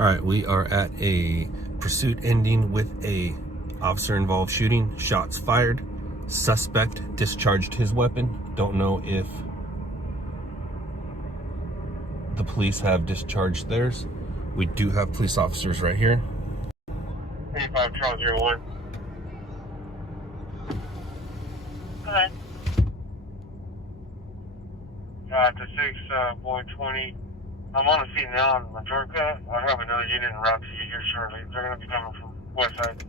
All right, we are at a pursuit ending with a officer involved shooting. Shots fired. Suspect discharged his weapon. Don't know if the police have discharged theirs. We do have police officers right here. 85 Charles 01. Okay. To 6, boy 20. I'm on the scene now in Majorca. I have another unit en route to you here shortly. They're going to be coming from west side.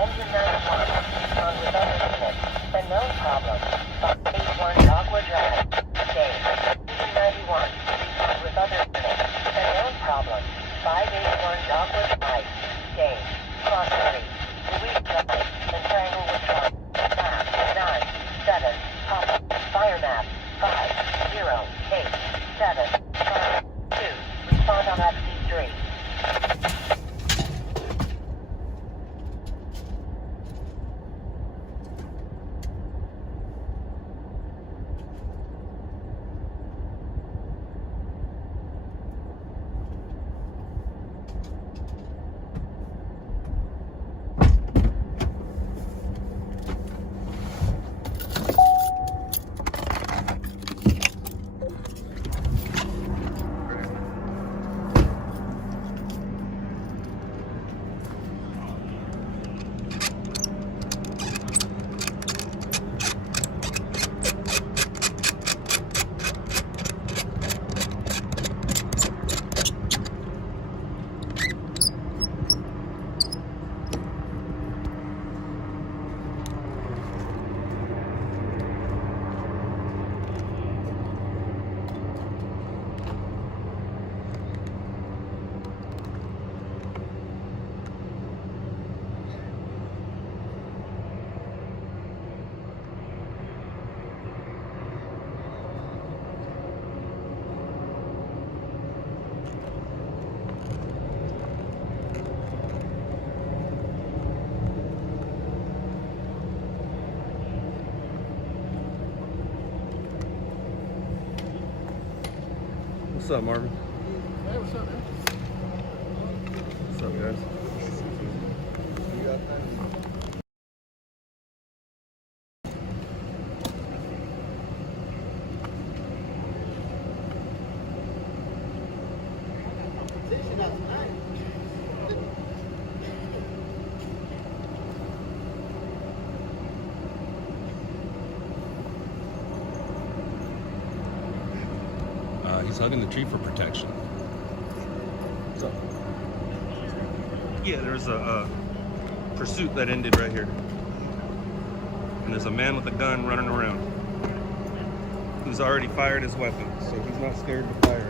Engine 91, on with other units. Unknown problem. 581 Dogwood Drive. Dave. Engine 91, respond with other units. Unknown problem. 581 Dogwood Drive. Dave. Cross 3. Louise Drive. And Triangle with truck. Map 9, 7, Papa. Fire map 5, 0, 8, 7, 5, 2. Respond on FC3. What's up, Marvin? Hey, what's up, man? What's up, guys? You got that? Competition out tonight. He's hugging the tree for protection. What's up? Yeah, there's a pursuit that ended right here. And there's a man with a gun running around who's already fired his weapon, so he's not scared to fire it.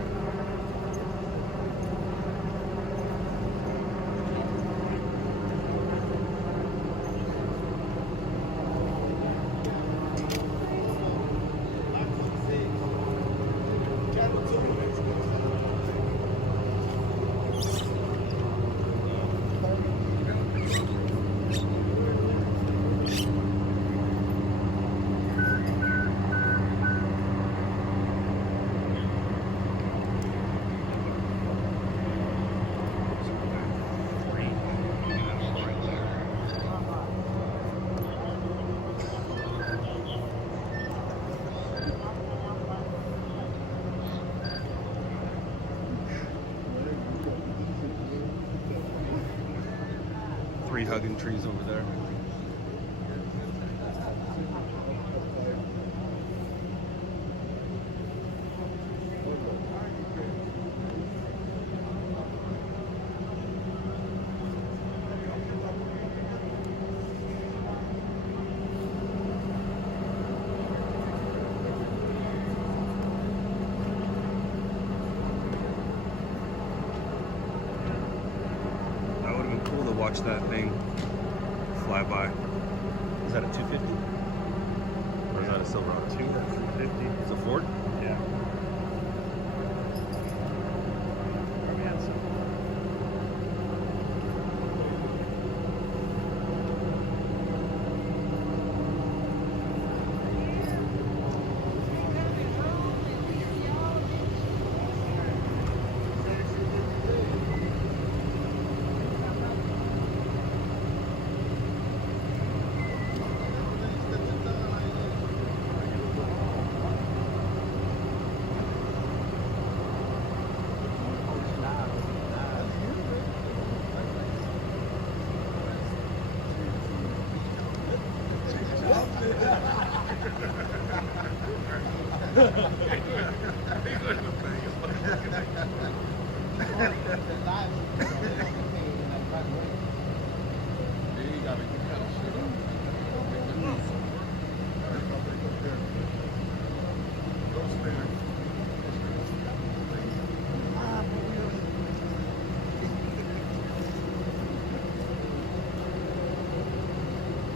Three hugging trees over there. watch that thing fly by. Is that a 250? Or is that a Silverado? 250. It's a Ford? Yeah. Probably had some.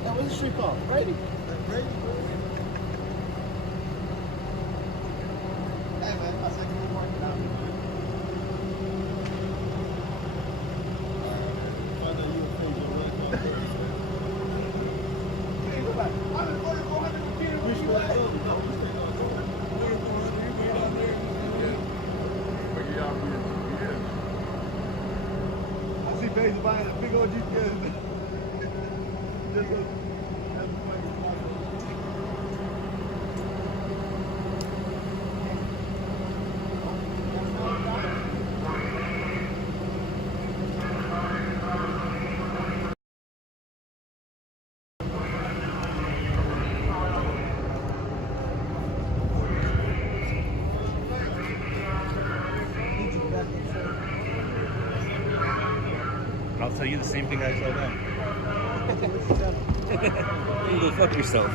That was a street call. Brady. Brady. Hey man, I said good morning. I know you were paid your rent on Thursday. Hey, look back. I'm in 4400 computer. We stayed on. No, we stayed on. 4400. You wait out there. Yeah. But you out here GPS. I see Basil buying a big old GPS. Just a, I'll tell you the same thing I tell them. You can go fuck yourself.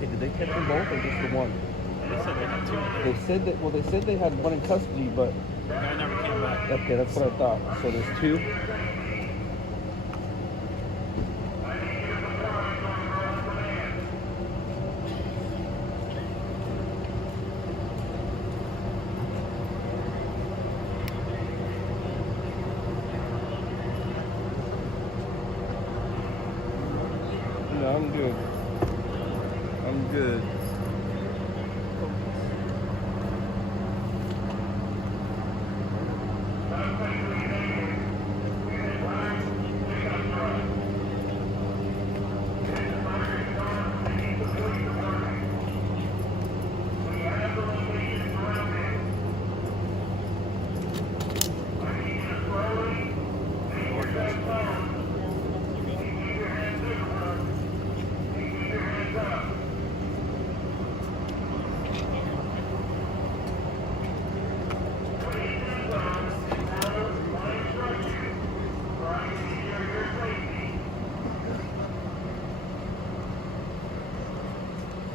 Hey, did they catch them both or just the one? They said they had 2 in there. They said that. Well, they said they had one in custody, but The guy never came back. okay, that's what I thought. So there's 2. No, I'm good. I'm good.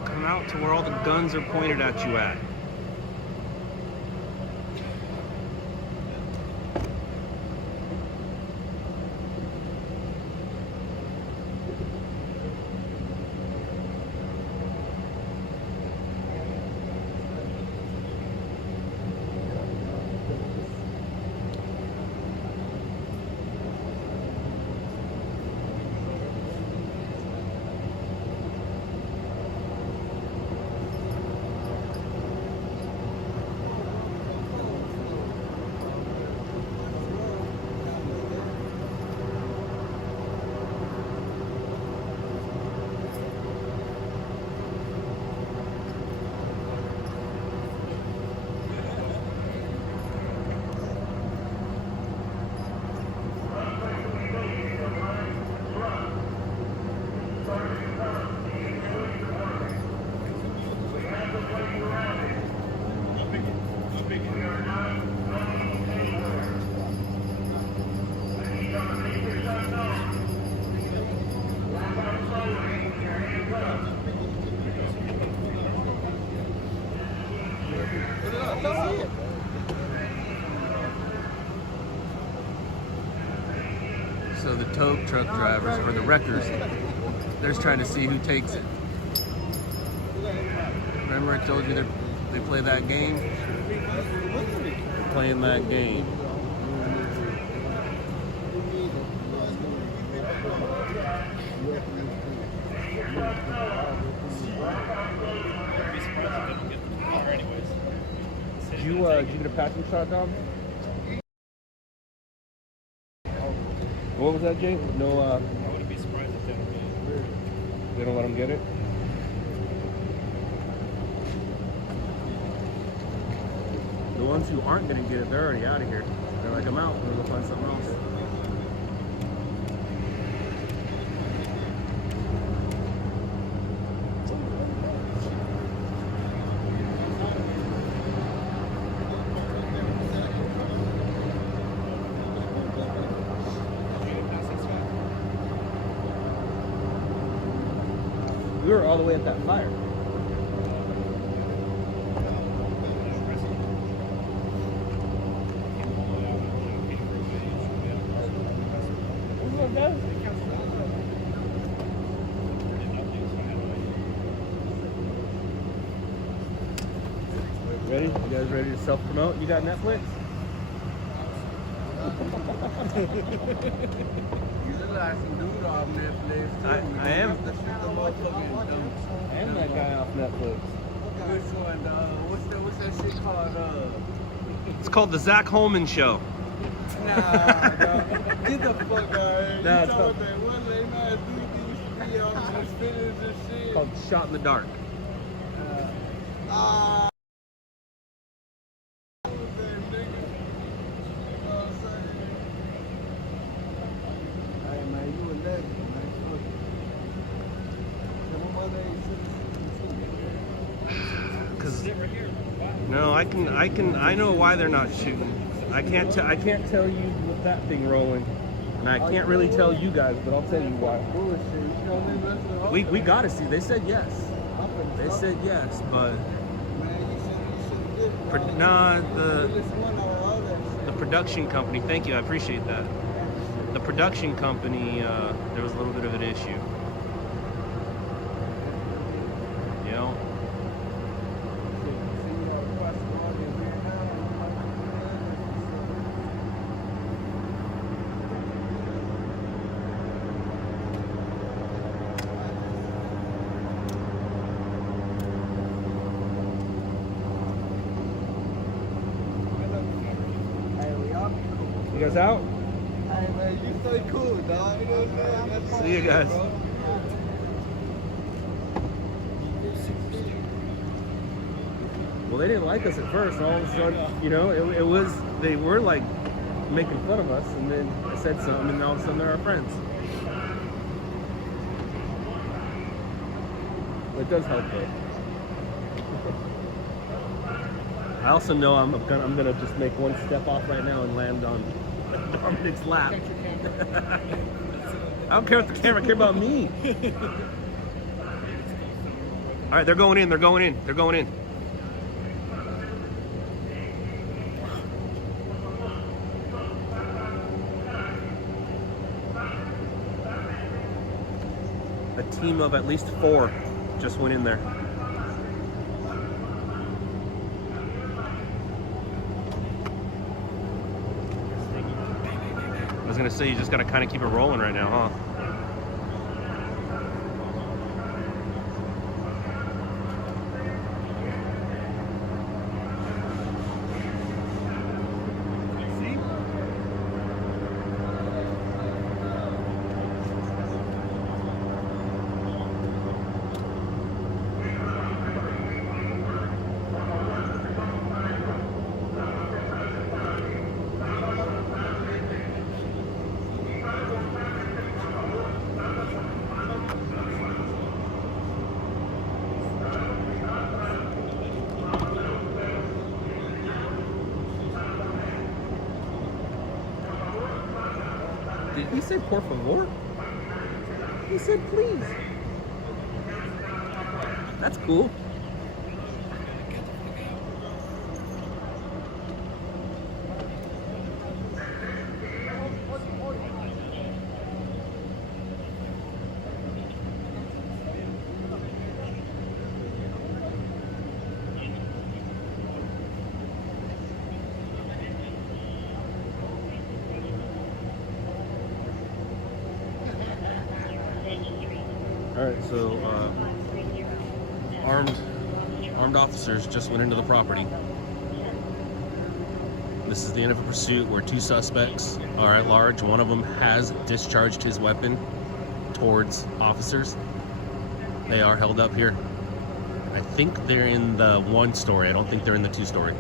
Come out to where all the guns are pointed at you at. So the tow truck drivers, or the wreckers, they're just trying to see who takes it. Remember I told you they play that game? They're playing that game. Did you get a passing shot, Dom? What was that, Jay? No, I wouldn't be surprised if they don't get it. they don't let him get it? The ones who aren't going to get it, they're already out of here. They're like, I'm out. I'm going to go find something else. We were all the way at that fire. Ready? You guys ready to self-promote? You got Netflix? I am. And that guy off Netflix. Which one? What's that shit called? It's called The Zach Holman Show. Nah, get the fuck out of here. Nah, You it's talking called- about that one late night dude these officers spinners and shit? It's called Shot in the Dark. Ah. Damn, nigga. You know what I'm saying? Hey, man, you a legend, man. Fuck it. Yeah, my mother ain't Cause Sit right here. Wow. no, I know why they're not shooting. I can't tell you with that thing rolling, and I can't really tell you guys, but I'll tell you why. bullshit. You know what I mean? We gotta see. They said yes. They said yes, but the production company. Thank you, I appreciate that. The production company, there was a little bit of an issue. You know. You guys out? Hey man, you stay cool, dog. You know what I'm saying? That's See you guys. bro. Well, they didn't like us at first, and all of a sudden, you know, it was, they were like making fun of us, and then I said something, and all of a sudden they're our friends. It does help though. I also know I'm gonna just make one step off right now and land on Dominic's lap. I don't care if the camera care about me. All right, they're going in. They're going in. They're going in. A team of at least 4 just went in there. I was gonna say, you just gotta kind of keep it rolling right now, huh? Did he say por favor? He said please. That's cool. right, so armed officers just went into the property. This is the end of a pursuit where 2 suspects are at large. One of them has discharged his weapon towards officers. They are held up here. I think they're in the 1-story. I don't think they're in the 2-story.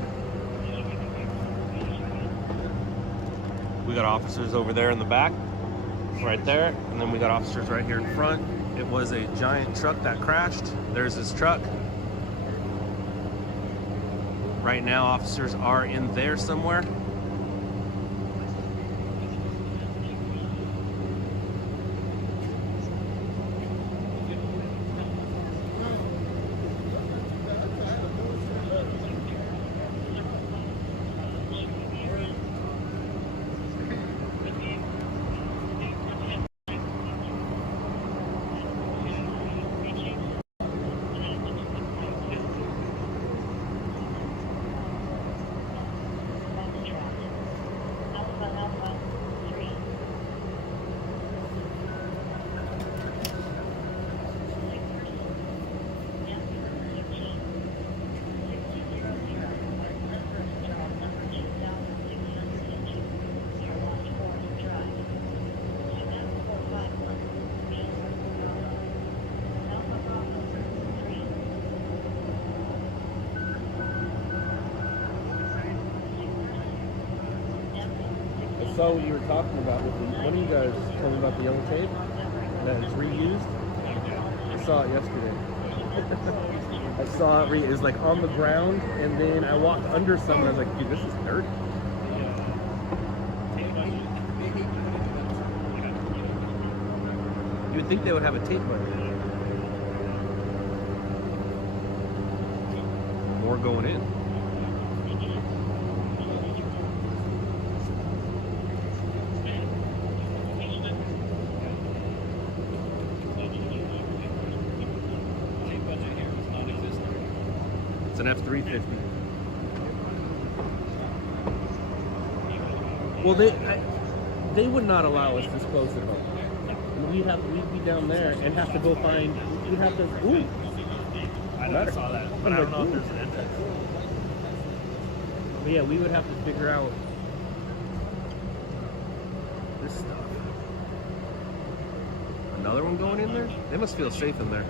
We got officers over there in the back, right there, and then we got officers right here in front. It was a giant truck that crashed. There's his truck. Right now, officers are in there somewhere. I saw what you were talking about with one of you guys told me about the yellow tape that is reused. I saw it yesterday. I saw it, it was like on the ground, and then I walked under some and I was like, dude, this is dirty. You would think they would have a tape runner. More going in. It's an F-350. Well, they would not allow us this close at home. We'd be down there and have to go find. We'd have to. Ooh. I saw that, but I don't know if there's an index. But yeah, we would have to figure out this stuff. Another one going in there? They must feel safe in there.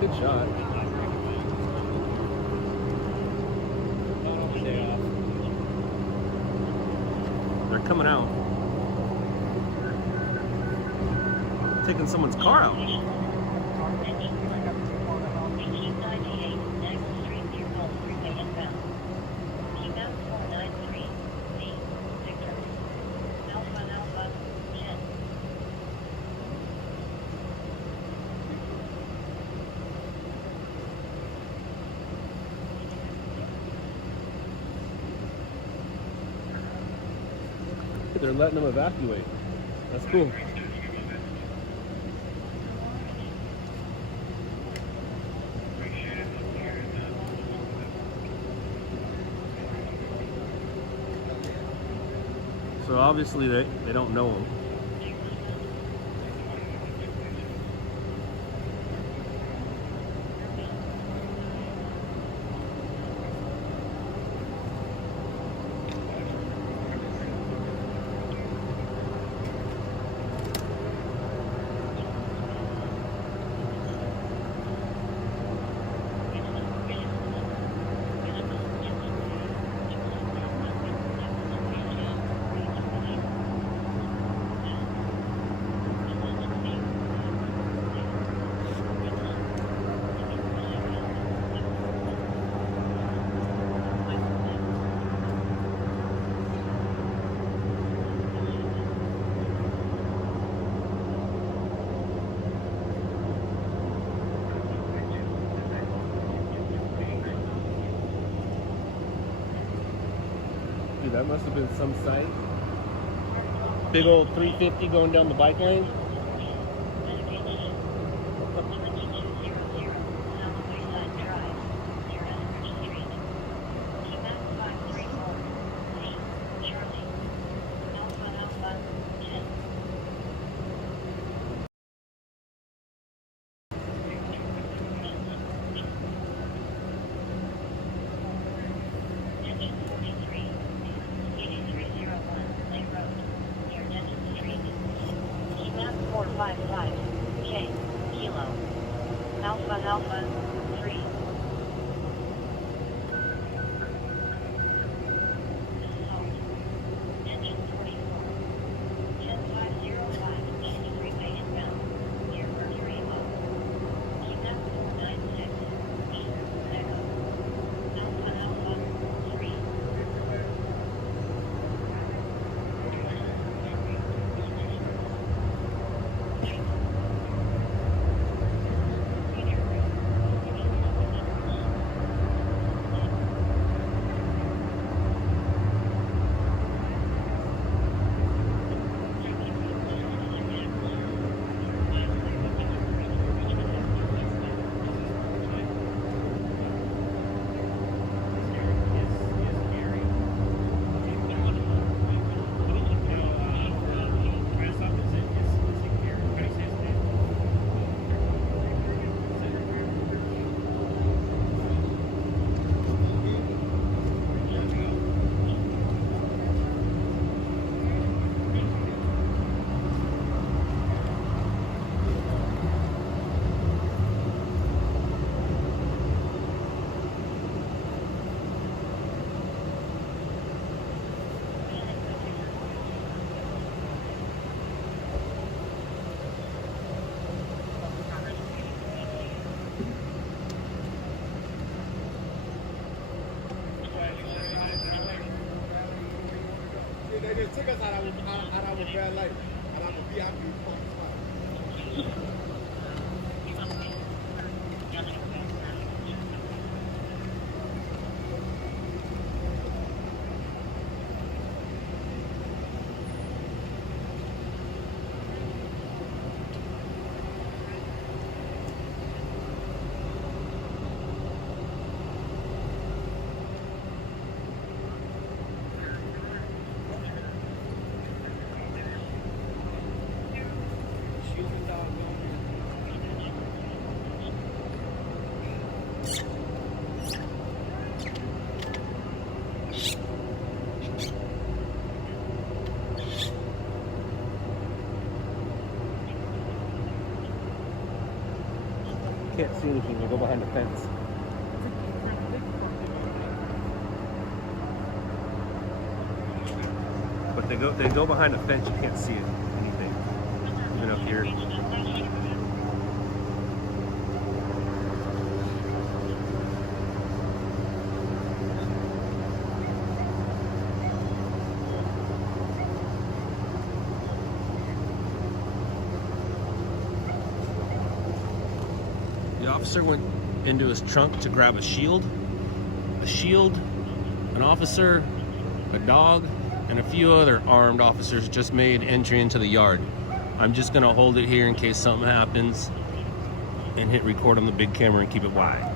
Good shot. They're coming out. Taking someone's car out. They're letting them evacuate. That's cool. So obviously they don't know him. that must have been some sight. Big old 350 going down the bike lane. Alpha 3. Engine 44. 10505, 83 eastbound, near Mercury Low. QNAP 496, Echo. Alpha 3. They just took us out of red light, out of the VIP spot. Can't see anything. You go behind the fence. But they go behind the fence. You can't see it, anything, even up here. The officer went into his trunk to grab a shield, an officer, a dog, and a few other armed officers just made entry into the yard. I'm just gonna hold it here in case something happens and hit record on the big camera and keep it wide.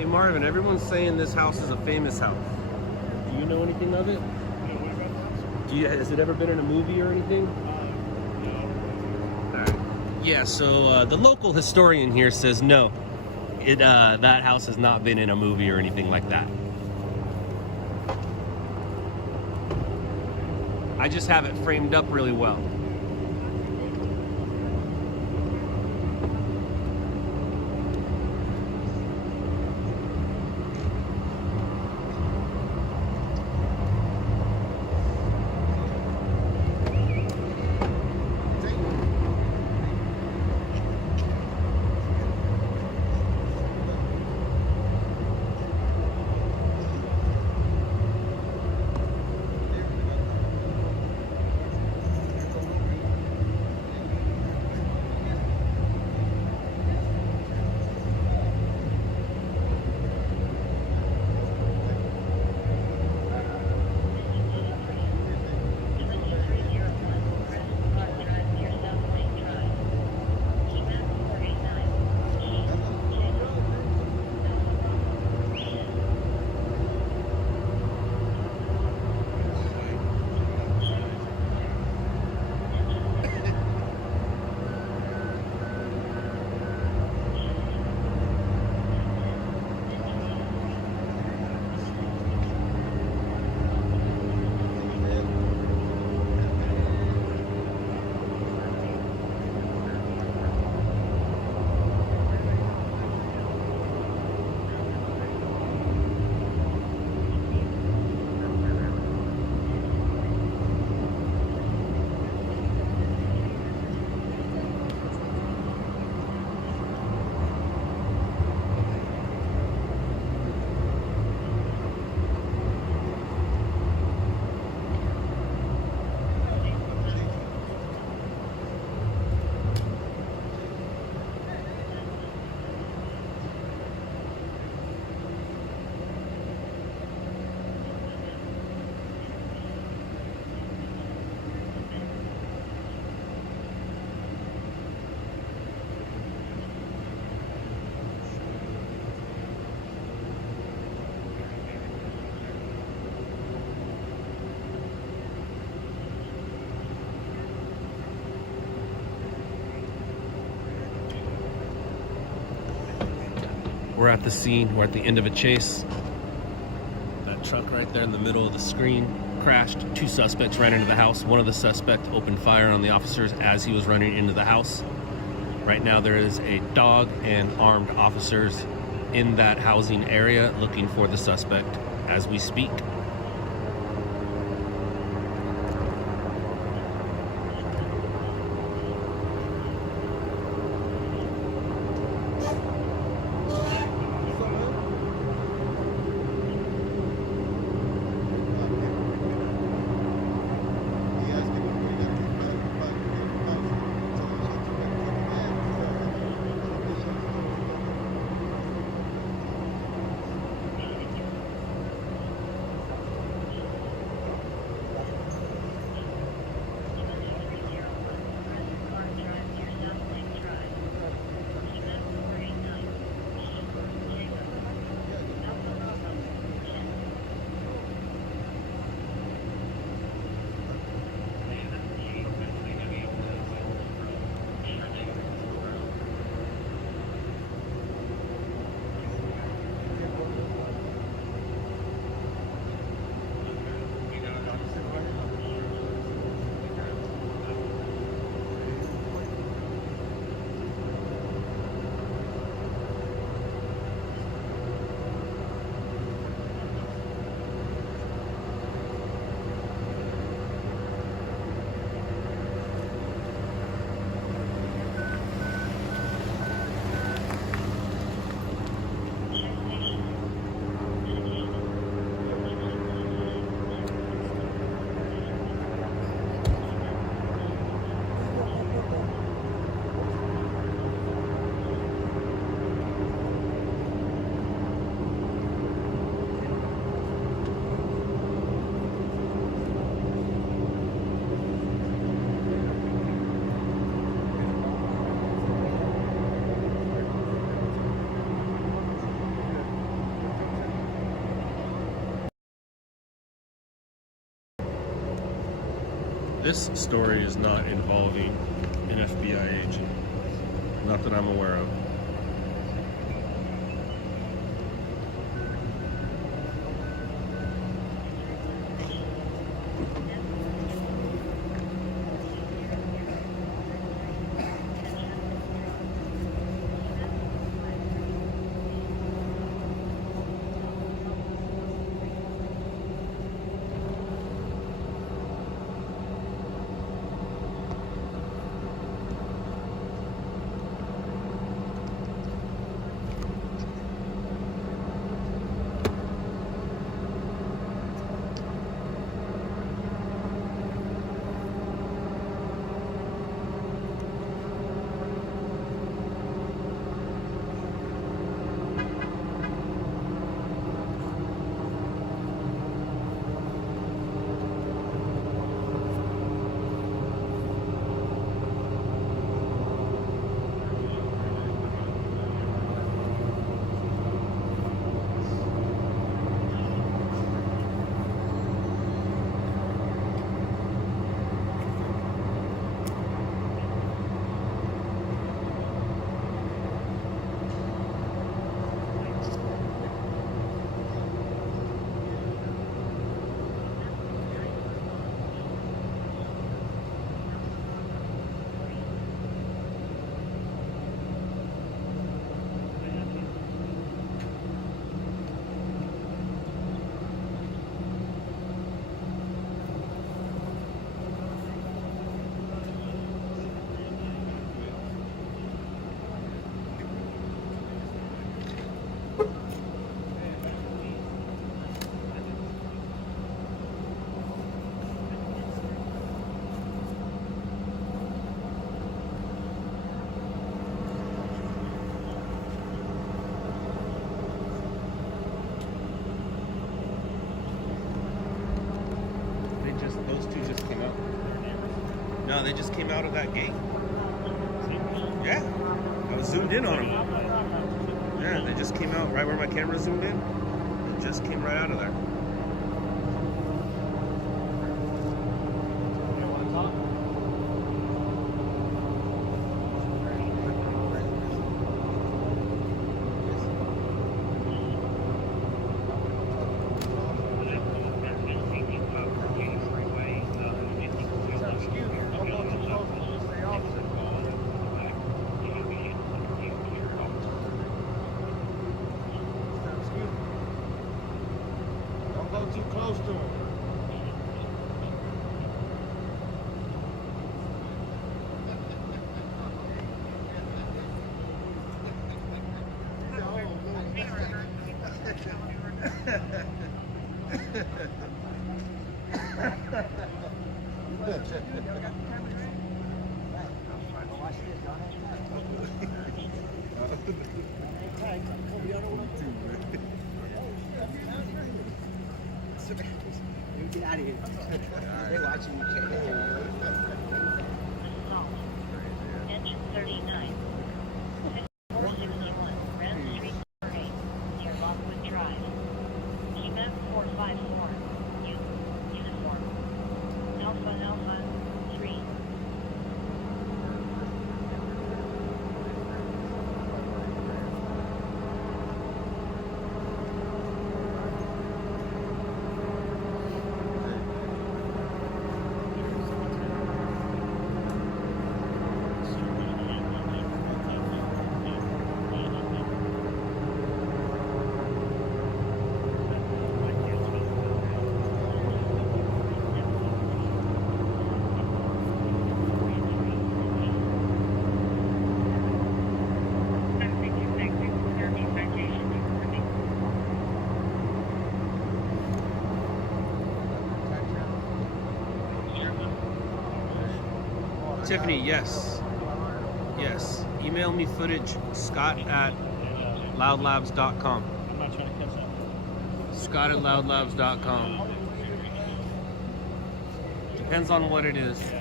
Hey Marvin, everyone's saying this house is a famous house. Do you know anything of it? Has it ever been in a movie or anything? Yeah, so the local historian here says no. That house has not been in a movie or anything like that. I just have it framed up really well. We're at the scene. We're at the end of a chase. That truck right there in the middle of the screen crashed. 2 suspects ran into the house. One of the suspects opened fire on the officers as he was running into the house. Right now there is a dog and armed officers in that housing area looking for the suspect as we speak. this story is not involving an FBI agent. Not that I'm aware of. Those two just came out. No, they just came out of that gate. Yeah, I was zoomed in on them. Yeah, they just came out right where my camera zoomed in. They just came right out of there. Don't go too close to him. Get out of here. They're watching you. Engine 39. 461, Grand Street, Surrey, near Lockwood Drive. Keyman 454, uniform. Alpha 3. Tiffany, yes. Yes. Email me footage, scott@loudlabs.com. I'm not trying to catch up. scott@loudlabs.com. Depends on what it is. If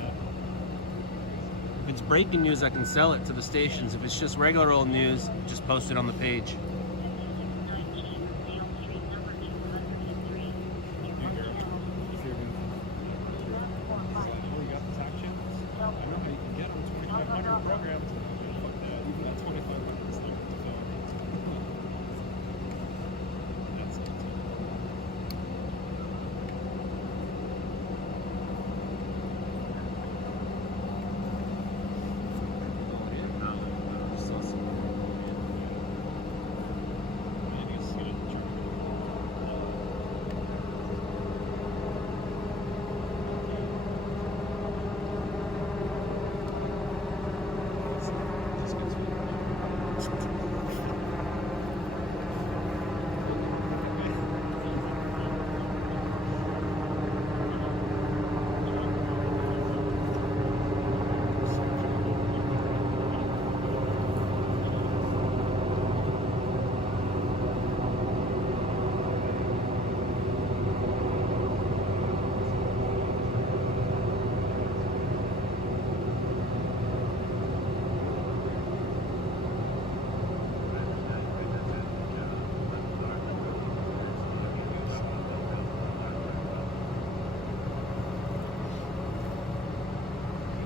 it's breaking news, I can sell it to the stations. If it's just regular old news, just post it on the page. on your program. Fuck that. You've got 2,500 stuff to go. That's it.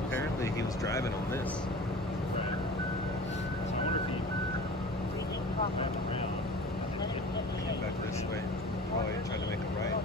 Apparently he was driving on this. So I wonder if he Came back this way. Oh, he tried to make a right.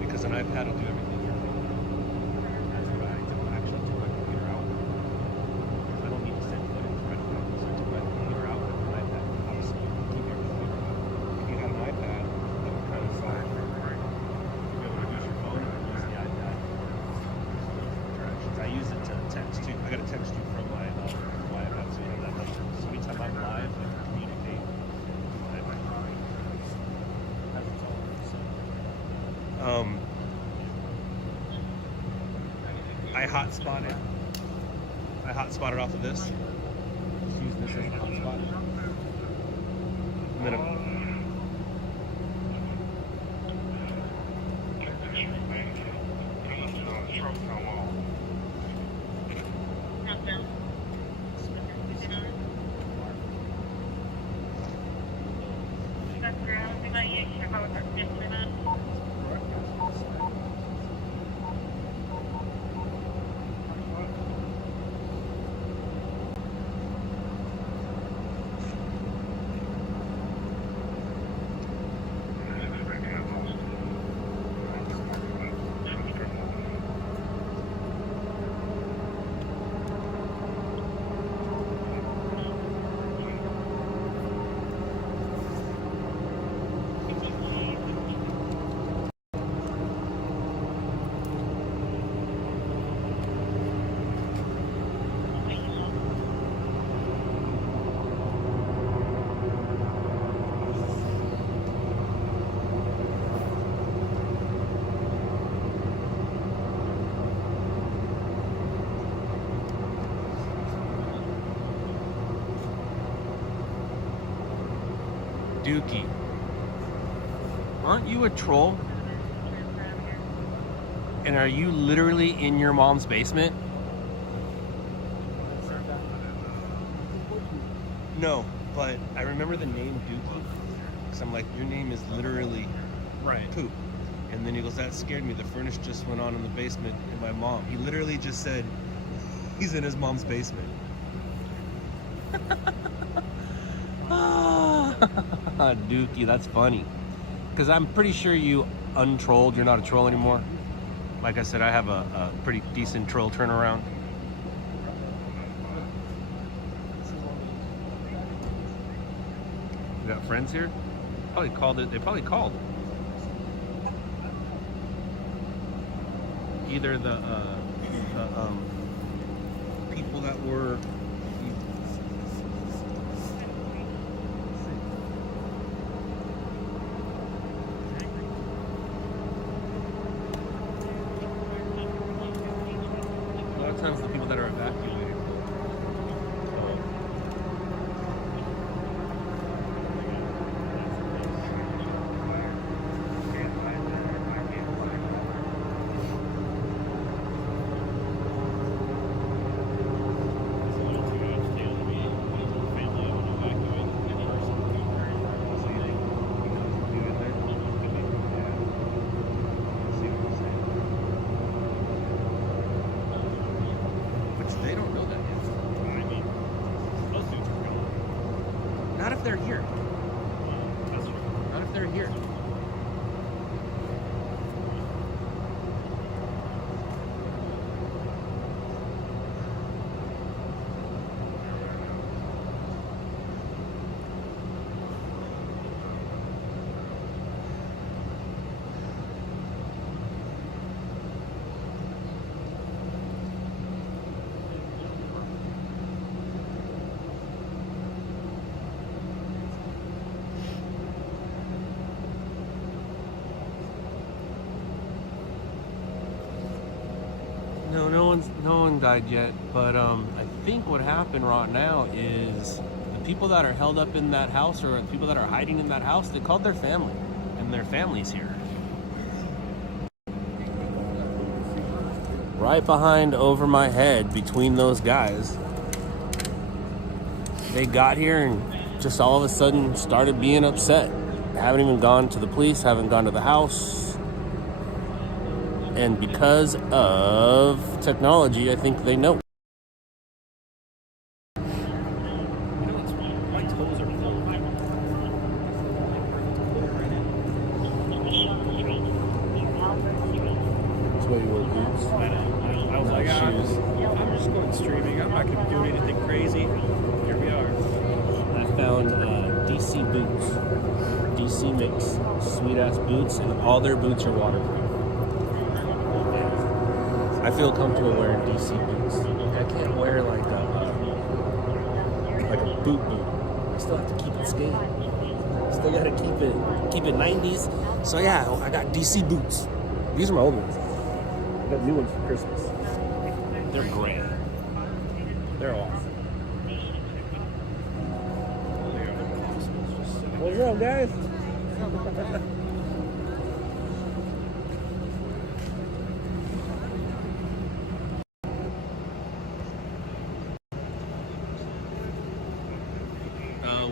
Because an iPad will do everything. That's what I do. I actually took my computer out. I don't need to send footage right away. So I took my computer out with my iPad. Obviously, you can keep your computer out. If you had an iPad, that would kind of slide. You'll be able to use your phone or use the iPad for interactions. I use it to text you. I got to text you from my iPad, so you have that number. So anytime I'm live, I can communicate with my iPad. Has its own, so. I hotspotted off of this. Just use this as a hotspot. And then Dookie, aren't you a troll? And are you literally in your mom's basement? No, but I remember the name Dookie. Because I'm like, your name is literally Right. poop. And And then he goes, that scared me. The furnace just went on in the basement. And my mom, he literally just said he's in his mom's basement. Dookie, that's funny. Because I'm pretty sure you untrolled. You're not a troll anymore. Like I said, I have a pretty decent troll turnaround. You got friends here? Probably called it. They probably called. Either the people that were. A lot of times the people that are evacuated. They don't know that yet. I mean, those dudes are gone. Not if they're here. That's true. Not if they're here. No, no one died yet. But I think what happened right now is the people that are held up in that house, or the people that are hiding in that house, they called their family, and their family's here. Right behind, over my head, between those guys, they got here and just all of a sudden started being upset. Haven't even gone to the police, haven't gone to the house. And because of technology, I think they know. You know what's funny? My toes are cold. That's why you wear boots. I know. I was like, I'm just going streaming. I'm not going to be doing anything crazy. Here we are. I found DC boots. DC makes sweet ass boots, and all their boots are waterproof. I feel comfortable wearing DC boots. I can't wear like a boot. I still have to keep it skating. Still gotta keep it 90s. So yeah, I got DC boots. These are my old ones. I got new ones for Christmas. They're great. They're awesome. What's up, guys?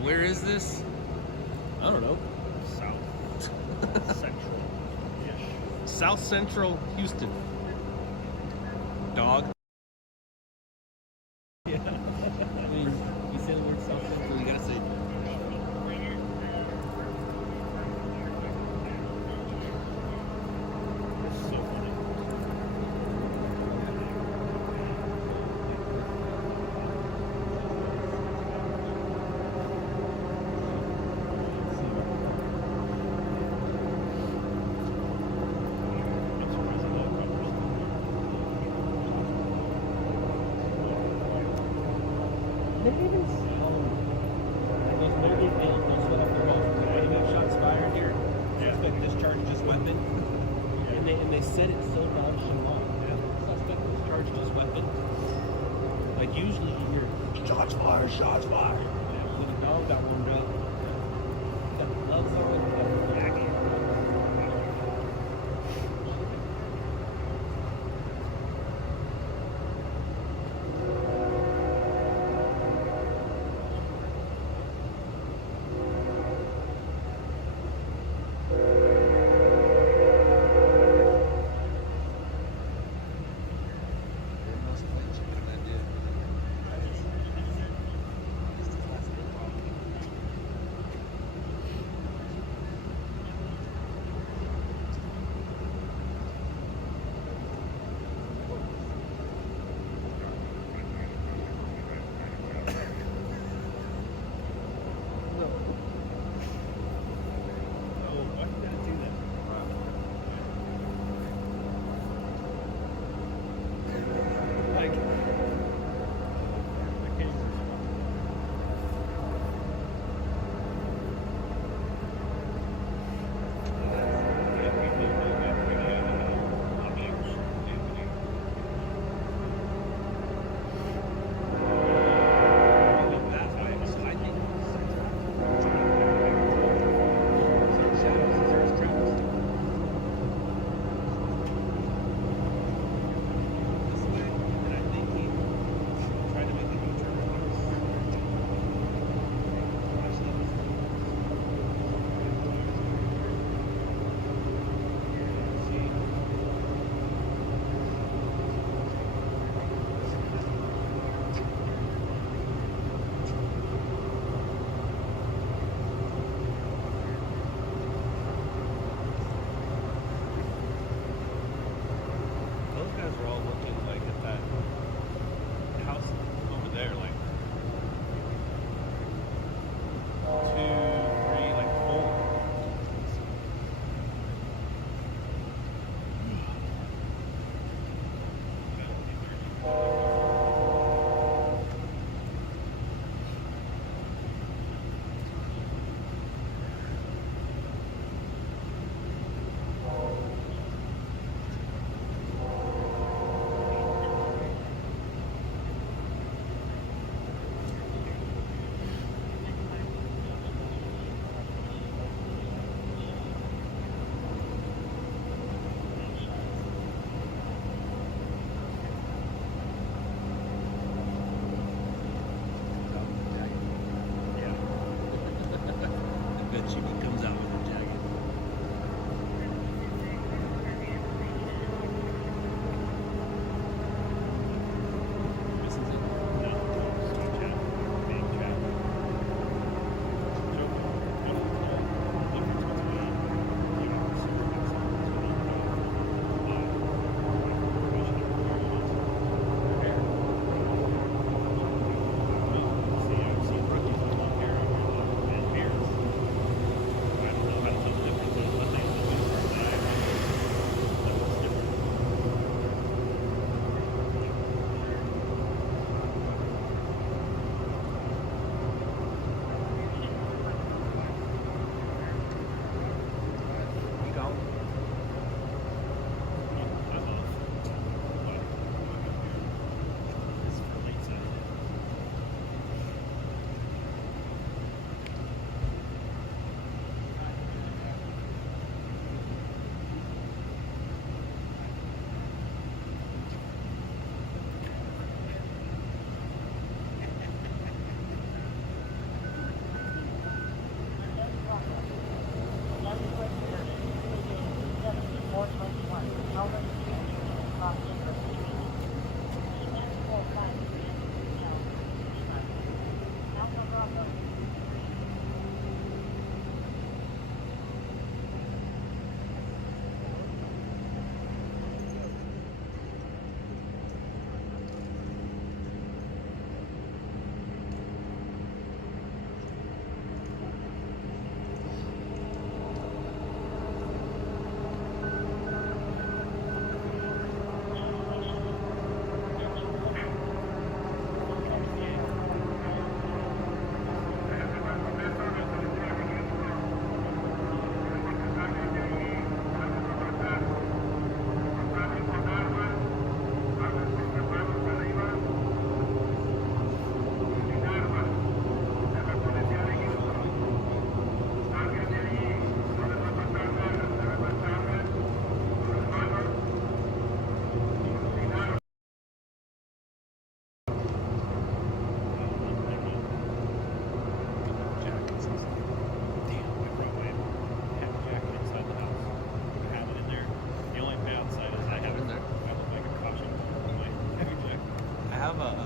Where is this? I don't know. South Central-ish. South Central Houston. Dog. Yeah. I mean, you say the word South Central, you gotta say. It's so funny. They said it so nonchalant. Suspect discharged his weapon. Like usually you hear shots fired, shots fired. Yeah, the dog got warmed up. The gloves are with the jacket.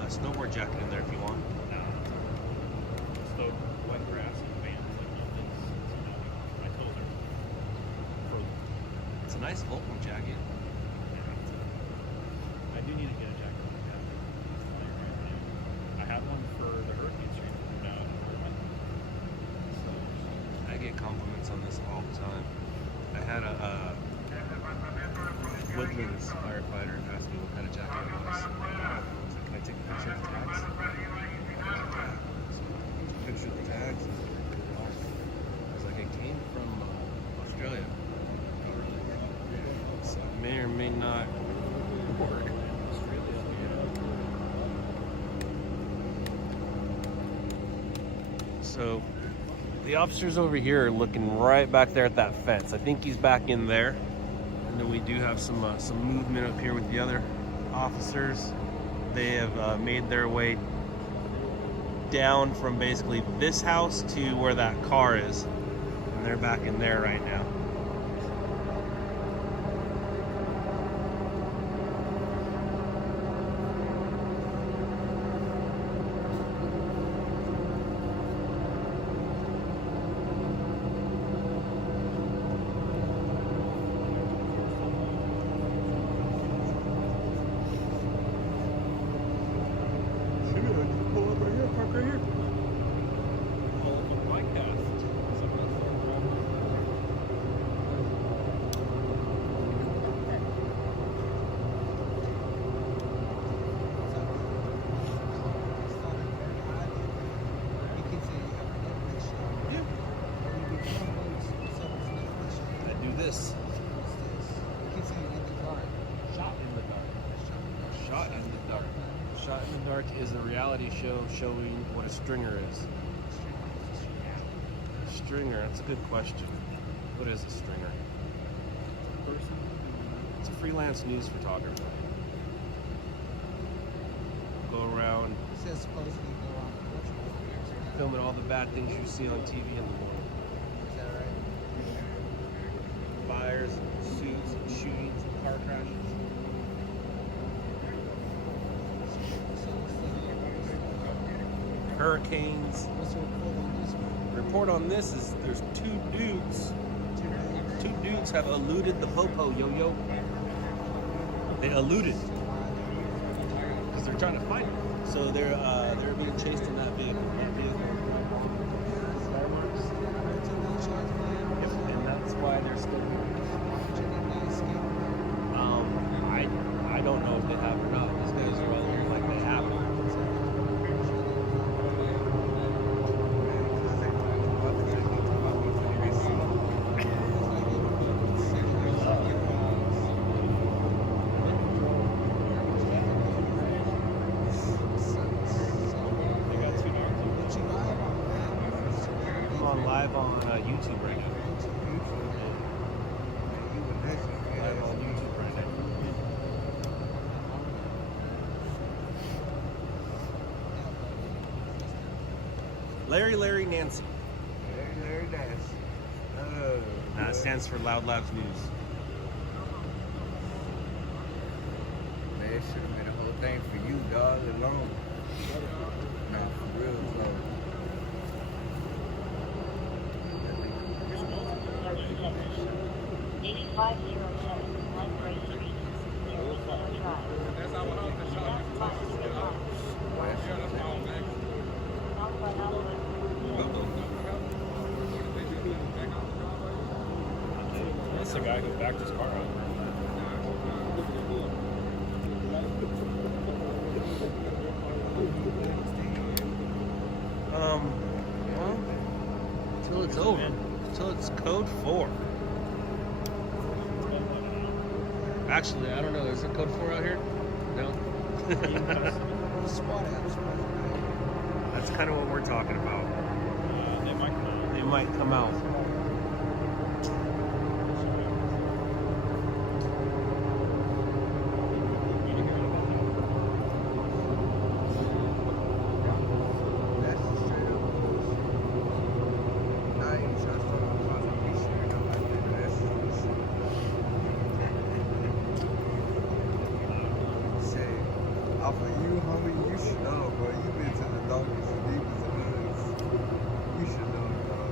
Snowboard jacket in there if you want. So wet grass and bands like London's. My toes are frozen. It's a nice Vulcan jacket. I do need to get a jacket like that. I have one for the hurricane street down in Portland. So I get compliments on this all the time. I had a Woodlands firefighter ask me what kind of jacket it was. Can I take a picture of the tags? Picture of the tags. I was like, it came from Australia. So it may or may not work. So the officers over here are looking right back there at that fence. I think he's back in there. And then we do have some movement up here with the other officers. They have made their way down from basically this house to where that car is. And they're back in there right now. This. Shot in the Dark. Shot in the Dark is a reality show showing what a stringer is. Stringer, that's a good question. What is a stringer? It's a freelance news photographer. Go around filming all the bad things you see on TV in the morning. Fires, suits, shootings, car crashes. Hurricanes. What's the report on this one? Report on this is there's two dudes. Two dudes have eluded the popo, yo-yo. They eluded. Because they're trying to fight him. So they're being chased in that vehicle. Yep, and that's why they're still here. I don't know if they have or not. These guys are all here like they have. I'm on live on YouTube right now. Live on YouTube right now. Larry Nancy. Larry Nash. That stands for Loud Labs News. all alone. Nah, for real, so. 8507 Glenbrae Street, Center Drive. That's the guy who backed his car up. Well, until it's over. Until it's code 4. Actually, I don't know. Is it code 4 out here? No. That's kind of what we're talking about. They might come out. They might come out. That's just straight up bullshit. I ain't trust them. I'm trying to be sure you know like that. That's just bullshit. Shit. Off of you, homie, you should know, bro. You been to the darkest and deepest of hoods. You should know, dog.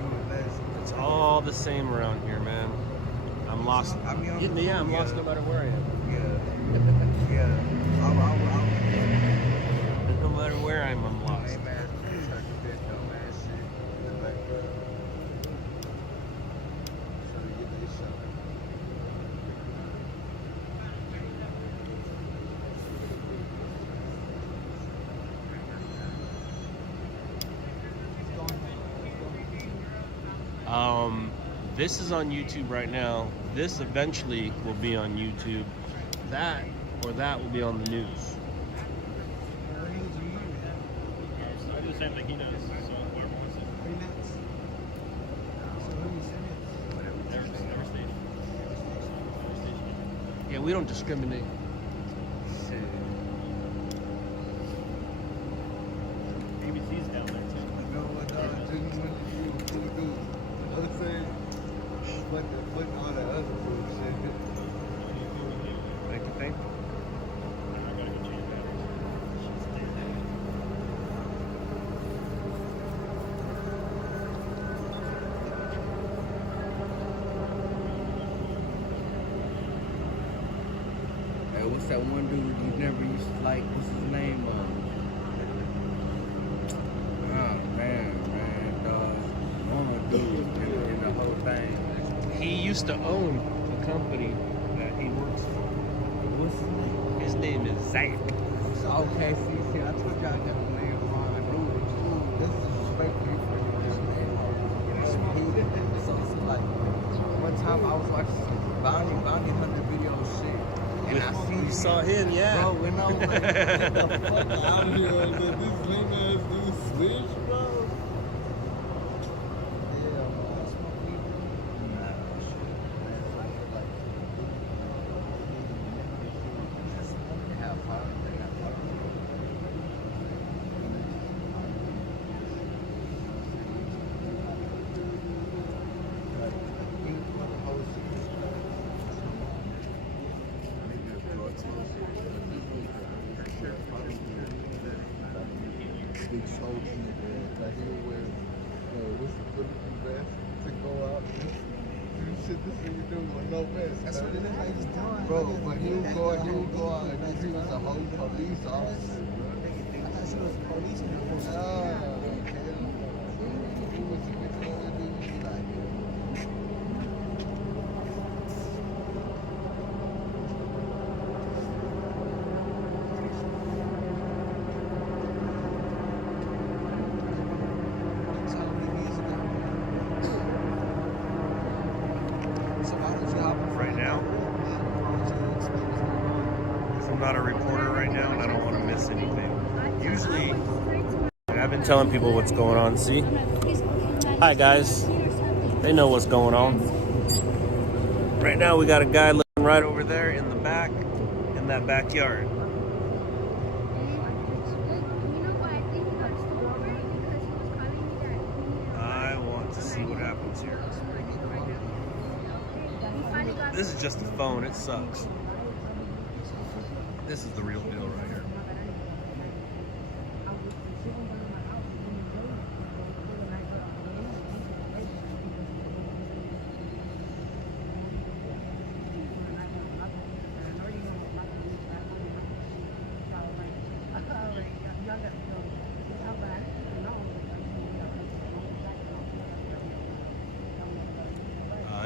You a legend. It's all the same around here, man. I'm lost. I mean, Yeah, I'm lost no matter where I am. Yeah. Yeah. No matter where I'm lost. Hey, man, check that dumbass shit in the background. Trying to get this shot. This is on YouTube right now. This eventually will be on YouTube. That or that will be on the news. I do the same thing he does. So whoever wants it. Every station. Yeah, we don't discriminate. Shit. ABC's down there too. You know what, didn't want to do. You know what I'm saying? But all the other bullshit. Make you think? I gotta go change batteries. Shit's dead. Hey, what's that one dude you never used to like? What's his name? Oh, man, dog. One dude in the whole thing. He used to own a company that he works for. What's his name? His name is Zach. Okay, see, I told y'all that name wrong. I knew it was cool. This is disrespectful for this name. So it's like, one time I was watching some bounty hunter video shit. And I see You saw him, yeah. Bro, when I was like, get the fuck out of here, let this lame ass dude switch, bro. Yeah, that's my people. Nah, shit. They have power, they got power. Like, he put the whole series. Big soldier nigga, like he would wear, what's the bulletproof vest to go out and do shit this nigga do with no vest. That's what it is. Like he's doing. Bro, but he would go out and he was a whole police officer, bro. I thought she was a policeman before. Nah, he was a vigilante dude. He like, Right now, I'm not a reporter right now, and I don't want to miss anything. Usually, I've been telling people what's going on. See? Hi, guys. They know what's going on. Right now, we got a guy living right over there in the back, in that backyard. I want to see what happens here. This is just a phone. It sucks. This is the real deal right here.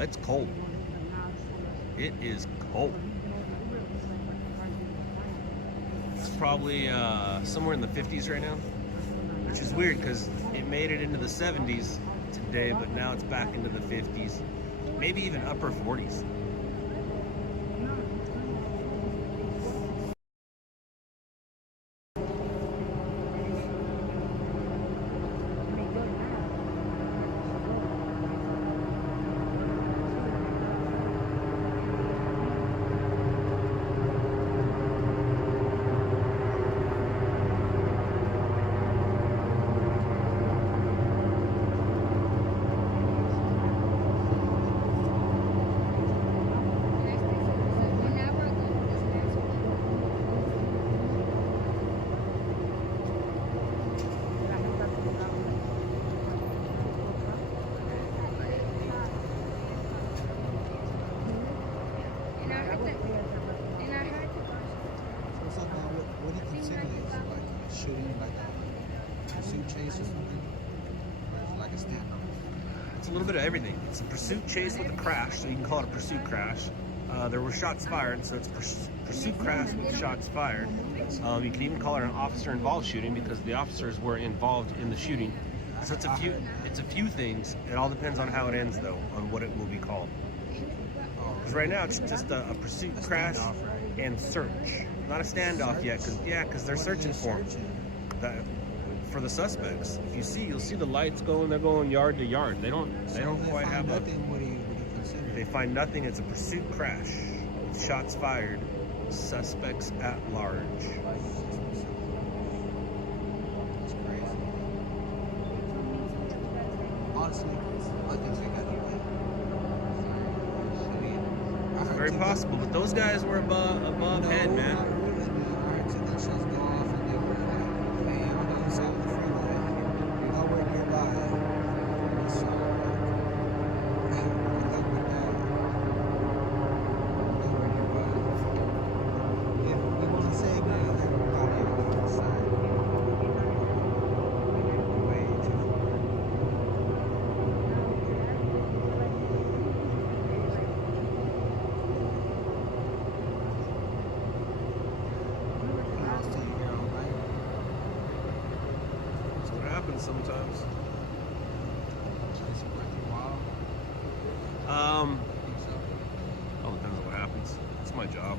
It's cold. It is cold. It's probably somewhere in the 50s right now, which is weird because it made it into the 70s today, but now it's back into the 50s, maybe even upper 40s. What do you consider this? Like a shooting, like a pursuit chase or something? Or is it like a standoff? It's a little bit of everything. It's a pursuit chase with a crash, so you can call it a pursuit crash. There were shots fired, so it's pursuit crash with shots fired. You can even call it an officer-involved shooting because the officers were involved in the shooting. So it's a few things. It all depends on how it ends, though, on what it will be called. Because right now it's just a pursuit crash and search. Not a standoff yet, because they're searching for them. For the suspects. If you see, you'll see the lights going. They're going yard to yard. They don't quite have nothing. What do you consider? If they find nothing, it's a pursuit crash. Shots fired. Suspects at large. It's crazy. Honestly, I think they got away. It's very possible, but those guys were above head, man. Not really, man. I heard 2 gunshots go off and they were like, man, on the other side of the freeway. Nowhere nearby. So, good luck with that. Nowhere nearby. If we want to save it, like, probably on the other side. Way too That's what happens sometimes. It's worth your while. I think so. Oh, depends on what happens. It's my job.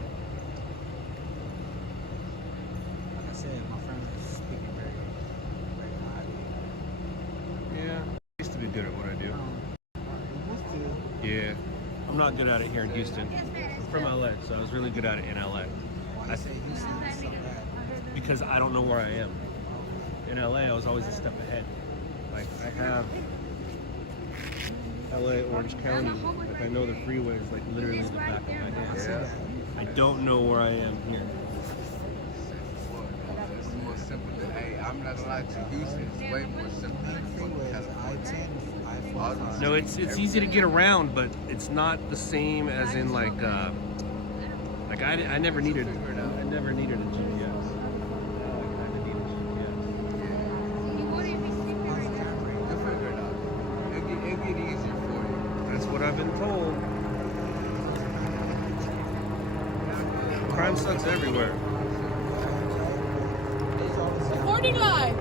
Like I said, my friend was speaking very, very highly. Yeah. I used to be good at what I do. Used to. Yeah. I'm not good at it here in Houston. I'm from LA, so I was really good at it in LA. Why do you say Houston is so bad? Because I don't know where I am. In LA, I was always a step ahead. Like, I have LA, Orange County, like I know the freeway is like literally the back of my hand. Yeah. I don't know where I am here. It's more simple than, hey, I'm not gonna lie to you, Houston is way more simple than fucking Freeways, California. I-10, I-45. No, it's easy to get around, but it's not the same as in like I never needed a GPS. I never needed a GPS. You'll figure it out. It'll get easier for you. That's what I've been told. Crime sucks everywhere. Recording live.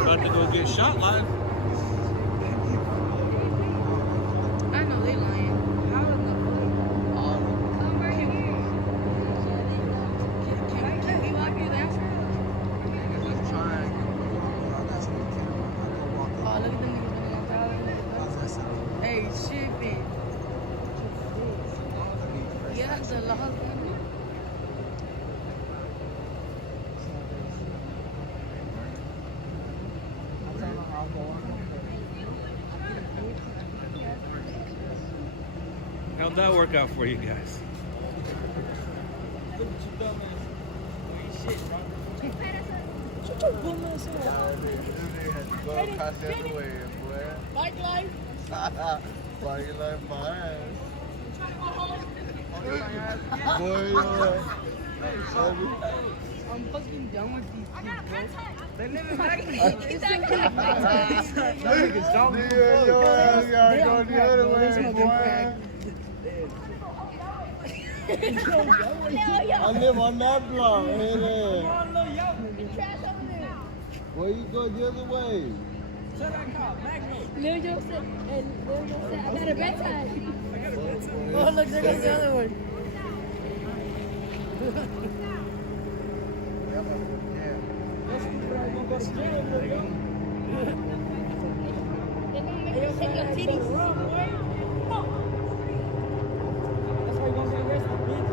About to go get shot live. I know they lying. How is the come right here? Can we lock you down? Just try and Oh, look at them niggas running outside. Hey, shipping. Yeah, the law. How'd that work out for you guys? Look at your dumb ass. Oh, shit, bro. Shut your bum ass up. They had to go across everywhere, boy. Bike life. Party like my ass. Trying to go home. Boy, I'm fucking done with these people. They live in Mexico. That nigga's dumb. Yeah, your ass gotta go the other way, boy. I live on that block, hey there. Where you go the other way? Lil Joe said, I got a red tie. Oh, look, there goes the other one. They're gonna make you shake your titties. That's why you gonna get arrested, bitch.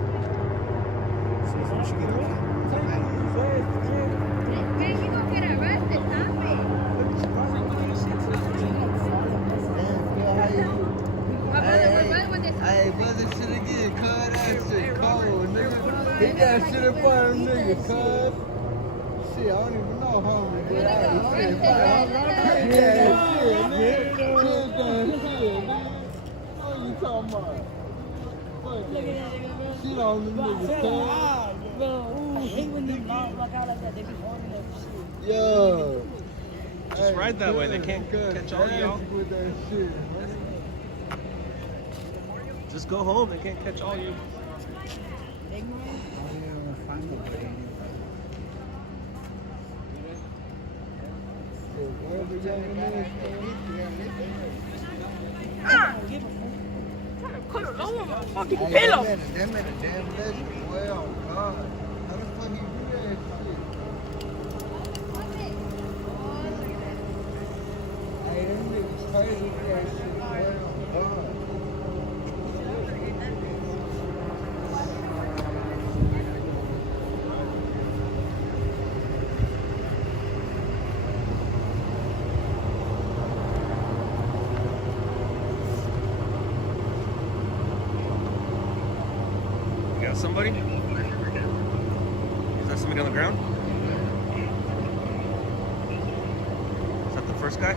Man, you gonna get arrested, stop it. My brother was right when they Hey, brother, shit again, cuz that shit cold, nigga. He got shit in front of them niggas, cuz. Shit, I don't even know, homie. Yeah, shit, nigga. Shit done shit, nigga. What you talking about? Fuck it. Shit on them niggas, cuz. Bro, I hate when these moms walk out like that. They be holding up shit. Yo. Just ride that way. They can't catch all y'all. With that shit, man. Just go home. They can't catch all you. Fucking pillow. Them in a damn legend. Well, God. How the fuck you do that shit? Hey, them niggas crazy with that shit. Well, God. You got somebody? Is that somebody on the ground? Is that the first guy?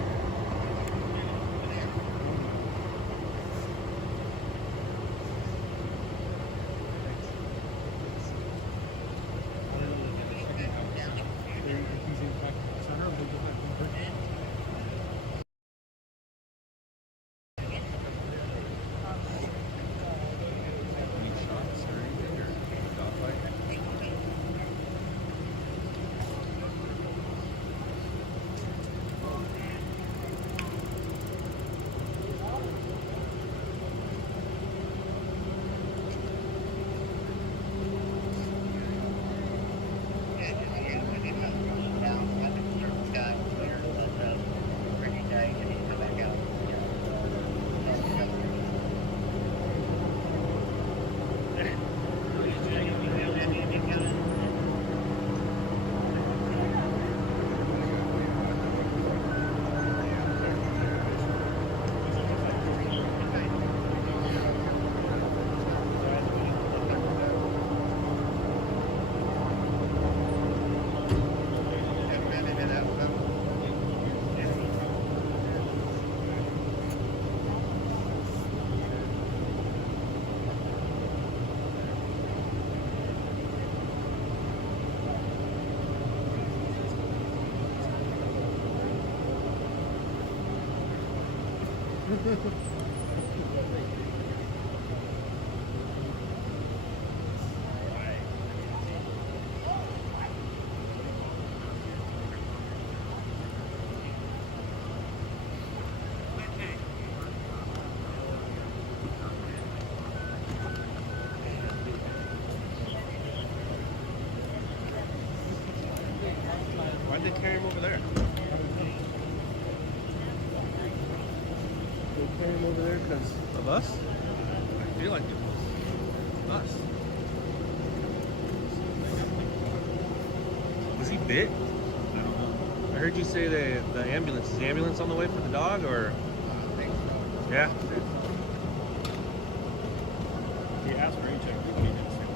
Why'd they carry him over there? They carry him over there because Of us? I feel like it was us. Was he bit? I don't know. I heard you say the ambulance. Is the ambulance on the way for the dog or? Yeah. He asked for a check. He didn't say.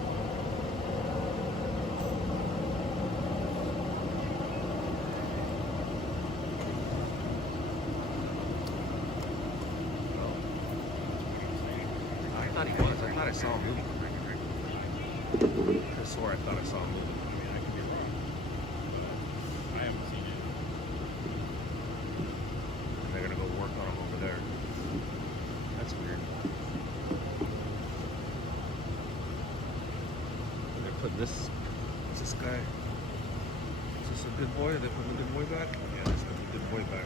saw him moving. I swore I thought I saw him moving. I mean, I could be wrong, but I haven't seen it. And they're gonna go work on him over there. That's weird. They're putting this. What's this guy? Is this a good boy? Are they putting the good boy back? Yeah, this is the good boy back.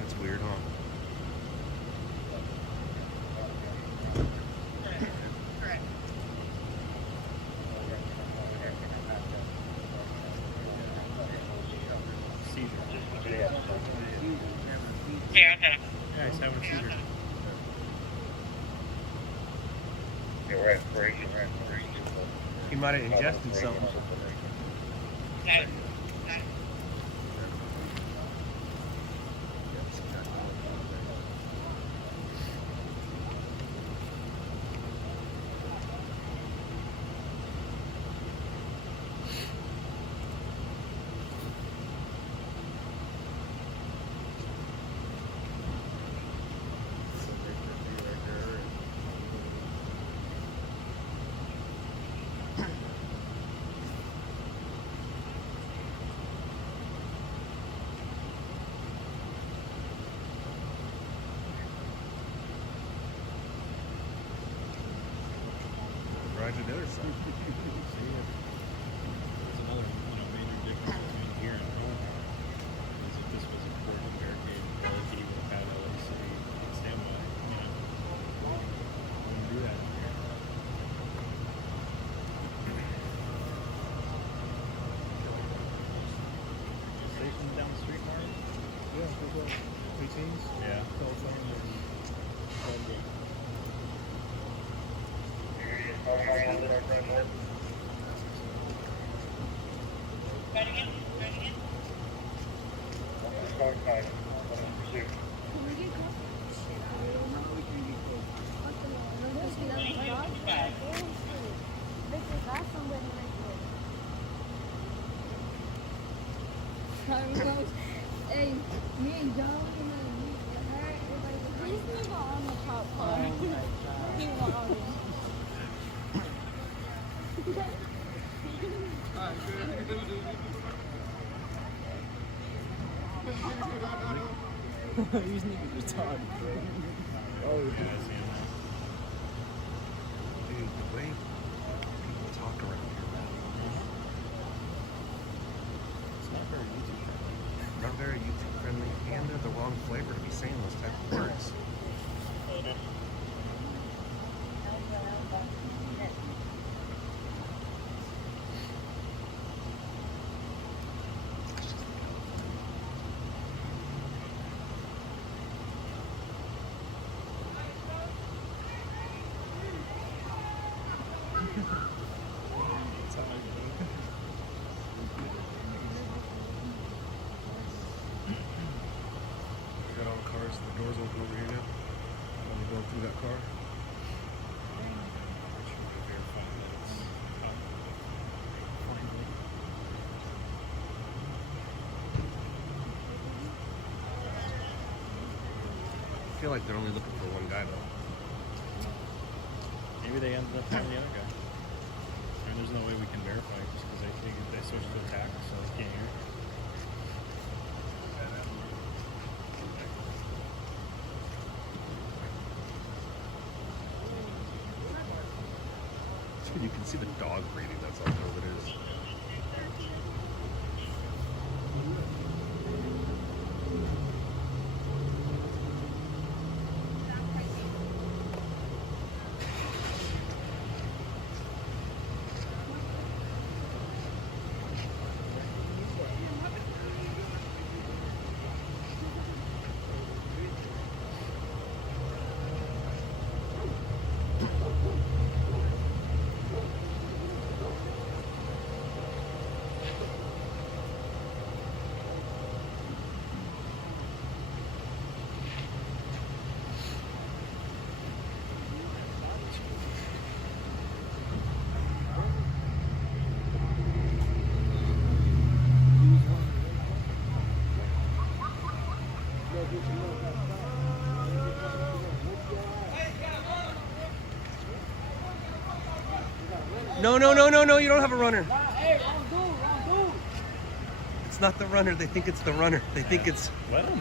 That's weird, huh? Yeah, okay. Yeah, he's having a seizure. You're right, break. He might have ingested something. Okay. Ride to the other side. There's another major difference between here and home is if this was a portable barricade, he would have had LAC on standby. Wouldn't do that in here. Station down the street, Mark? Yeah, for the preteens. Yeah. Telephone and Hey, me and John came out and meet her. He's never on the top part. He won. These niggas retarded, bro. Oh, Yeah, I see him now. Dude, the way people talk around here, man. It's not very YouTube friendly. Not very YouTube friendly, and they're the wrong flavor to be saying those type of words. That's how I do it. We got all the cars, the doors open over here now. When we go through that car. Should we verify that it's up? Finally. I feel like they're only looking for one guy though. Maybe they ended up finding the other guy. I mean, there's no way we can verify it just because they switched to attack, so they can't hear it. Dude, you can see the dog breathing, that's all what it is. No, no, no, no, no, you don't have a runner. Hey, wrong dude. It's not the runner. They think it's the runner. They think it's Let him.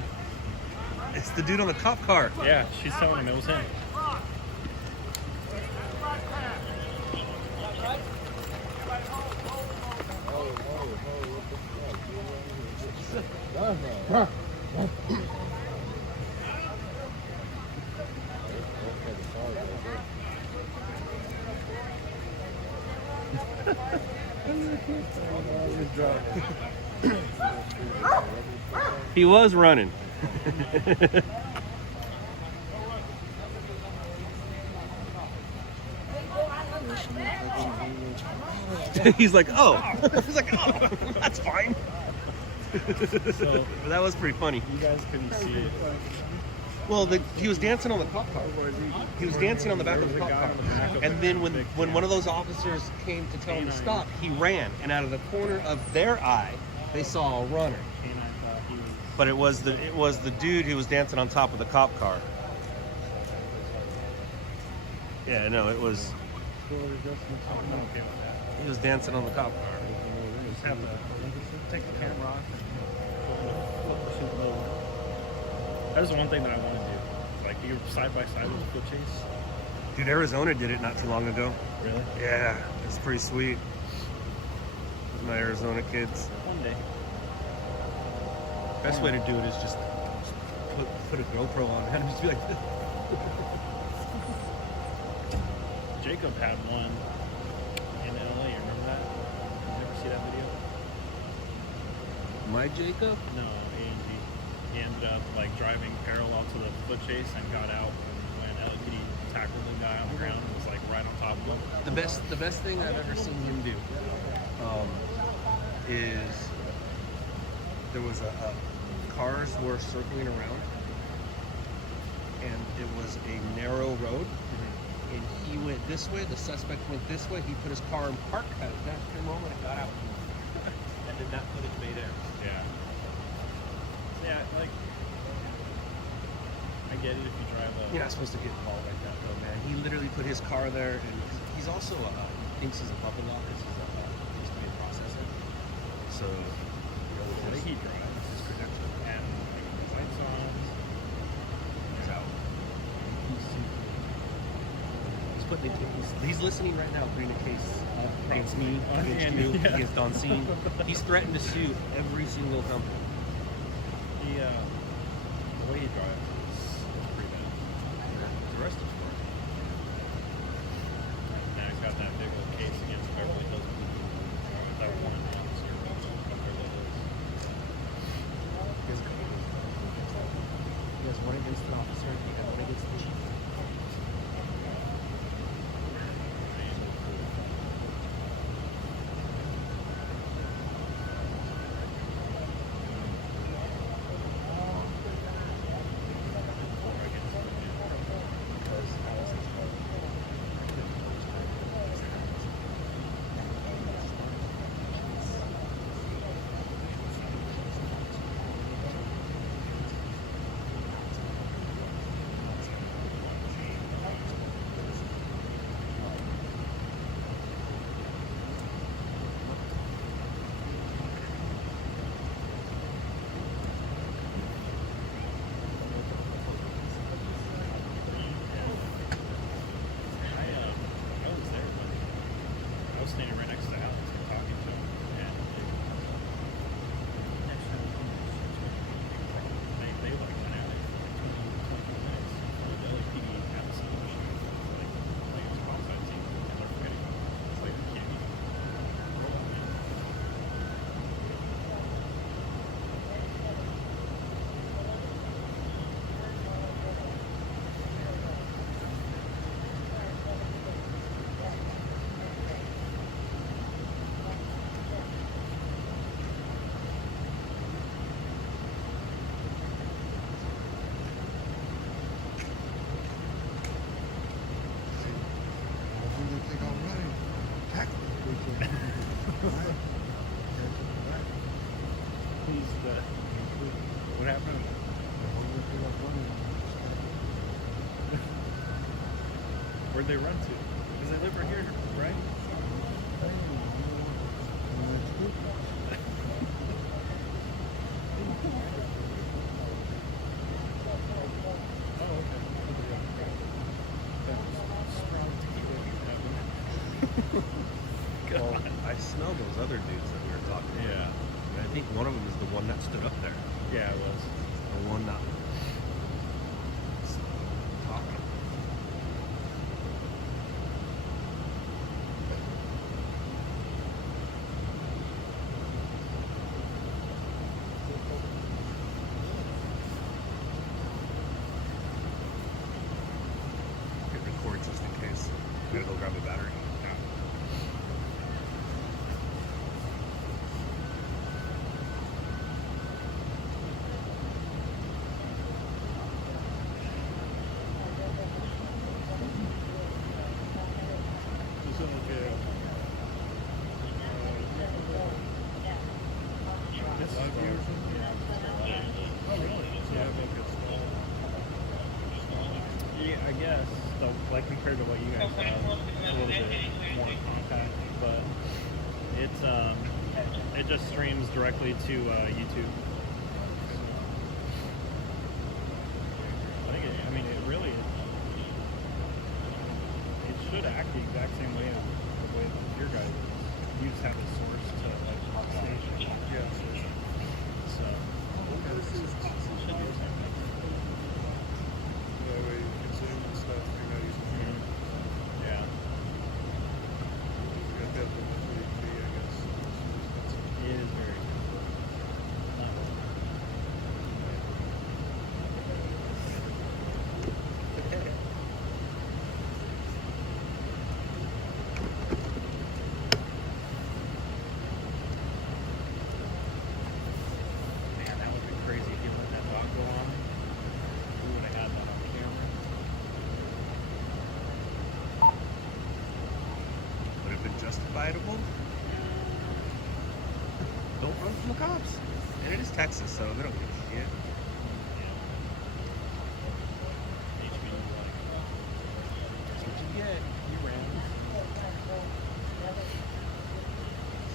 the dude on the cop car. Yeah, she's telling him it was him. He was running. He's like, oh. He's like, oh, that's fine. So But that was pretty funny. you guys couldn't see it. Well, he was dancing on the cop car. He was dancing on the back of the cop car. And then when one of those officers came to tell him to stop, he ran. And out of the corner of their eye, they saw a runner. Canine thought he was. But it was the dude who was dancing on top of the cop car. Yeah, no, it was. I'm okay with that. He was dancing on the cop car. Just have to take the camera off and flip the shit lower. That is one thing that I want to do. Like, you're side by side with a foot chase. Dude, Arizona did it not too long ago. Really? Yeah, it's pretty sweet. My Arizona kids. One day. Best way to do it is just put a GoPro on and just be like this. Jacob had one in LA. You remember that? You ever see that video? My Jacob? No, A&G. He ended up like driving parallel to the foot chase and got out when LAPD tackled the guy on the ground and was like right on top of him. The best thing I've ever seen him do is there was a cars were circling around and it was a narrow road and he went this way, the suspect went this way, he put his car in park at that moment and got out and then that footage made air. Yeah. Yeah, like I get it if you drive a. You're not supposed to get involved like that though, man. He literally put his car there and he's also thinks he's a public office, he's used to be a processor. So I think he drives his credentials and his lights on. he's out. He's listening right now, putting a case against me, against you, Yeah. against Don Cine. He's threatened to sue every single company. The way he drives is pretty bad. The rest is fine. Now he's got that big old case against Beverly Hills. That one officer, what their logo is. He has one against an officer, he has one against the chief. I was there when I was standing right next to Alex and talking to him, and they like went out it for like 20 minutes. The LAPD had the scene shooting, like it was a homicide scene, and they're forgetting. It's like you can't even roll on it. They think I'm running. He's what happened? Where'd they run to? Because they live right here, right? Well, I smell those other dudes that we were talking about. Yeah. And I think one of them is the one that stood up there. Yeah, it was. The one that was talking. Hit record just in case. I'm gonna go grab a battery. Yeah, I guess. So, like compared to what you guys have, a little bit more compact, but it just streams directly to YouTube. I mean, it really it should act the exact same way as the way that your guys is. You just have a source to like station. Yeah. So it should be the same thing. That way you consume and stuff, you're not using fuel. Yeah. You got that monthly fee, I guess. It is very expensive. Not Man, that would be crazy if you let that dog go on. We would have had that on camera. Would have been justifiable. Don't run from the cops. And it is Texas, so they don't give a shit. That's what you get. You ran.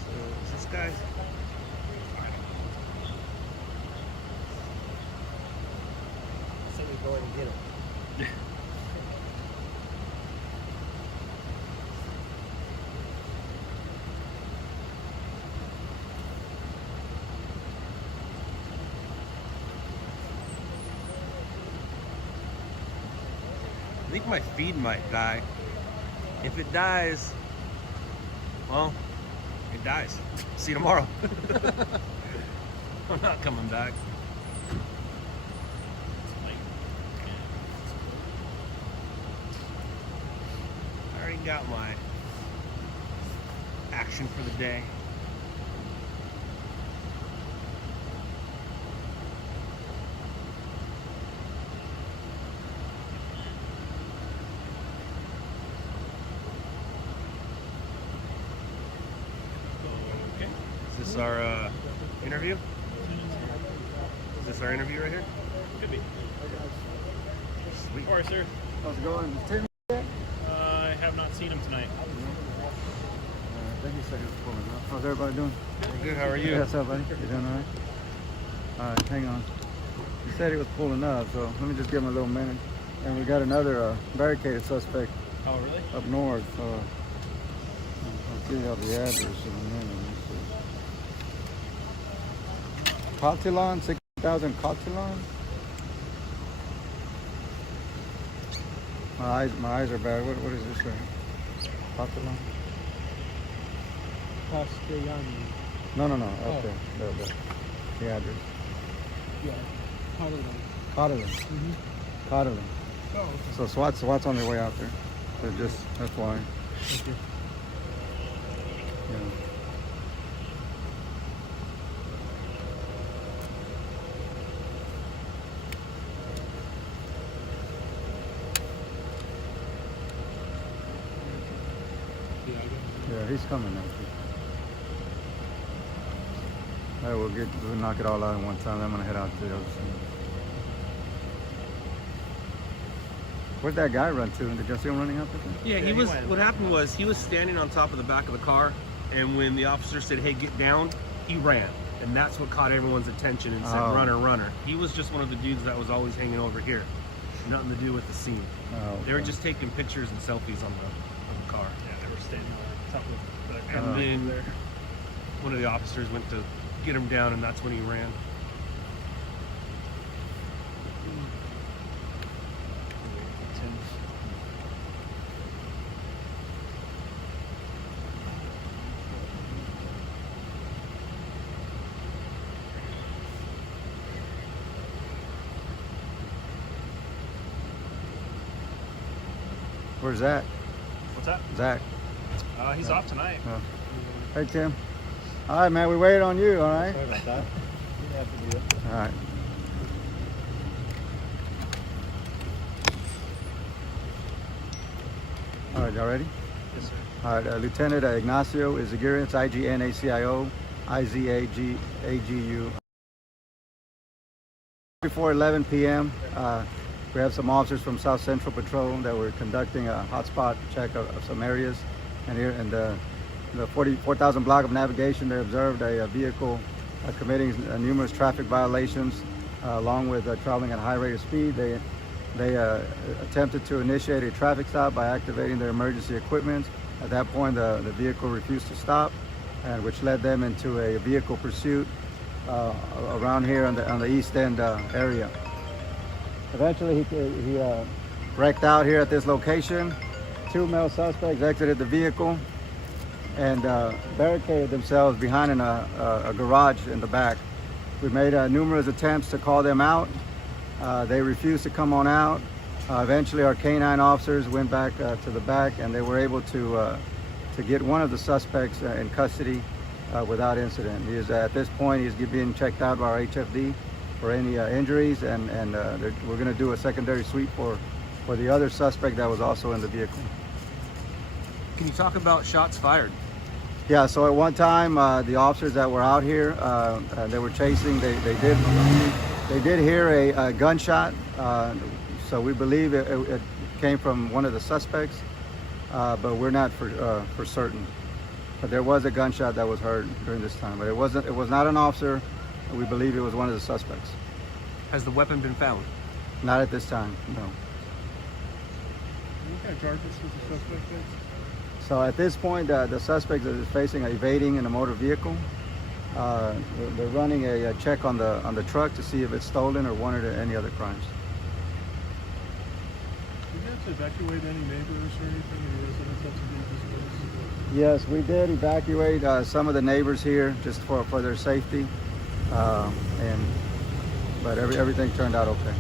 So is this guy's? So we go and get him. I think my feed might die. If it dies, well, it dies. See you tomorrow. I'm not coming back. I already got my action for the day. Okay. Is this our interview? Is this our interview right here? Could be. Sweet. Or sir. How's it going? Tim? I have not seen him tonight. Thank you, second. How's everybody doing? We're good. How are you? Yeah, what's up, buddy? You doing all right? All right, hang on. He said he was pulling up, so let me just give him a little minute. And we got another barricaded suspect Oh, really? up north. I'll give you all the address in a minute. Cotilon, 60,000 Cotilon. My eyes are bad. What is this right? Cotilon? Castellani. No. Oh. Up there. The address. Yeah. Cotilon. Cotilon. Mm-hmm. Cotilon. Oh, okay. So SWAT's on their way out there. So that's why. Okay. Yeah. Yeah, I got it. Yeah, he's coming now. All right, we'll knock it all out in one time. I'm gonna head out to the other side. Where'd that guy run to? Did you see him running out there? Yeah, he was. What happened was he was standing on top of the back of the car, and when the officer said, "Hey, get down," he ran, and that's what caught everyone's attention and said, "Runner, runner." He was just one of the dudes that was always hanging over here. Nothing to do with the scene. Oh, okay. They were just taking pictures and selfies on the car. Yeah, they were standing on top of the And then there. one of the officers went to get him down, and that's when he ran. Where's Zach? What's that? Zach. He's off tonight. Oh. Hey, Tim. All right, man. We waited on you. All right. Sorry about that. You didn't have to do it. All right. All right, y'all ready? Yes, sir. All right, Lieutenant Ignacio Izaguirre, it's Ignacio Izagu. Before 11 p.m., we have some officers from South Central Patrol that were conducting a hotspot check of some areas. And here in the 44,000 block of navigation, they observed a vehicle committing numerous traffic violations along with traveling at a high rate of speed. They attempted to initiate a traffic stop by activating their emergency equipment. At that point, the vehicle refused to stop, and which led them into a vehicle pursuit around here on the east end area. Eventually, he wrecked out here at this location. 2 male suspects exited the vehicle and barricaded themselves behind a garage in the back. We made numerous attempts to call them out. They refused to come on out. Eventually, our canine officers went back to the back, and they were able to get one of the suspects in custody without incident. He is at this point, he's being checked out by our HFD for any injuries, and we're going to do a secondary sweep for the other suspect that was also in the vehicle. Can you talk about shots fired? Yeah, so at one time, the officers that were out here, they were chasing, they did hear a gunshot, so we believe it came from one of the suspects, but we're not for certain. But there was a gunshot that was heard during this time, but it was not an officer. We believe it was one of the suspects. Has the weapon been found? Not at this time, no. What kind of charges was the suspect face? So at this point, the suspect is facing evading in a motor vehicle. They're running a check on the truck to see if it's stolen or wanted any other crimes. Did you have to evacuate any neighbors or anything, or residents that to be displaced? Yes, we did evacuate some of the neighbors here just for their safety, but everything turned out okay.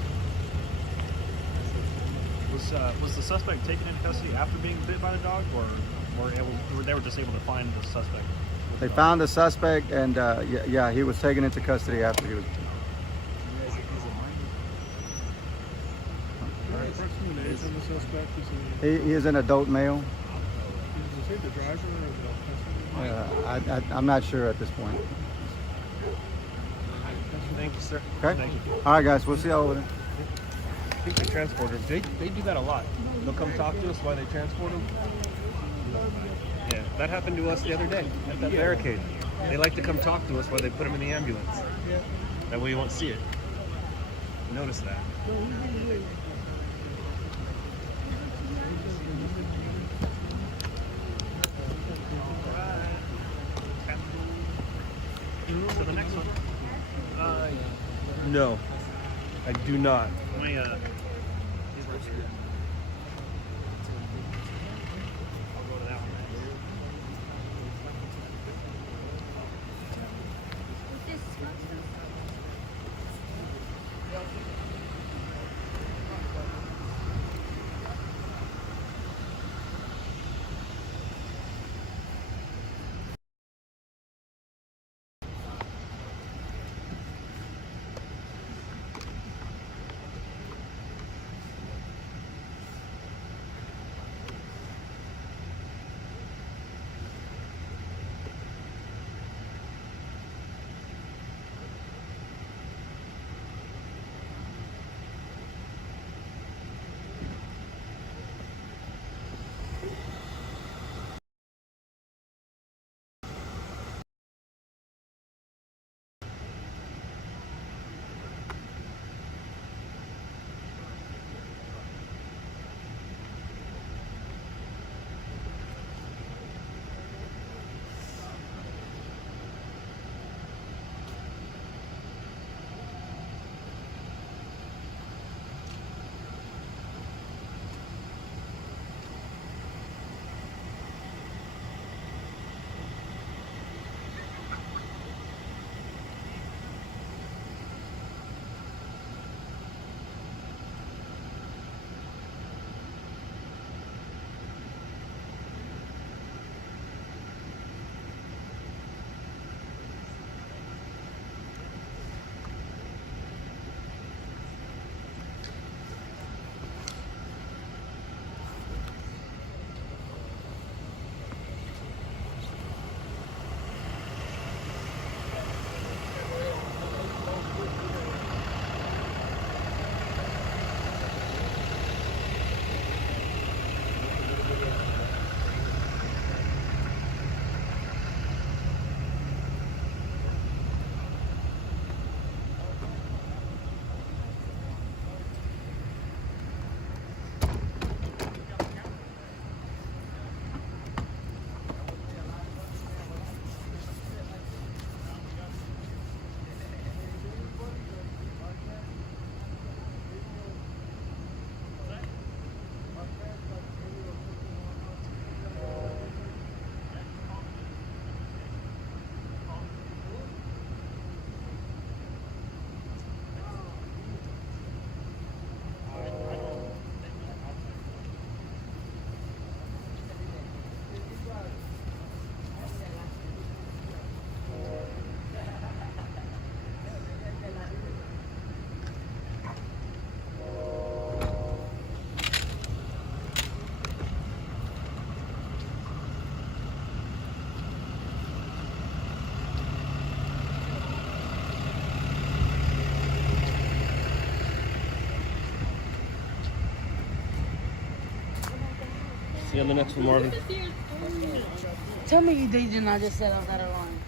Was the suspect taken into custody after being bit by the dog, or they were just able to find the suspect? They found the suspect, and yeah, he was taken into custody after he was. Approximate age on the suspect? He is an adult male. Is he the driver or the passenger? I'm not sure at this point. Thank you, sir. Okay. Thank you. All right, guys. We'll see you over there. I think the transporters, they do that a lot. They'll come talk to us while they transport them. Yeah, that happened to us the other day at that barricade. They like to come talk to us while they put them in the ambulance. Yeah. That way you won't see it. Notice that. So the next one. No, I do not. Let me, he's right here. I'll go to that one. See you on the next one, Marvin. Tell me they did not just set off that alarm.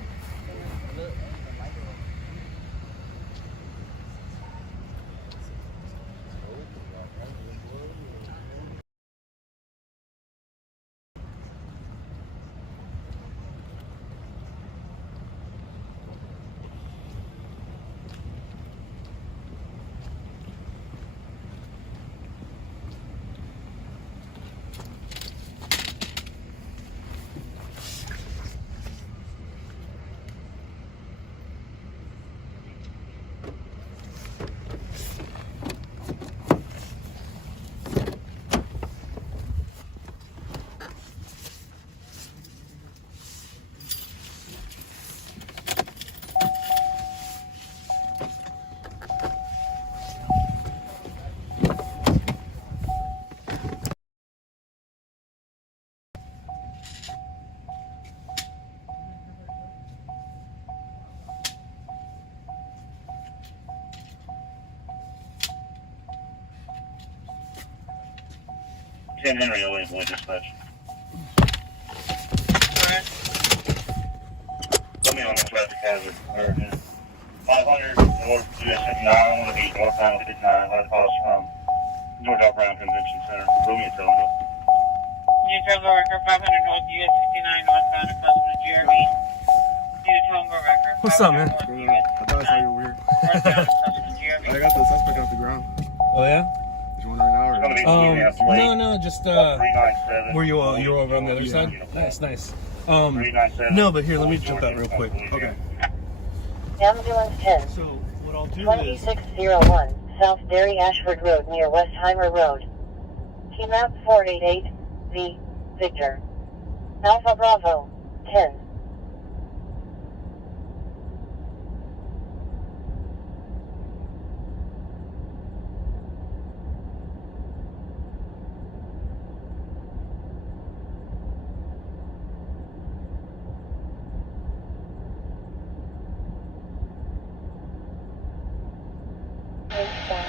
Henry, away, boy, dispatch. Put me on the traffic hazard. 500 North US 59, I want to be northbound 59, right across from North Brown Convention Center. Roll me a telephone. New Telephone Record 500 North US 59, northbound across from the GRB. New Telephone Record. What's up, man? I thought I saw you weird. I got the suspect off the ground. Oh yeah? He's wondering now or No, just 397. were you were over on the other side? Nice. 397. No, but here, let me jump out real quick. Okay. Ambulance 10. So what I'll do is 2601, South Derry Ashford Road near Westheimer Road. TMAP 488, V, Victor. Alpha Bravo, 10.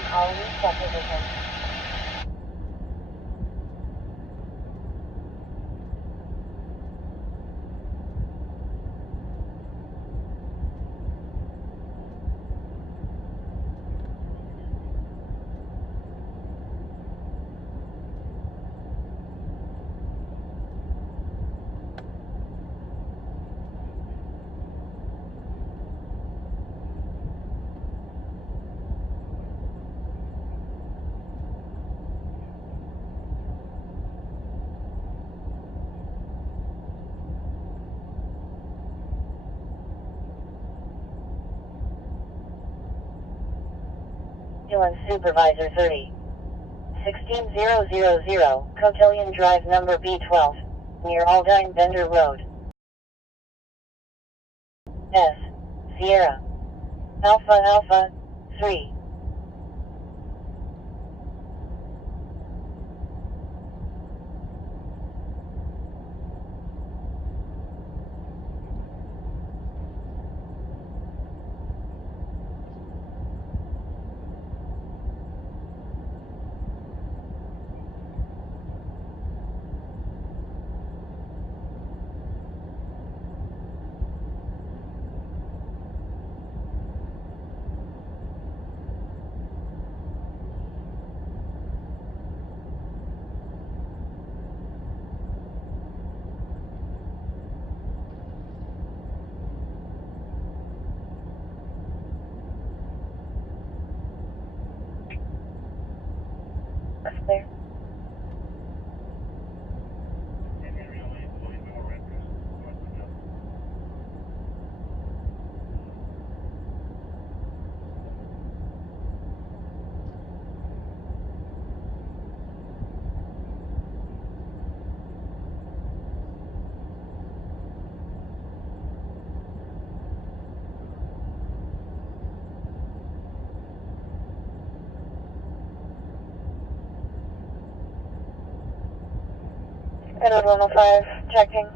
All subdivision. Ambulance Supervisor 30. 16000, Cotillion Drive number B12, near Aldine Bender Road. S. Sierra. Alpha 3. Clear. Edward 105, checking.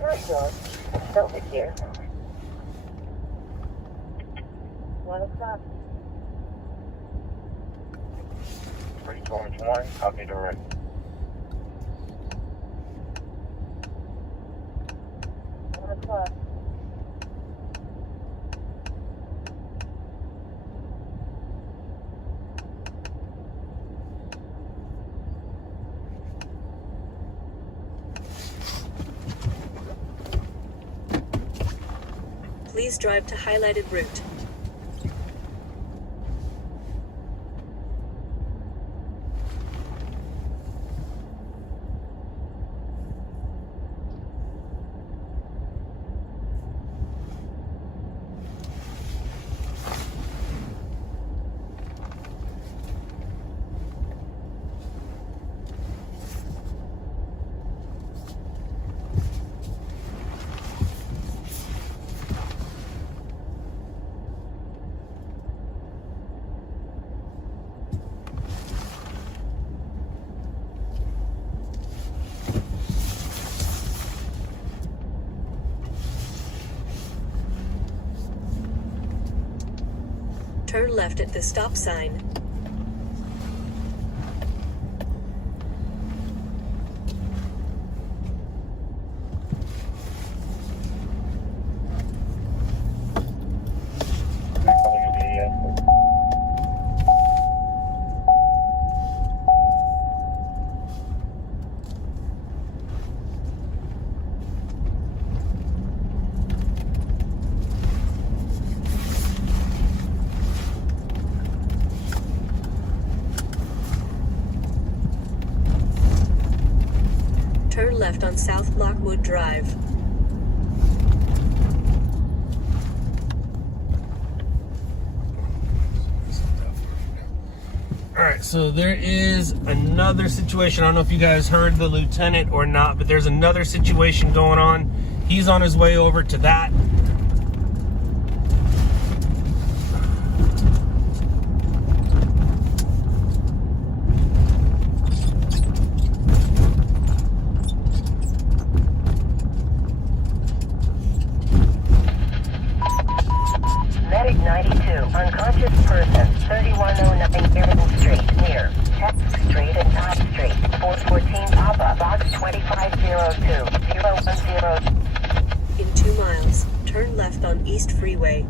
Personal, Silver here. 1 o'clock. 321, copy direct. O'clock. Please drive to highlighted route. Turn left at the stop sign. Turn left on South Lockwood Drive. Alright, so there is another situation. I don't know if you guys heard the lieutenant or not, but there's another situation going on. He's on his way over to that. Medic 92, unconscious person, 3109 Irving Street, near Tech Street and Top Street, 414 Papa, box 2502010. In 2 miles, turn left on East Freeway.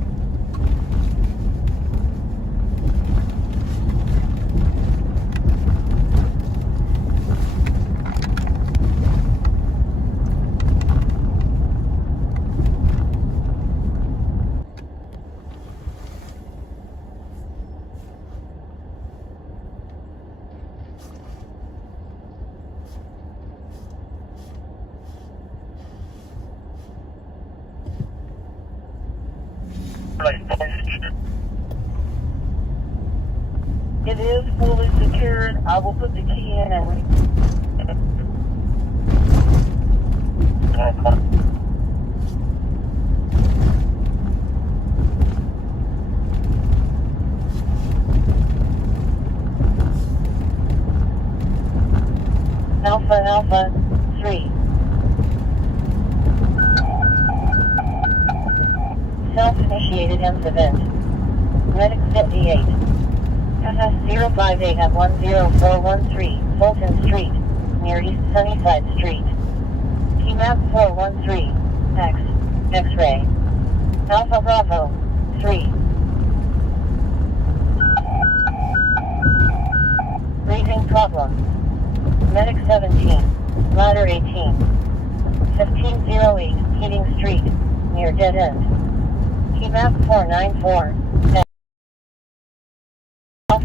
It is fully secured. I will put the key in and Alpha 3. Self-initiated incident. Medic 58. FS 058 at 10413 Fulton Street, near East Sunnyside Street. Key map 413, X, X-ray. Alpha Bravo, 3. Breathing problem. Medic 17, ladder 18. 1508 Heating Street, near Dead End. Key map 494, X.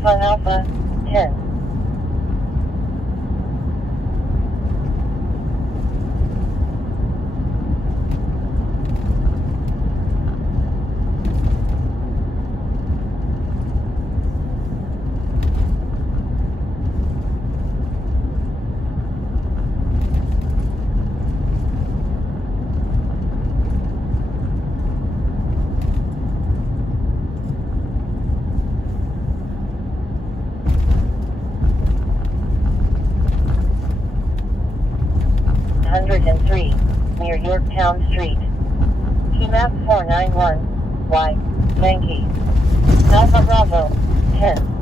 Alpha 10. Yorktown Street. Key map 491, Y, Yankee. Alpha Bravo, 10.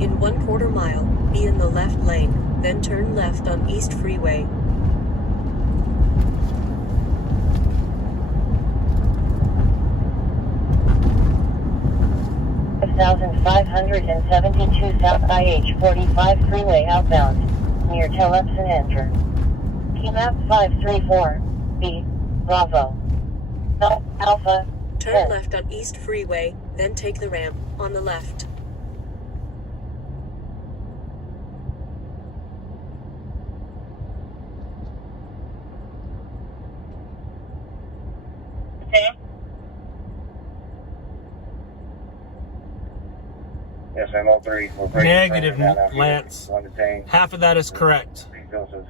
In 1/4 mile, be in the left lane, then turn left on East Freeway. $5,572 South IH-45 Freeway outbound, near Telepson Enter. Key map 534, B, Bravo. Alpha, Turn 10. left on East Freeway, then take the ramp on the left. Yes, ML3. We're breaking Negative, down out here. Lance. One detained. Half of that is correct. Joseph.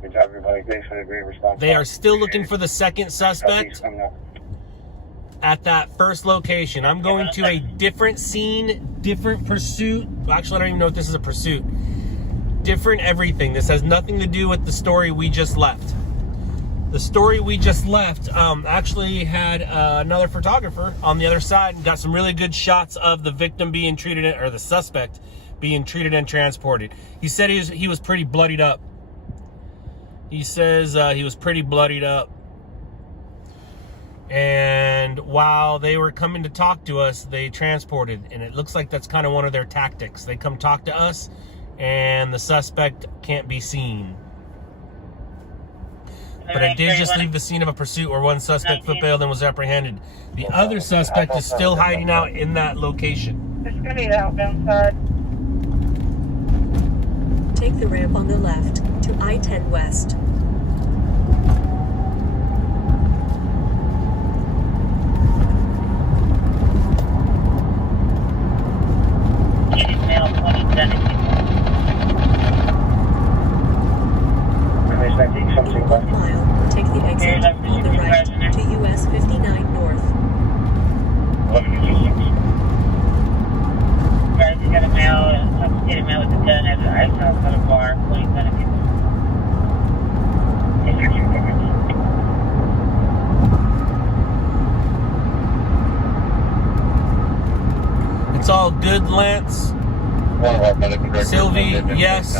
Good job, everybody. Thanks for the great response. They are still looking for the second suspect at that first location. I'm going to a different scene, different pursuit. Actually, I don't even know if this is a pursuit. Different everything. This has nothing to do with the story we just left. The story we just left actually had another photographer on the other side and got some really good shots of the victim being treated, or the suspect being treated and transported. He said he was pretty bloodied up. He says he was pretty bloodied up. And while they were coming to talk to us, they transported. And it looks like that's kind of one of their tactics. They come talk to us, and the suspect can't be seen. But I did just leave the scene of a pursuit where one suspect foot bailed and was apprehended. The other suspect is still hiding out in that location. It's going to be the outbound side. Take the ramp on the left to I-10 West. Mail 2017. In 1 mile, take the exit on the right to US 59 North. 1126. Guys, you got a mail, get a mail with the gun at the ice house at a bar, 2017. It's all good, Lance. Sylvie, yes.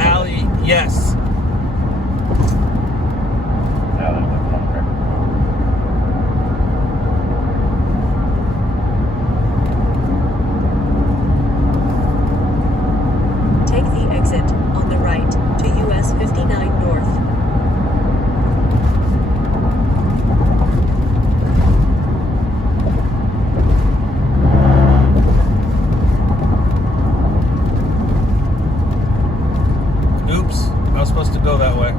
Allie, yes. Take the exit on the right to US 59 North. Oops, I was supposed to go that way.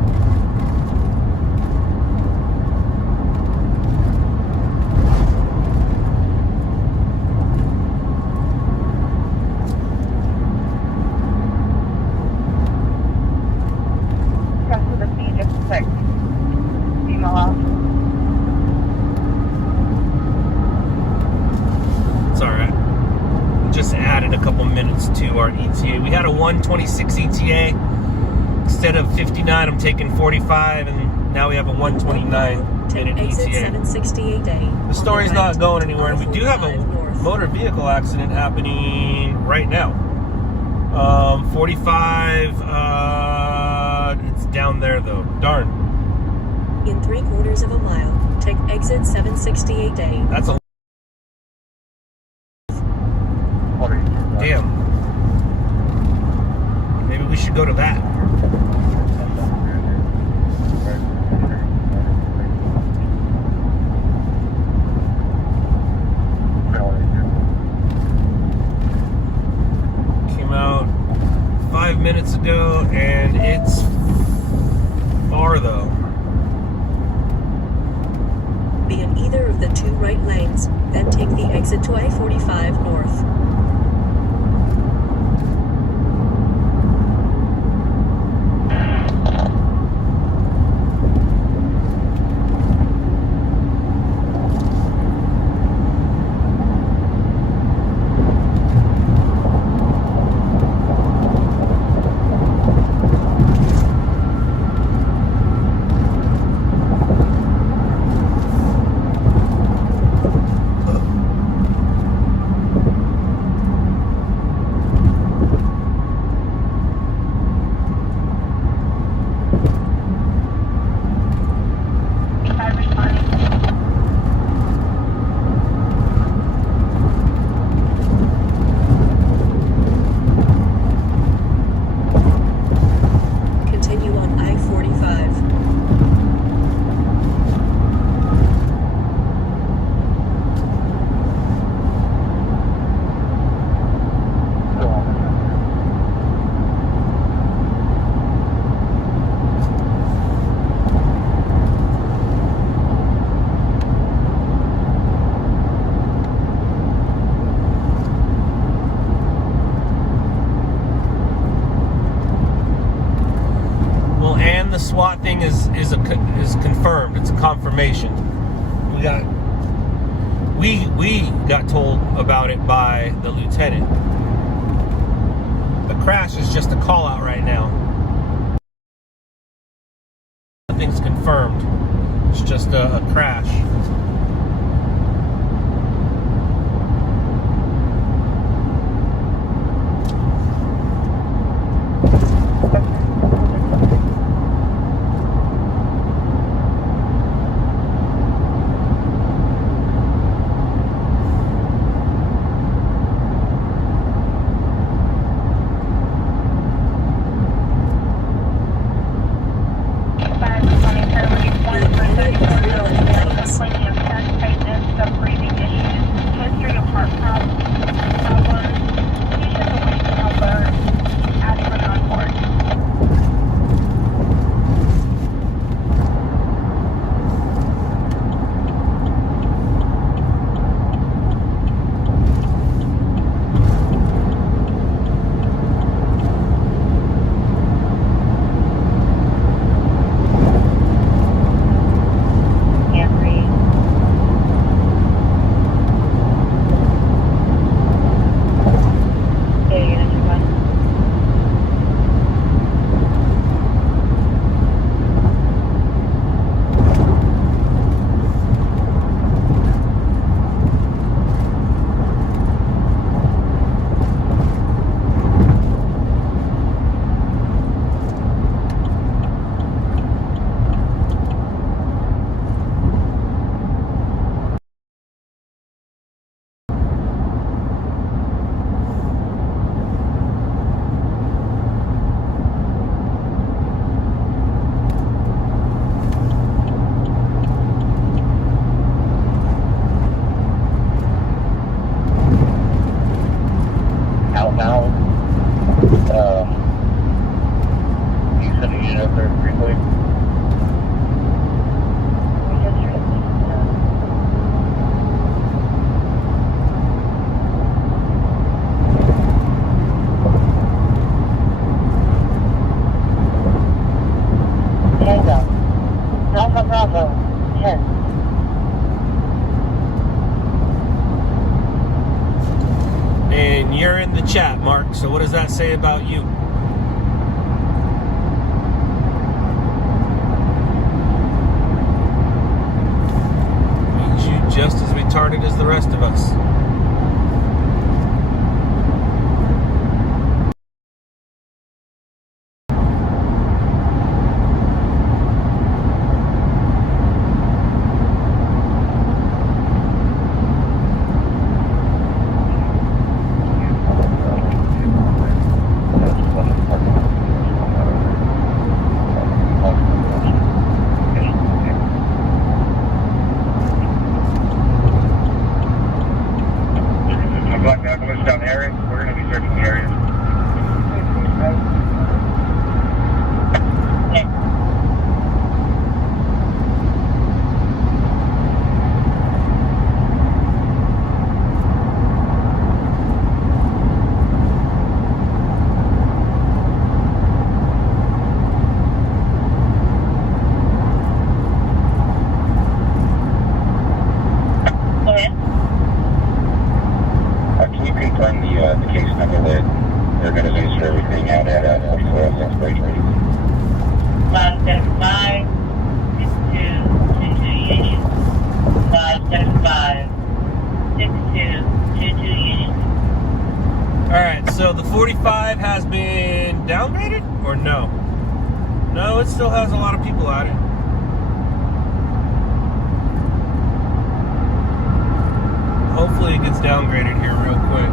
It's alright. Just added a couple minutes to our ETA. We had a 126 ETA. Instead of 59, I'm taking 45, and now we have a 129 minute Exit ETA. 768A. The story's not going anywhere, and we do have a motor vehicle accident happening right now. 45, it's down there though. Darn. In 3/4 of a mile, take exit 768A. That's a damn. Maybe we should go to that. Came out 5 minutes ago, and it's far though. either of the two right lanes, then take the exit to I-45 north. Continue on I-45. Well, and the SWAT thing is confirmed. It's a confirmation. We got told about it by the lieutenant. The crash is just a call out right now. Nothing's confirmed. It's just a crash. And you're in the chat, Mark, so what does that say about you? Means you just as retarded as the rest of us. heading out at 4406 Bridge. 575, 6222 Union. 575, 6222 Union. Alright, so the 45 has been downgraded or no? No, it still has a lot of people at it. Hopefully it gets downgraded here real quick.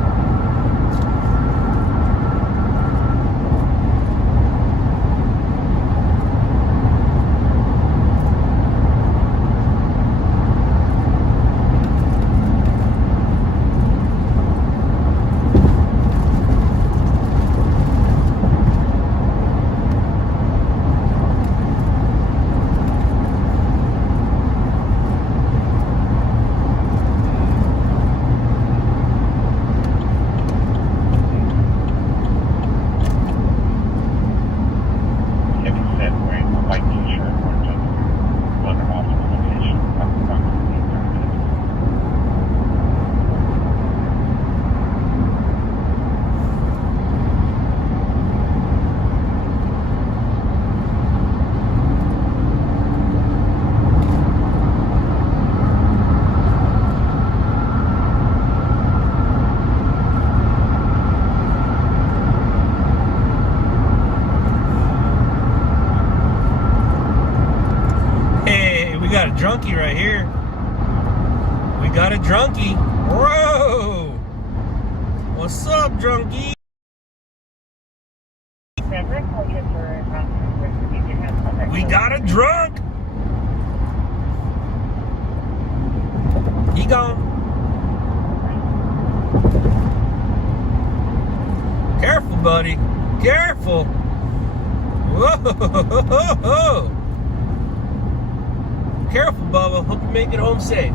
Got a drunkie right here. We got a drunkie. Whoa! What's up, drunkie? We got a drunk. He gone. Careful, buddy. Careful. Whoa! Careful, Bubba. Hope you make it home safe.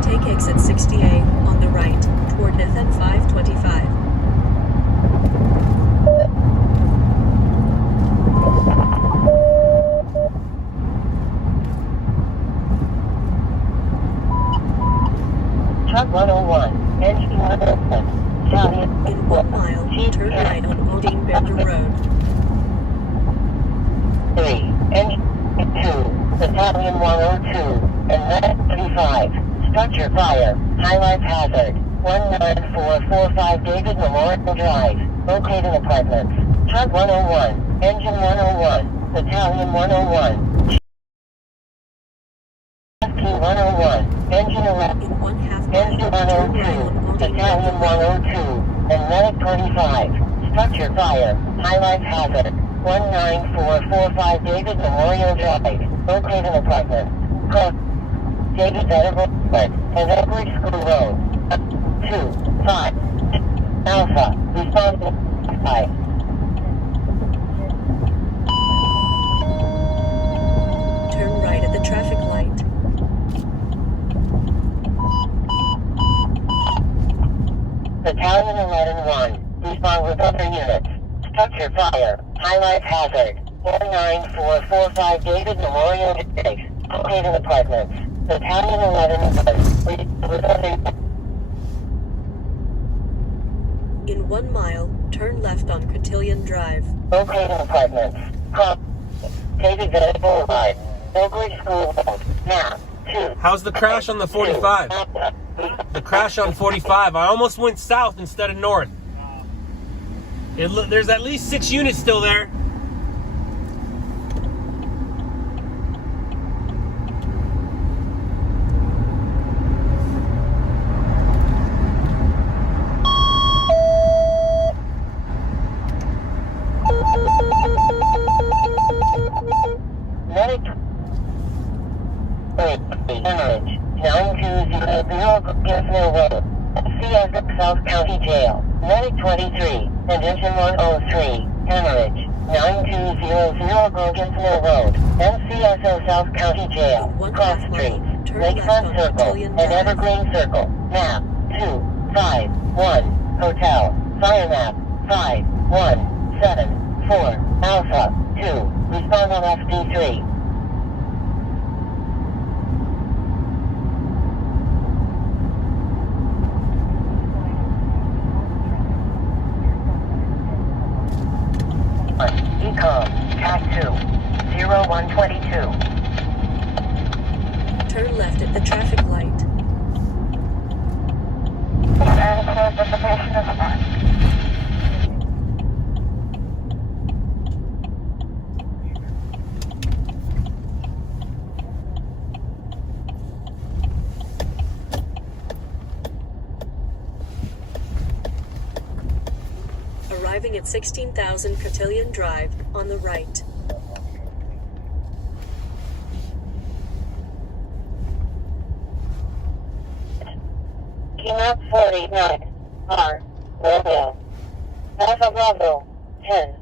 Take exit 60A on the right, toward FN 525. Truck 101, engine 101. In 1 mile, turn right on Odin Bender Road. 3, engine 2, Battalion 102, and red 35. Structure fire, highlights hazard. 19445 David Memorial Drive, located apartments. Truck 101, engine 101, Battalion 101. 101, engine 11, In 1/2 engine mile, turn right on 102, Odin Battalion Bender 102, and medic 25. Structure fire, highlights hazard. 19445 David Memorial Drive, located apartments. Code David Edible and Edward School Road. 2-5 Alpha, responsible 5. Turn right at the traffic light. Battalion 11-1, respond with other units. Structure fire, highlights hazard. 19445 David Memorial Drive, located apartments. Battalion 11-1, with other units. In 1 mile, turn left on Cotillion Drive. Located apartments. David Boulevard, Oak Ridge School Road. Now, 2. How's the crash on the 45? The crash on 45. I almost went south instead of north. There's at least 6 units still there. South County Jail. Medic 23, and engine 103, hemorrhage. 9200 Broken Mill Road. NCSO South County Jail. Cross Streets. Lakefront Circle, and Evergreen Circle. Map 251. Hotel. Fire map 5174. Alpha 2. Respond on FD3. Ecom, Cat 2, 0122. Turn left at the traffic light. Arriving at 16,000 Cotillion Drive, on the right. Keynote 49, R, Romeo. Alpha Bravo, 10.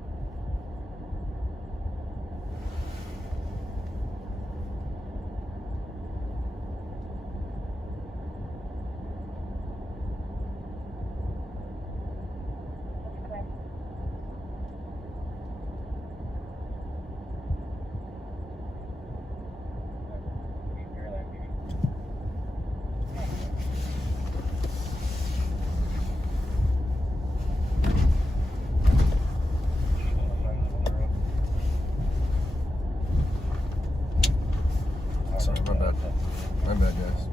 Sorry, my bad. My bad, guys.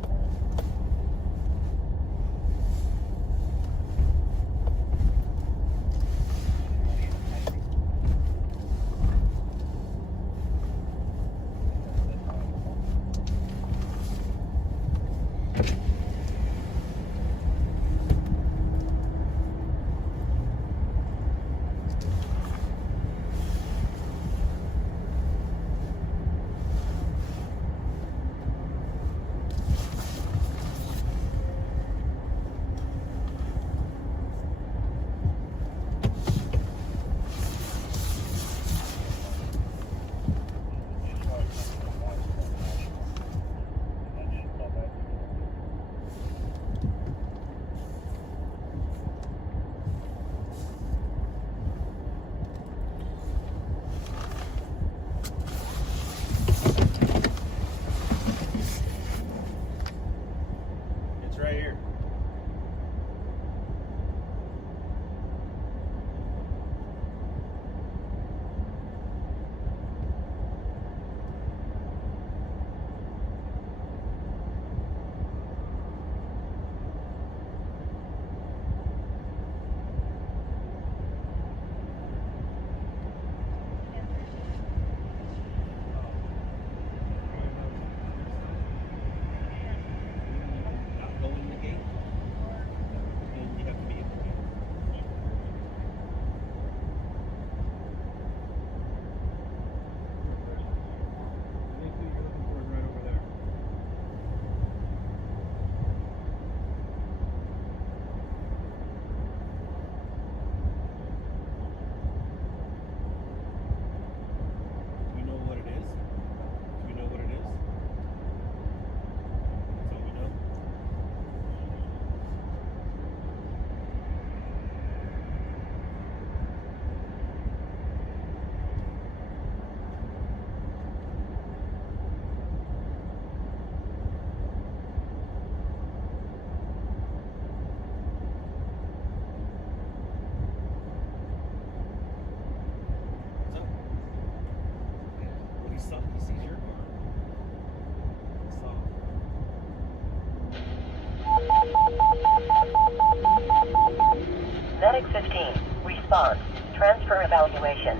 respond. Transfer evaluation.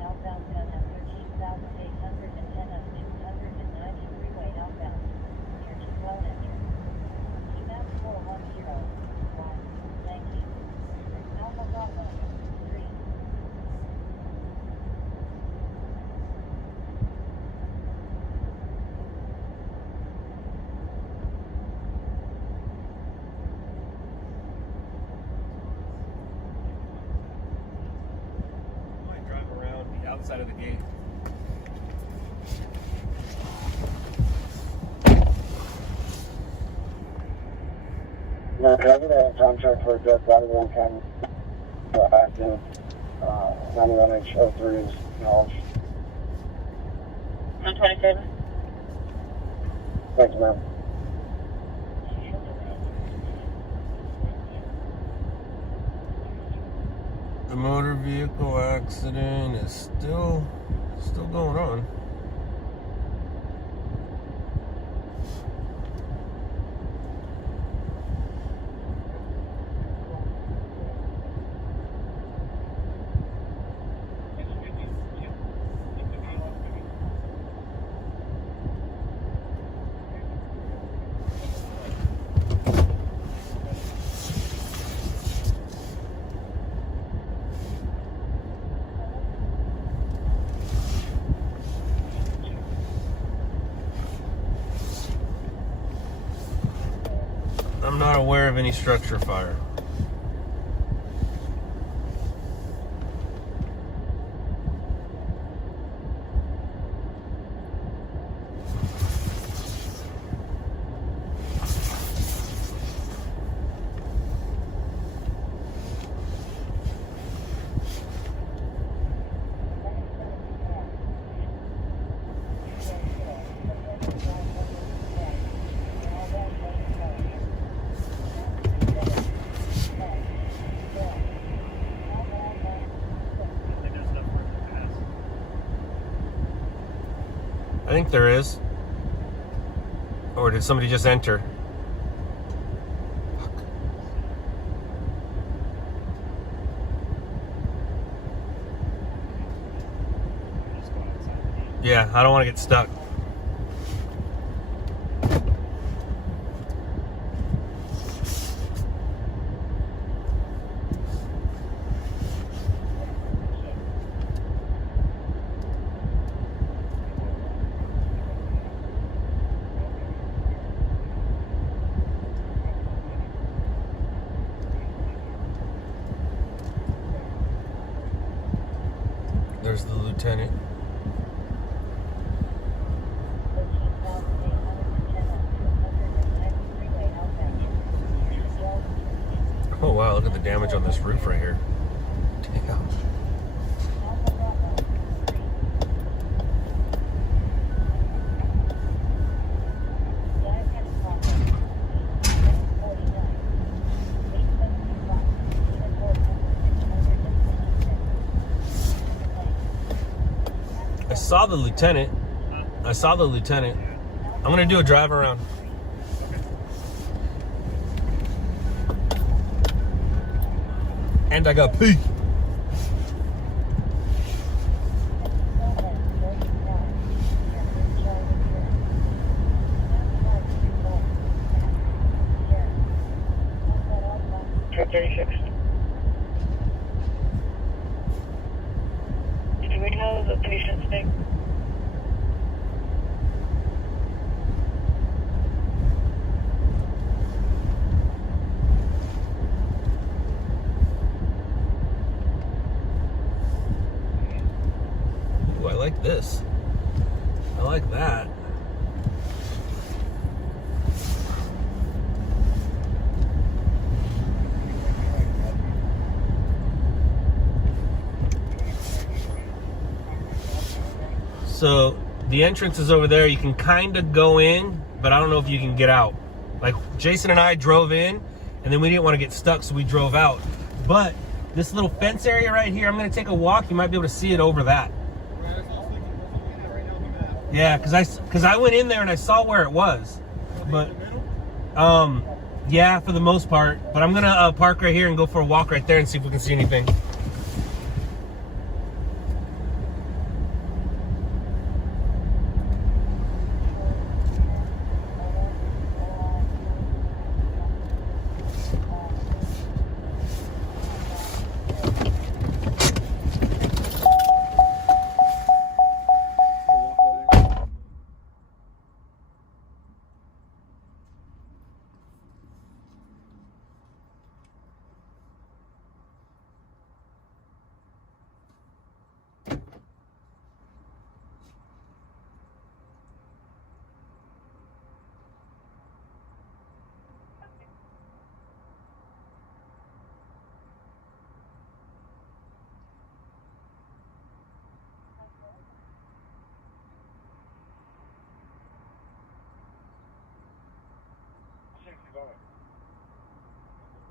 Outbound 10 at 13,810 at 290 freeway outbound. Near to well enter. Map 410. 1. Thank you. Alpha Bravo. 3. Might drive around the outside of the gate. Yeah, cover that contract for Death Valley 1 County. Active 91H03 is acknowledged. 127. Thanks, ma'am. The motor vehicle accident is still going on. I'm not aware of any structure fire. I think there is. Or did somebody just enter? Yeah, I don't want to get stuck. There's the lieutenant. Oh wow, look at the damage on this roof right here. Damn. I saw the lieutenant. I'm gonna do a drive around. And I got pee. Trip 36. Do we know the patient's name? Ooh, I like this. I like that. So the entrance is over there. You can kind of go in, but I don't know if you can get out. Like Jason and I drove in, and then we didn't want to get stuck, so we drove out. But this little fence area right here, I'm going to take a walk. You might be able to see it over that. Yeah, because I went in there and I saw where it was, but Yeah, for the most part. But I'm gonna park right here and go for a walk right there and see if we can see anything.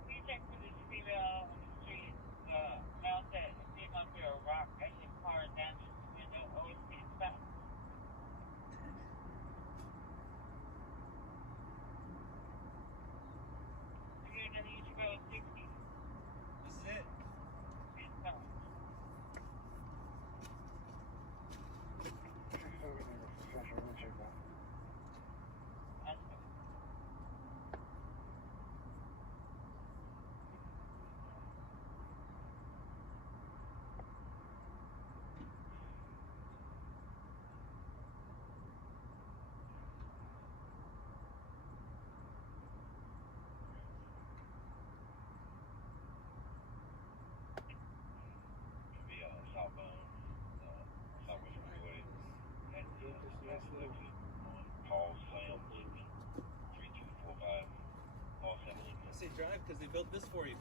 We check for this female on the street, mounted, came under a rock, and his car damaged the window, OSP back. You're gonna need to go 60. This is it. Southbound, Southwest Freeway, and Paul Sam, 3245, Paul Sam. I say drive because they built this for you.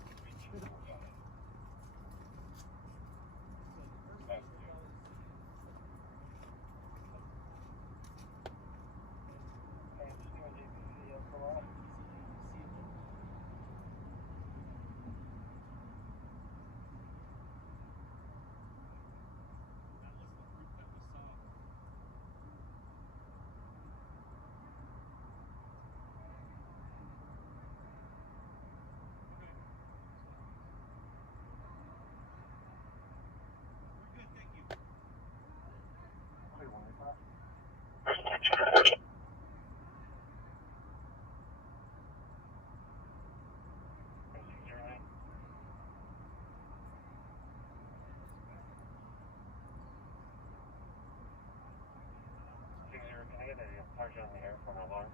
Can I get a sergeant on the air for an alarm?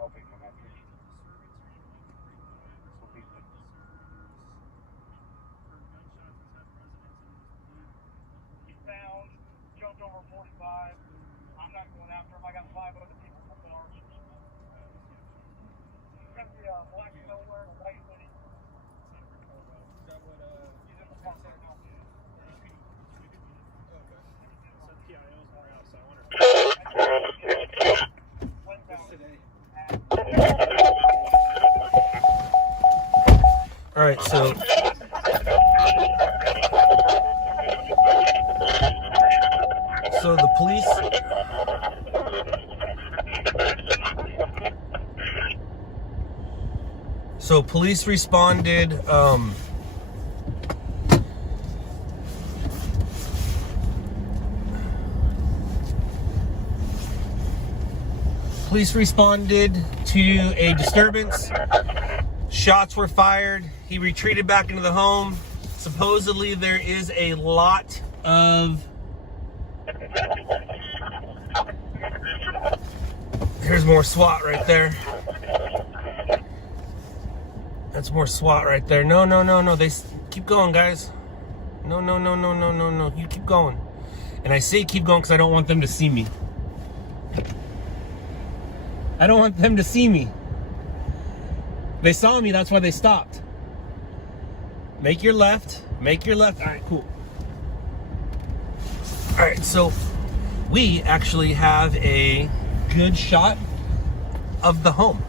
Open connectors. Eastbound, jumped over 45. I'm not going after him. I got 5 other people from bars. He's going to be a black nowhere and a white hoodie. Is that what, he's in the park right now. Okay. So PIO's more out, so I wonder All right, so So the police. So police responded. Police responded to a disturbance. Shots were fired. He retreated back into the home. Supposedly there is a lot of... Here's more SWAT right there. That's more SWAT right there. No. They keep going, guys. No. You keep going. And I say keep going because I don't want them to see me. I don't want them to see me. They saw me, that's why they stopped. Make your left. Make your left. All right, cool. All right, so we actually have a good shot of the home.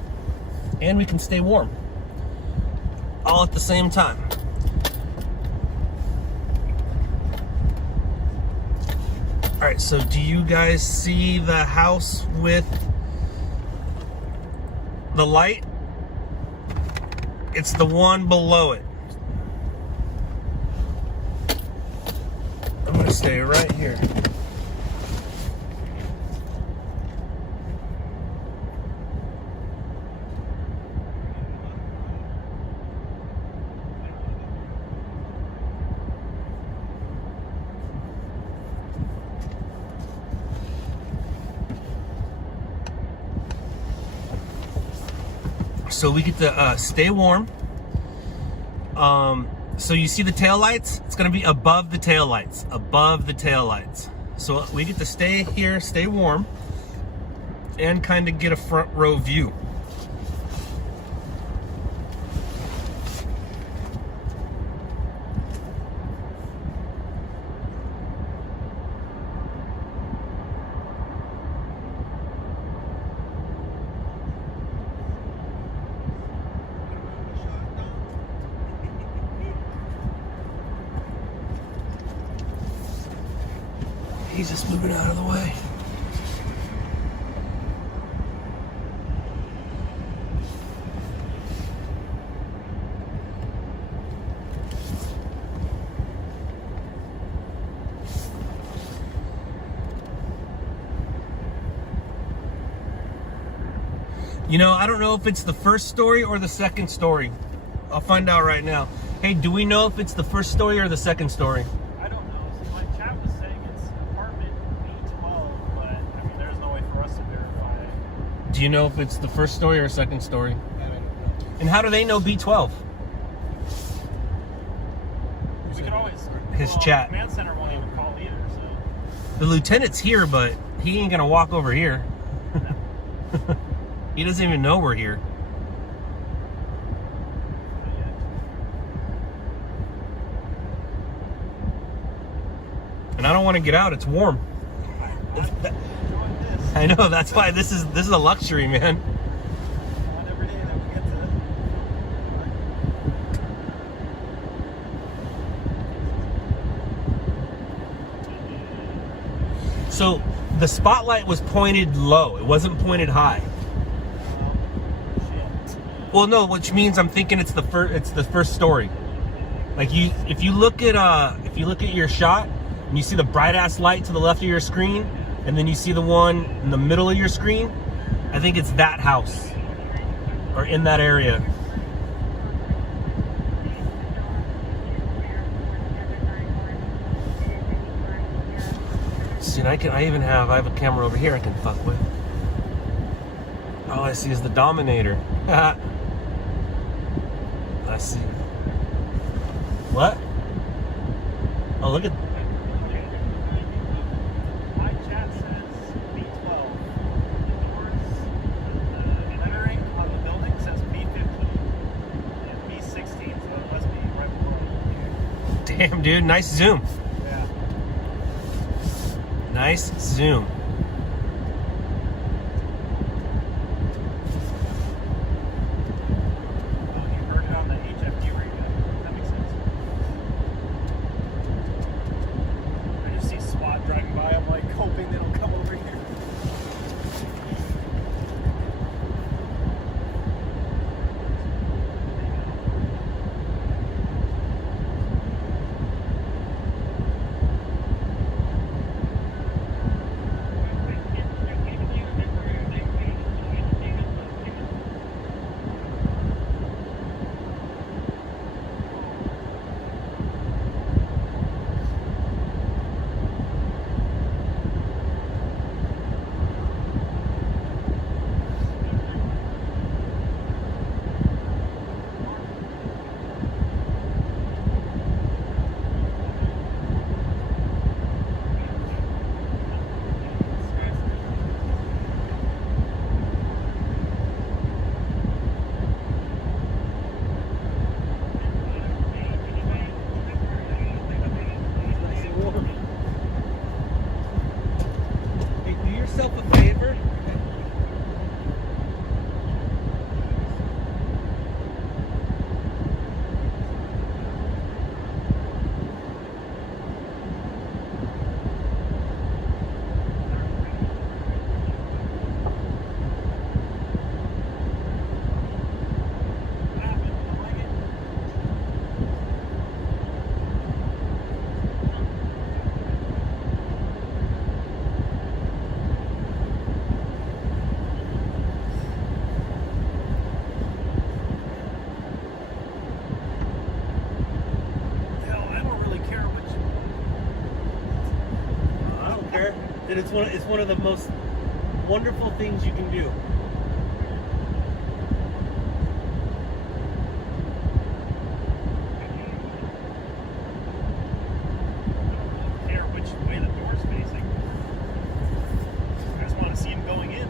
And we can stay warm. All at the same time. All right, so do you guys see the house with the light? It's the one below it. I'm gonna stay right here. So we get to stay warm. So you see the taillights? It's gonna be above the taillights, above the taillights. So we get to stay here, stay warm, and kind of get a front row view. He's just moving out of the way. You know, I don't know if it's the first story or the second story. I'll find out right now. Hey, do we know if it's the first story or the second story? Do you know if it's the first story or second story? And how do they know B12? We could always, his chat. Command center won't even call either, so. The lieutenant's here, but he ain't gonna walk over here. He doesn't even know we're here. And I don't want to get out. It's warm. I know, that's why this is a luxury, man. So the spotlight was pointed low. It wasn't pointed high. Well, no, which means I'm thinking it's the first story. Like if you look at your shot and you see the bright ass light to the left of your screen, and then you see the one in the middle of your screen, I think it's that house or in that area. See, I have a camera over here I can fuck with. All I see is the Dominator. Let's see. What? Oh, look at. My chat says B12. The doors, the lettering on the building says B15 and B16, so it must be right below. Damn, dude, nice zoom. Yeah. Nice zoom. Driving by, I'm like, oh And it's one of the most wonderful things you can do. Care which way the door's facing. I just want to see him going in.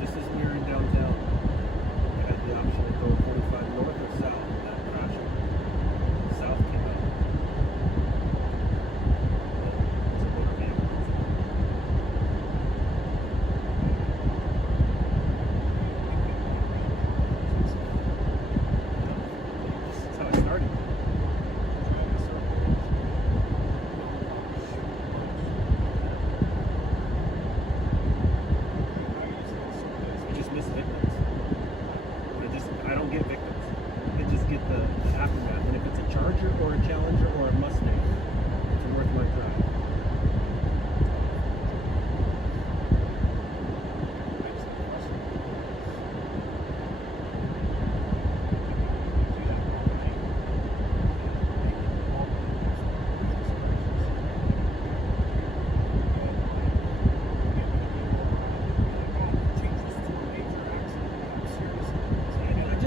Just as we were in downtown, I had the option of going 45 north or south. That crash, south came out. It's a motor vehicle. That's how I started. I don't get victims. I just get the aftermath. And if it's a Charger or a Challenger or a Mustang, it's worth my time.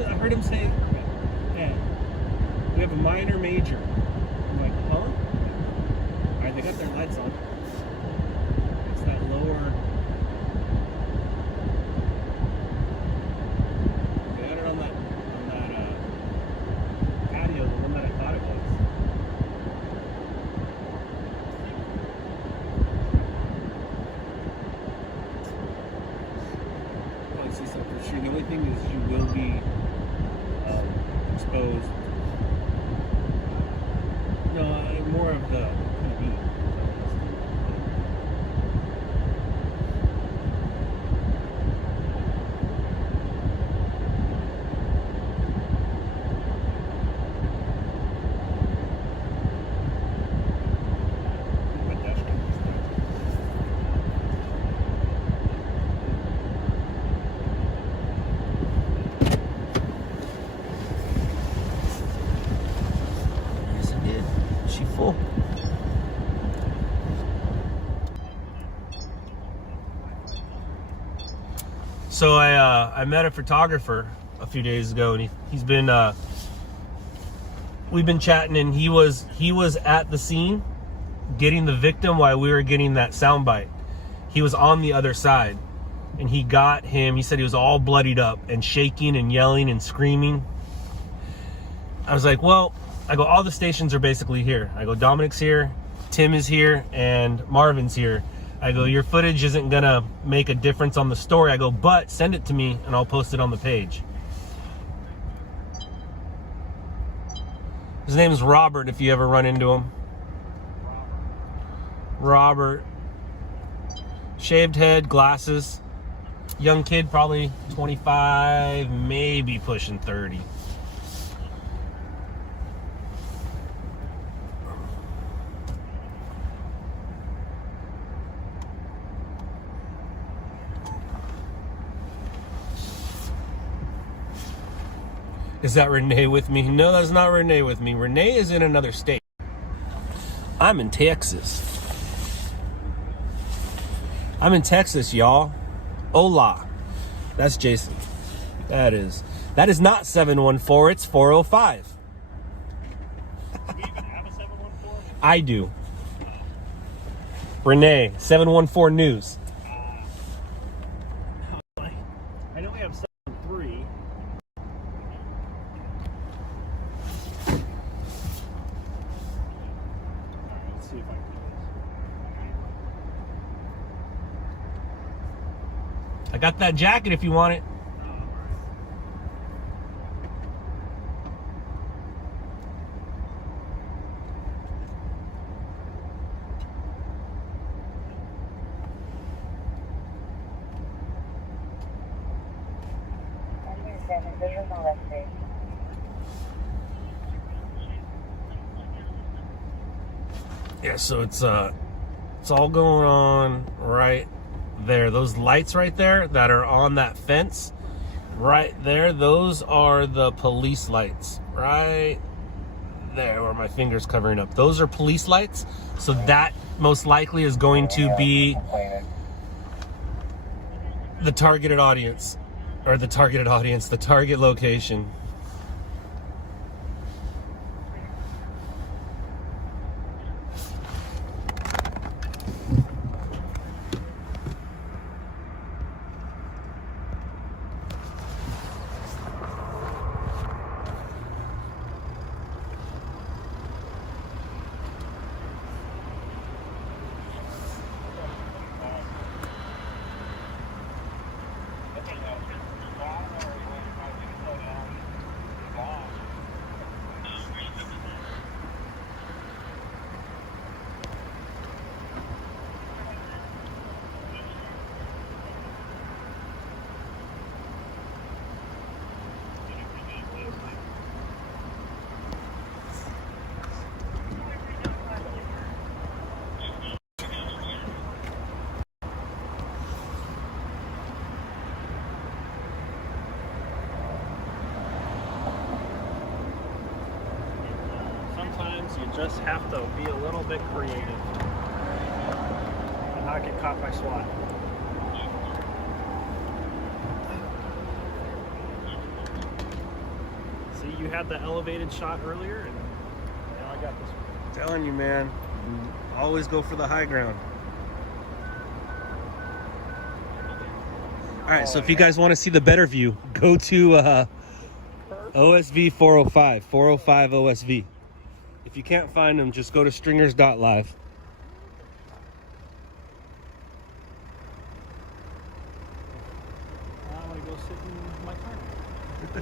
I heard him say, yeah, we have a minor major. I'm like, huh? Alright, they got their lights on. It's that lower. They had it on that patio, the one that I thought it was. I see something for sure. The only thing is you will be exposed. No, more of the heat. She full. So I met a photographer a few days ago, and he's been we've been chatting, and he was at the scene getting the victim while we were getting that soundbite. He was on the other side, and he got him. He said he was all bloodied up and shaking and yelling and screaming. I was like, well, I go, all the stations are basically here. I go, Dominic's here, Tim is here, and Marvin's here. I go, your footage isn't gonna make a difference on the story. I go, but send it to me and I'll post it on the page. His name is Robert, if you ever run into him. Robert. shaved head, glasses. Young kid, probably 25, maybe pushing 30. Is that Renee with me? No, that's not Renee with me. Renee is in another state. I'm in Texas. I'm in Texas, y'all. Hola. That's Jason. That is not 714, it's 405. Do you even have a 714? I do. Renee, 714 News. I know we have 73. Let's see if I can do this. I got that jacket if you want it. Yeah, so it's all going on right there. Those lights right there that are on that fence right there, those are the police lights right there where my finger's covering up. Those are police lights. So that most likely is going to be the targeted audience, or the target location. Sometimes you just have to be a little bit creative and not get caught by SWAT. See, you had the elevated shot earlier, and now I got this one. I'm telling you, man, always go for the high ground. All right, so if you guys want to see the better view, go to OSV 405 OSV. If you can't find them, just go to stringers.live. I'm going to go sit in my car. The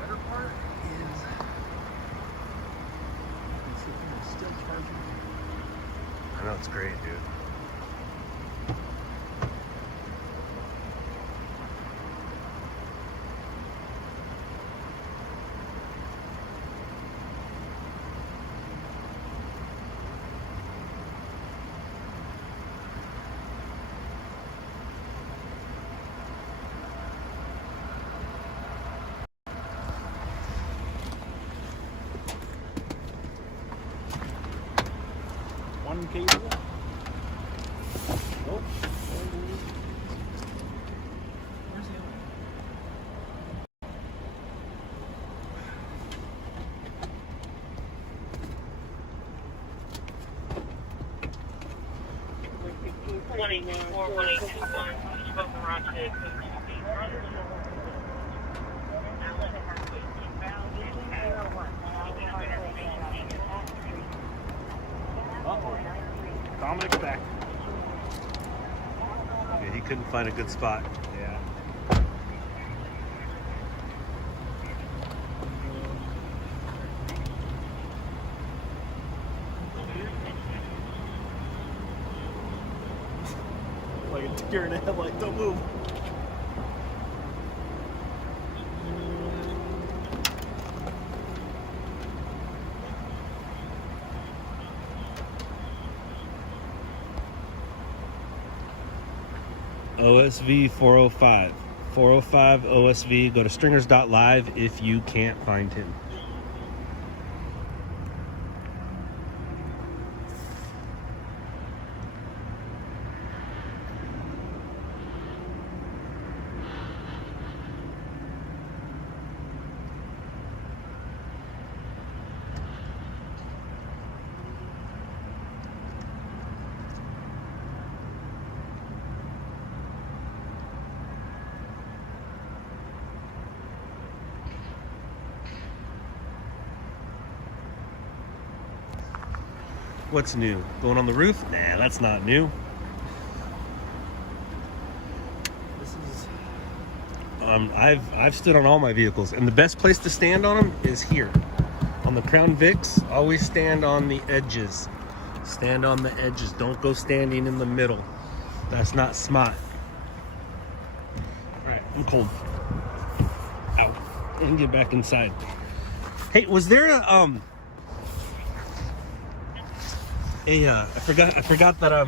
better part is still charging. I know, it's great, dude. One cable. Nope. Where's the other one? Uh-oh. Dominic's back. couldn't find a good spot. Yeah. Like a deer in the headlight, don't move. OSV 405. 405 OSV. Go to stringers.live if you can't find him. What's new? Going on the roof? Nah, that's not new. This is I've stood on all my vehicles, and the best place to stand on them is here. On the Crown Vics, always stand on the edges. Stand on the edges. Don't go standing in the middle. That's not smart. All right, I'm cold. Ow. And get back inside. Hey, was there a I forgot that I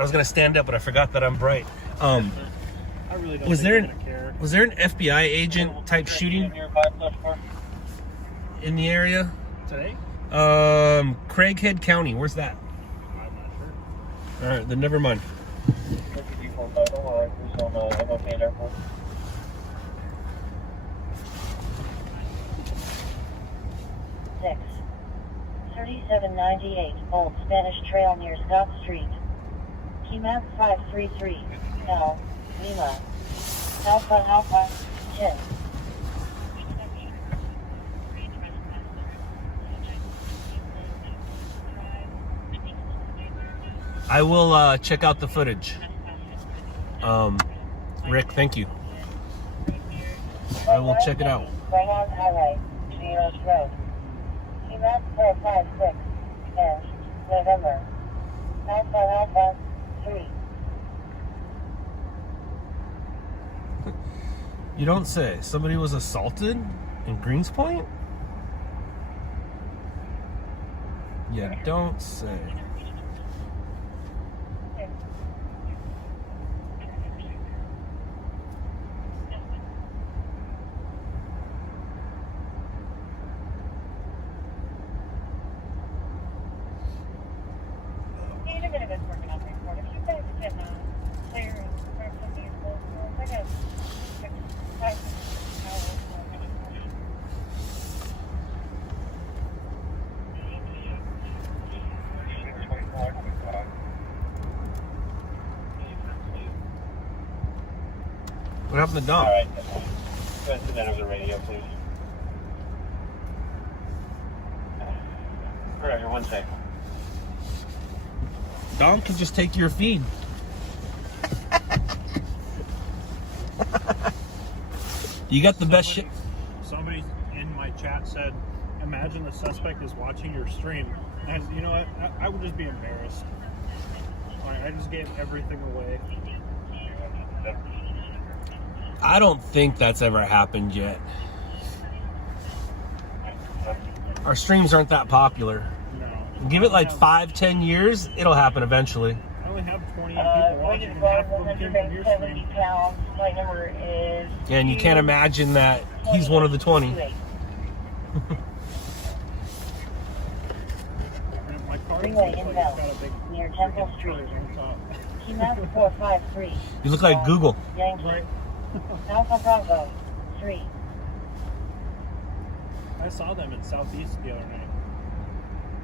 was gonna stand up, but I forgot that I'm bright. I really don't Was think care. there an FBI agent type shooting in the area? Today? Craighead County. Where's that? I'm not sure. All right, then never mind. Six. 3798 Old Spanish Trail near Scott Street. Key map 533. Now, Lima. Alpha 10. I will check out the footage. Rick, thank you. I will check it out. Right on Highway, Neros Road. Key map 456. And November. Alpha 3. You don't say. Somebody was assaulted in Greens Point? You don't say. What happened to Dom? All right. Go ahead and submit over the radio, please. Roger, 1 second. Dom could just take your feed. You got the best shit. Somebody in my chat said, imagine the suspect is watching your stream. And you know what? I would just be embarrassed. I just gave everything away. I don't think that's ever happened yet. Our streams aren't that popular. No. Give it like 5-10 years, it'll happen eventually. I only have 28 people watching, and half of them came from your stream. My number is. Yeah, and you can't imagine that he's one of the 20. My car Freeway looks like inbound, it's got a big near Temple freaking Street. turret on top. Key map 453. You look like Google. Yankee. Right. Alpha Bravo 3. I saw them in Southeast the other night.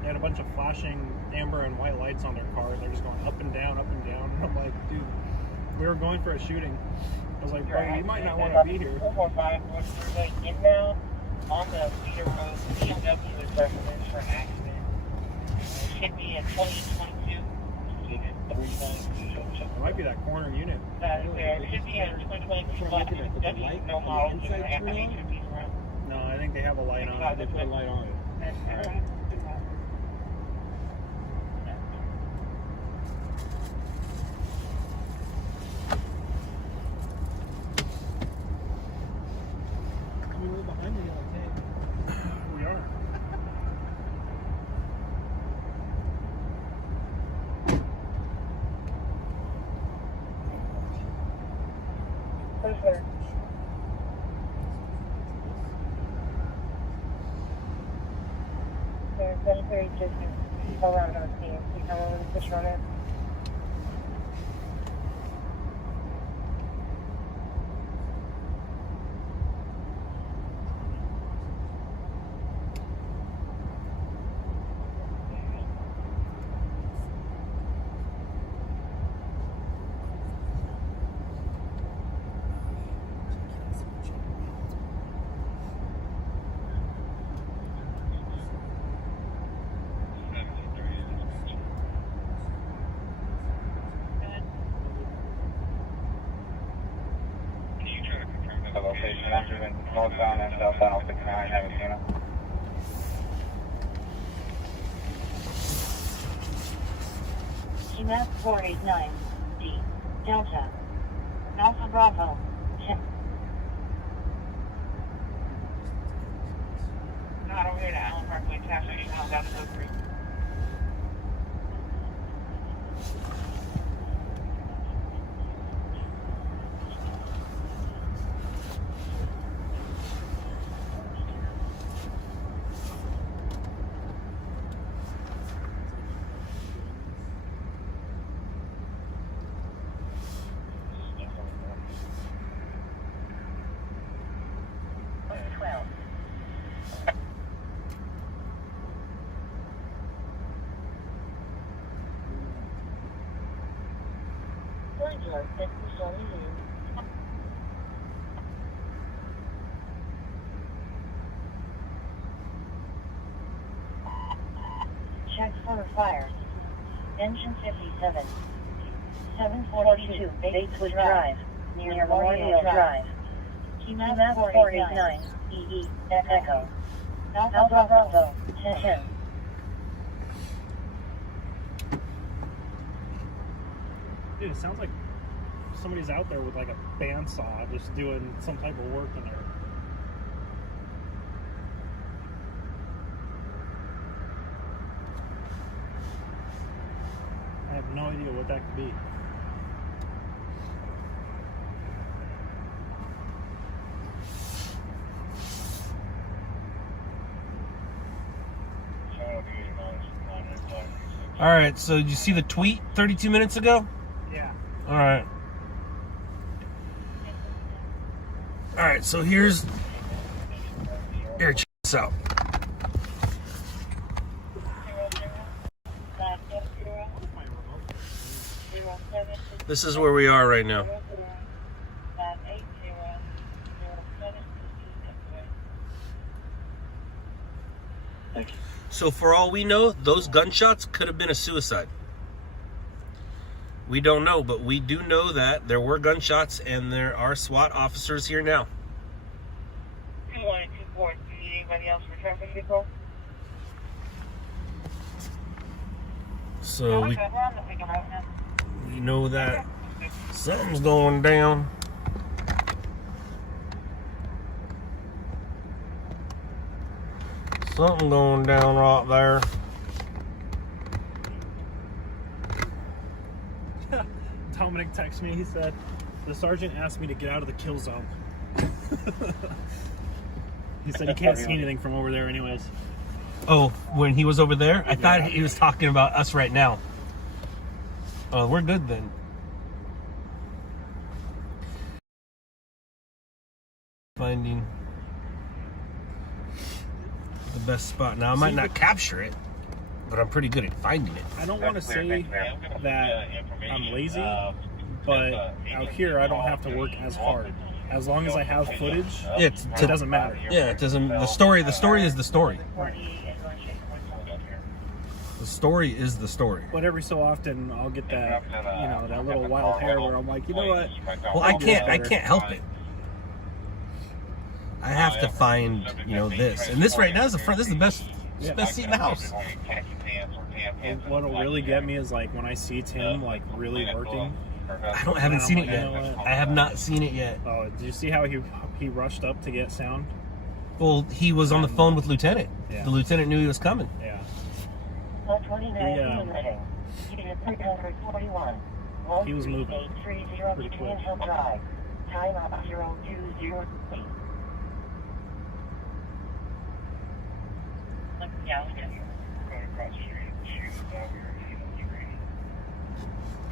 They had a bunch of flashing amber and white lights on their car. They're just going up and down, up and down. And I'm like, dude, we were going for a shooting. I was like, bro, you might not want to be here. 445 North Freeway inbound on the Cedar Road. BMW is recommended for an accident. It should be in 2022. 39. It might be that corner unit. It should be a 2020 I'm looking at the light no on the model. inside turn on. No, I think they have a light on it. They put a light on it. I mean, we're behind the yellow tape. We are. There's 130 just around on scene. You come over to push on it. The location entering northbound and southbound 59, haven't seen it. GMAP 489 D Delta Alpha Bravo 10. Not over here to Allen Parkway, tax station, I'll down to the creek. Check for fire. Engine 57. 742 Batewood Drive, near Memorial Drive. GMAP 489 EE Echo. Alpha Bravo 10. Dude, it sounds like somebody's out there with like a bandsaw just doing some type of work in there. I have no idea what that could be. All right, so did you see the tweet 32 minutes ago? Yeah. All right. All right, so here, check this out. This is where we are right now. So for all we know, those gunshots could have been a suicide. We don't know, but we do know that there were gunshots and there are SWAT officers here now. 2124, do you need anybody else for traffic vehicle? So Okay, we're on the weekend right now. we know that something's going down. Something going down right there. Dominic texted me, he said, the sergeant asked me to get out of the kill zone. He said he can't see anything from over there anyways. Oh, when he was over there? I thought he was talking about us right now. Oh, we're good then. Finding the best spot. Now, I might not capture it, but I'm pretty good at finding it. I don't want to say that I'm lazy, but out here I don't have to work as hard. As long as I have footage, it doesn't matter. Yeah, it doesn't. The story is the story. The story is the story. But every so often, I'll get that, you know, that little wild hair where I'm like, you know what? Well, I can't help it. I have to find, you know, this. And this right now is the front. This is the best seat in the house. And what'll really get me is like when I see Tim like really working. haven't seen it yet. I have not seen it yet. Oh, did you see how he rushed up to get sound? Well, he was on the phone with Lieutenant. Yeah. The lieutenant knew he was coming. Yeah. He was moving pretty quick. Time up 0203.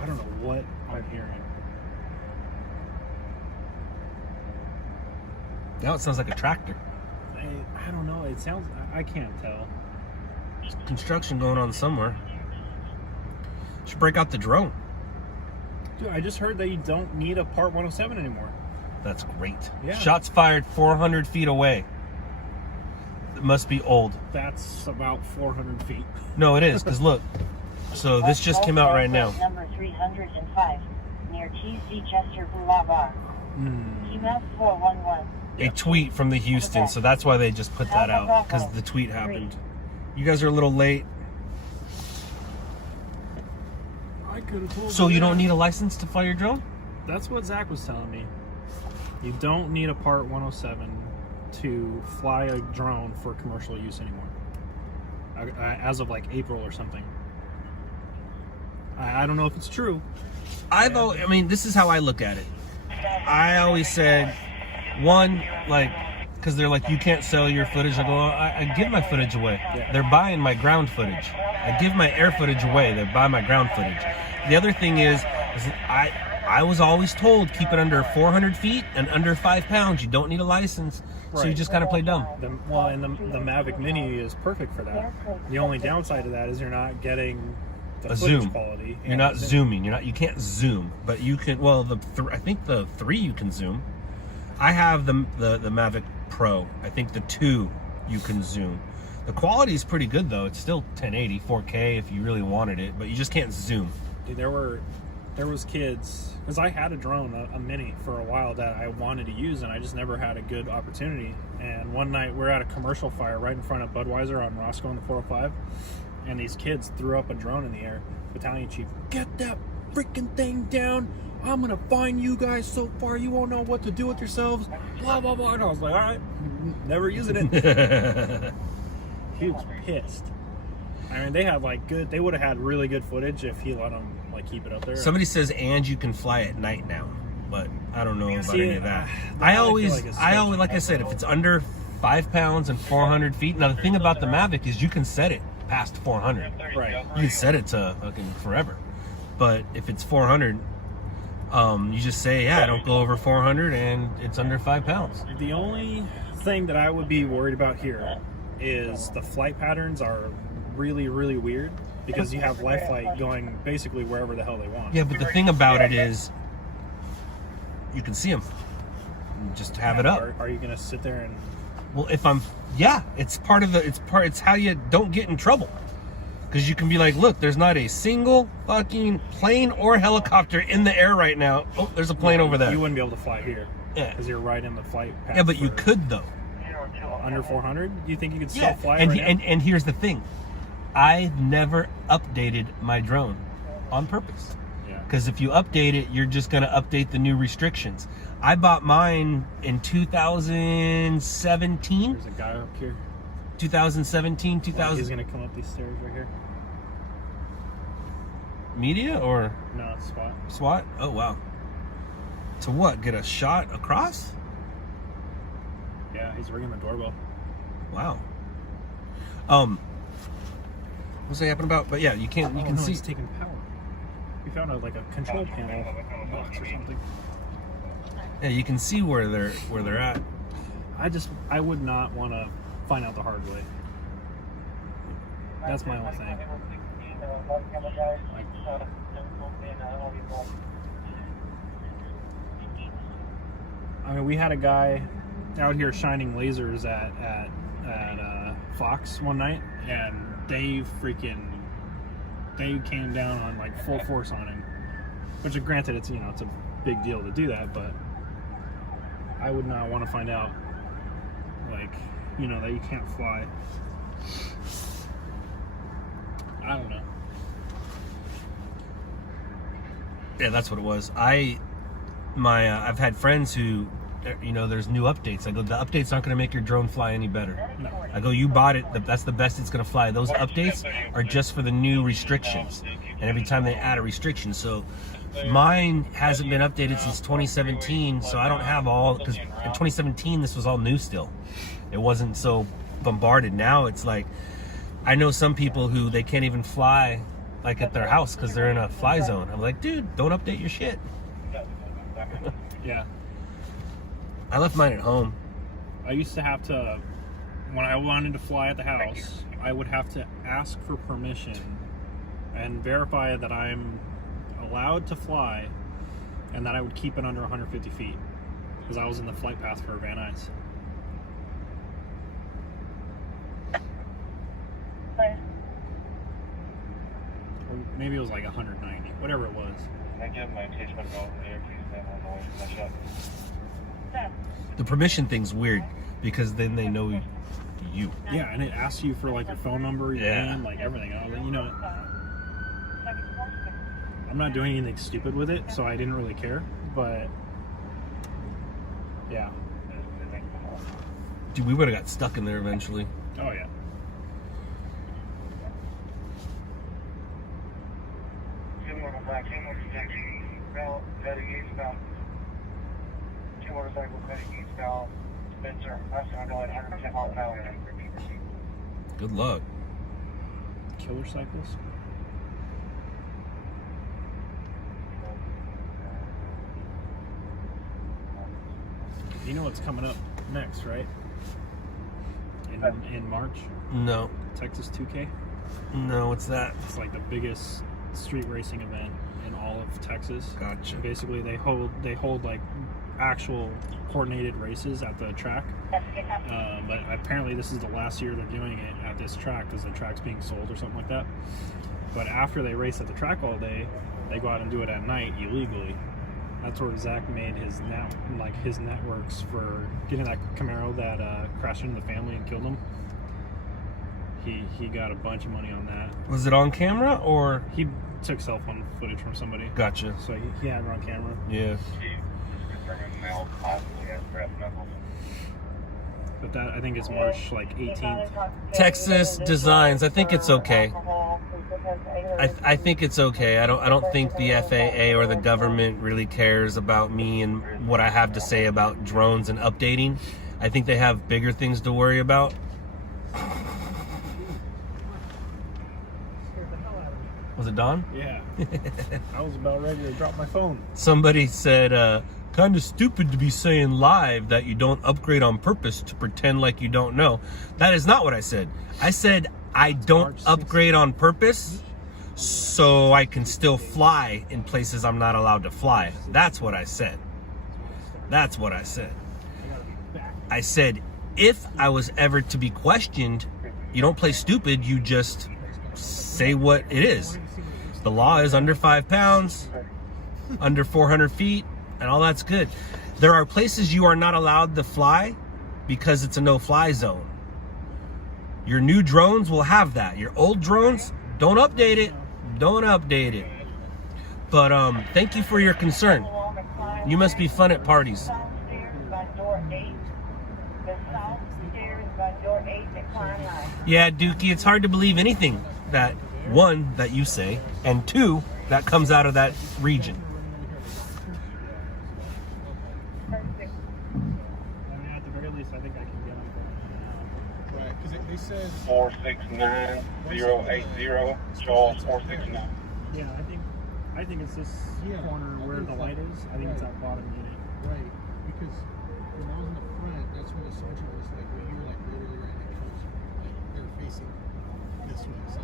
I don't know what I'm hearing. Now it sounds like a tractor. I don't know. It sounds. I can't tell. There's construction going on somewhere. Should break out the drone. Dude, I just heard that you don't need a Part 107 anymore. That's great. Yeah. Shots fired 400 feet away. It must be old. That's about 400 feet. No, it is, because look. So this just came out right now. Number 305, near TC Chester Boulevard. Email 411. A tweet from the Houston, so that's why they just put that out, because the tweet happened. You guys are a little late. I could have told So you don't need a license to fly your drone? That's what Zach was telling me. You don't need a Part 107 to fly a drone for commercial use anymore. As of like April or something. I don't know if it's true. I mean, this is how I look at it. I always said, one, like, because they're like, you can't sell your footage. I go, I give my footage away. Yeah. They're buying my ground footage. I give my air footage away. They buy my ground footage. The other thing is I was always told, keep it under 400 feet and under 5 pounds. You don't need a license. So you just kind of play dumb. The Mavic Mini is perfect for that. The only downside of that is you're not getting the a footage zoom quality. You're not zooming. You can't zoom, but you can. Well, I think the 3 you can zoom. I have the Mavic Pro. I think the 2 you can zoom. The quality is pretty good though. It's still 1080 4K if you really wanted it, but you just can't zoom. Dude, there was kids, because I had a drone, a Mini, for a while that I wanted to use, and I just never had a good opportunity. And one night we're at a commercial fire right in front of Budweiser on Roscoe on the 405, and these kids threw up a drone in the air. Battalion chief, get that freaking thing down. I'm gonna find you guys so far you won't know what to do with yourselves. Blah blah blah. And I was like, all right, never using it. He was pissed. I mean, they had they would have had really good footage if he let them keep it up there. Somebody says, and you can fly at night now, but I don't know about any of that. I always, like I said, if it's under 5 pounds and 400 feet. Now the thing about the Mavic is you can set it past 400. Right. You can set it to fucking forever. But if it's 400, you just say, yeah, I don't go over 400 and it's under 5 pounds. The only thing that I would be worried about here is the flight patterns are really, really weird, because you have life flight going basically wherever the hell they want. Yeah, but the thing about it is you can see them. Just have it up. Are you going to sit there and... Well, it's how you don't get in trouble. Because you can be like, look, there's not a single fucking plane or helicopter in the air right now. Oh, there's a plane over there. You wouldn't be able to fly here. Yeah. Because you're right in the flight path. Yeah, but you could, though. Under 400? Do you think you could still fly right now? And here's the thing. I've never updated my drone on purpose. Because if you update it, you're just going to update the new restrictions. I bought mine in 2017. There's a guy up here. 2017, 2000. He's going to come up these stairs right here. Media or? No, it's SWAT. SWAT? Oh, wow. To what? Get a shot across? Yeah, he's ringing the doorbell. Wow. What's that happening about? But yeah, you can see. He's taking power. We found a control panel box or something. Yeah, you can see where they're at. I would not want to find out the hard way. That's my only thing. I mean, we had a guy out here shining lasers at Fox one night, and they freaking they came down on like full force on him. Which, granted, it's it's a big deal to do that, but I would not want to find out, like, that you can't fly. I don't know. Yeah, that's what it was. I've had friends who, there's new updates. I go, the update's not going to make your drone fly any better. No. I go, you bought it. That's the best it's going to fly. Those updates are just for the new restrictions. And every time they add a restriction. So mine hasn't been updated since 2017. So I don't have all, because in 2017, this was all new still. It wasn't so bombarded. Now it's like, I know some people who they can't even fly like at their house because they're in a fly zone. I'm like, dude, don't update your shit. Yeah. I left mine at home. I used to have to, when I wanted to fly at the house, I would have to ask for permission and verify that I'm allowed to fly and that I would keep it under 150 feet because I was in the flight path for Van Nuys. Or maybe it was like 190, whatever it was. I give my engagement go there, please, then on the way to my shop. The permission thing's weird because then they know you. Yeah, and it asks you for like your phone number, your name, like everything. I was like, I'm not doing anything stupid with it, so I didn't really care. But yeah. Dude, we would have got stuck in there eventually. Oh yeah. Two motorcycles heading eastbound. Spencer, that's going to go at 110 miles an hour. Good luck. Killer cycles. You know what's coming up next, right? In March? No. Texas 2K? No, what's that? It's like the biggest street racing event in all of Texas. Gotcha. Basically, they hold like actual coordinated races at the track. But apparently this is the last year they're doing it at this track because the track's being sold or something like that. But after they race at the track all day, they go out and do it at night illegally. That's where Zach made his networks for getting that Camaro that crashed into the family and killed him. He got a bunch of money on that. Was it on camera or? He took cell phone footage from somebody. Gotcha. So he had it on camera. Yeah. But that, I think it's March like 18th. Texas Designs. I think it's okay. I think it's okay. I don't think the FAA or the government really cares about me and what I have to say about drones and updating. I think they have bigger things to worry about. Was it Don? Yeah. I was about ready to drop my phone. Somebody said, kind of stupid to be saying live that you don't upgrade on purpose to pretend like you don't know. That is not what I said. I said I don't upgrade on purpose so I can still fly in places I'm not allowed to fly. That's what I said. That's what I said. I said if I was ever to be questioned, you don't play stupid, you just say what it is. The law is under 5 pounds, under 400 feet, and all that's good. There are places you are not allowed to fly because it's a no-fly zone. Your new drones will have that. Your old drones, don't update it. Don't update it. But thank you for your concern. You must be fun at parties. Yeah, Dookie, it's hard to believe anything that, one, that you say, and two, that comes out of that region. At the very least, I think I can get them. Right, because they said 469080, Charles 469. Yeah, I think it's this corner where the light is. I think it's that bottom unit. Right, because when I was in the front, that's when the sergeant was like, well, you were like literally right next to us. Like, they were facing this way. So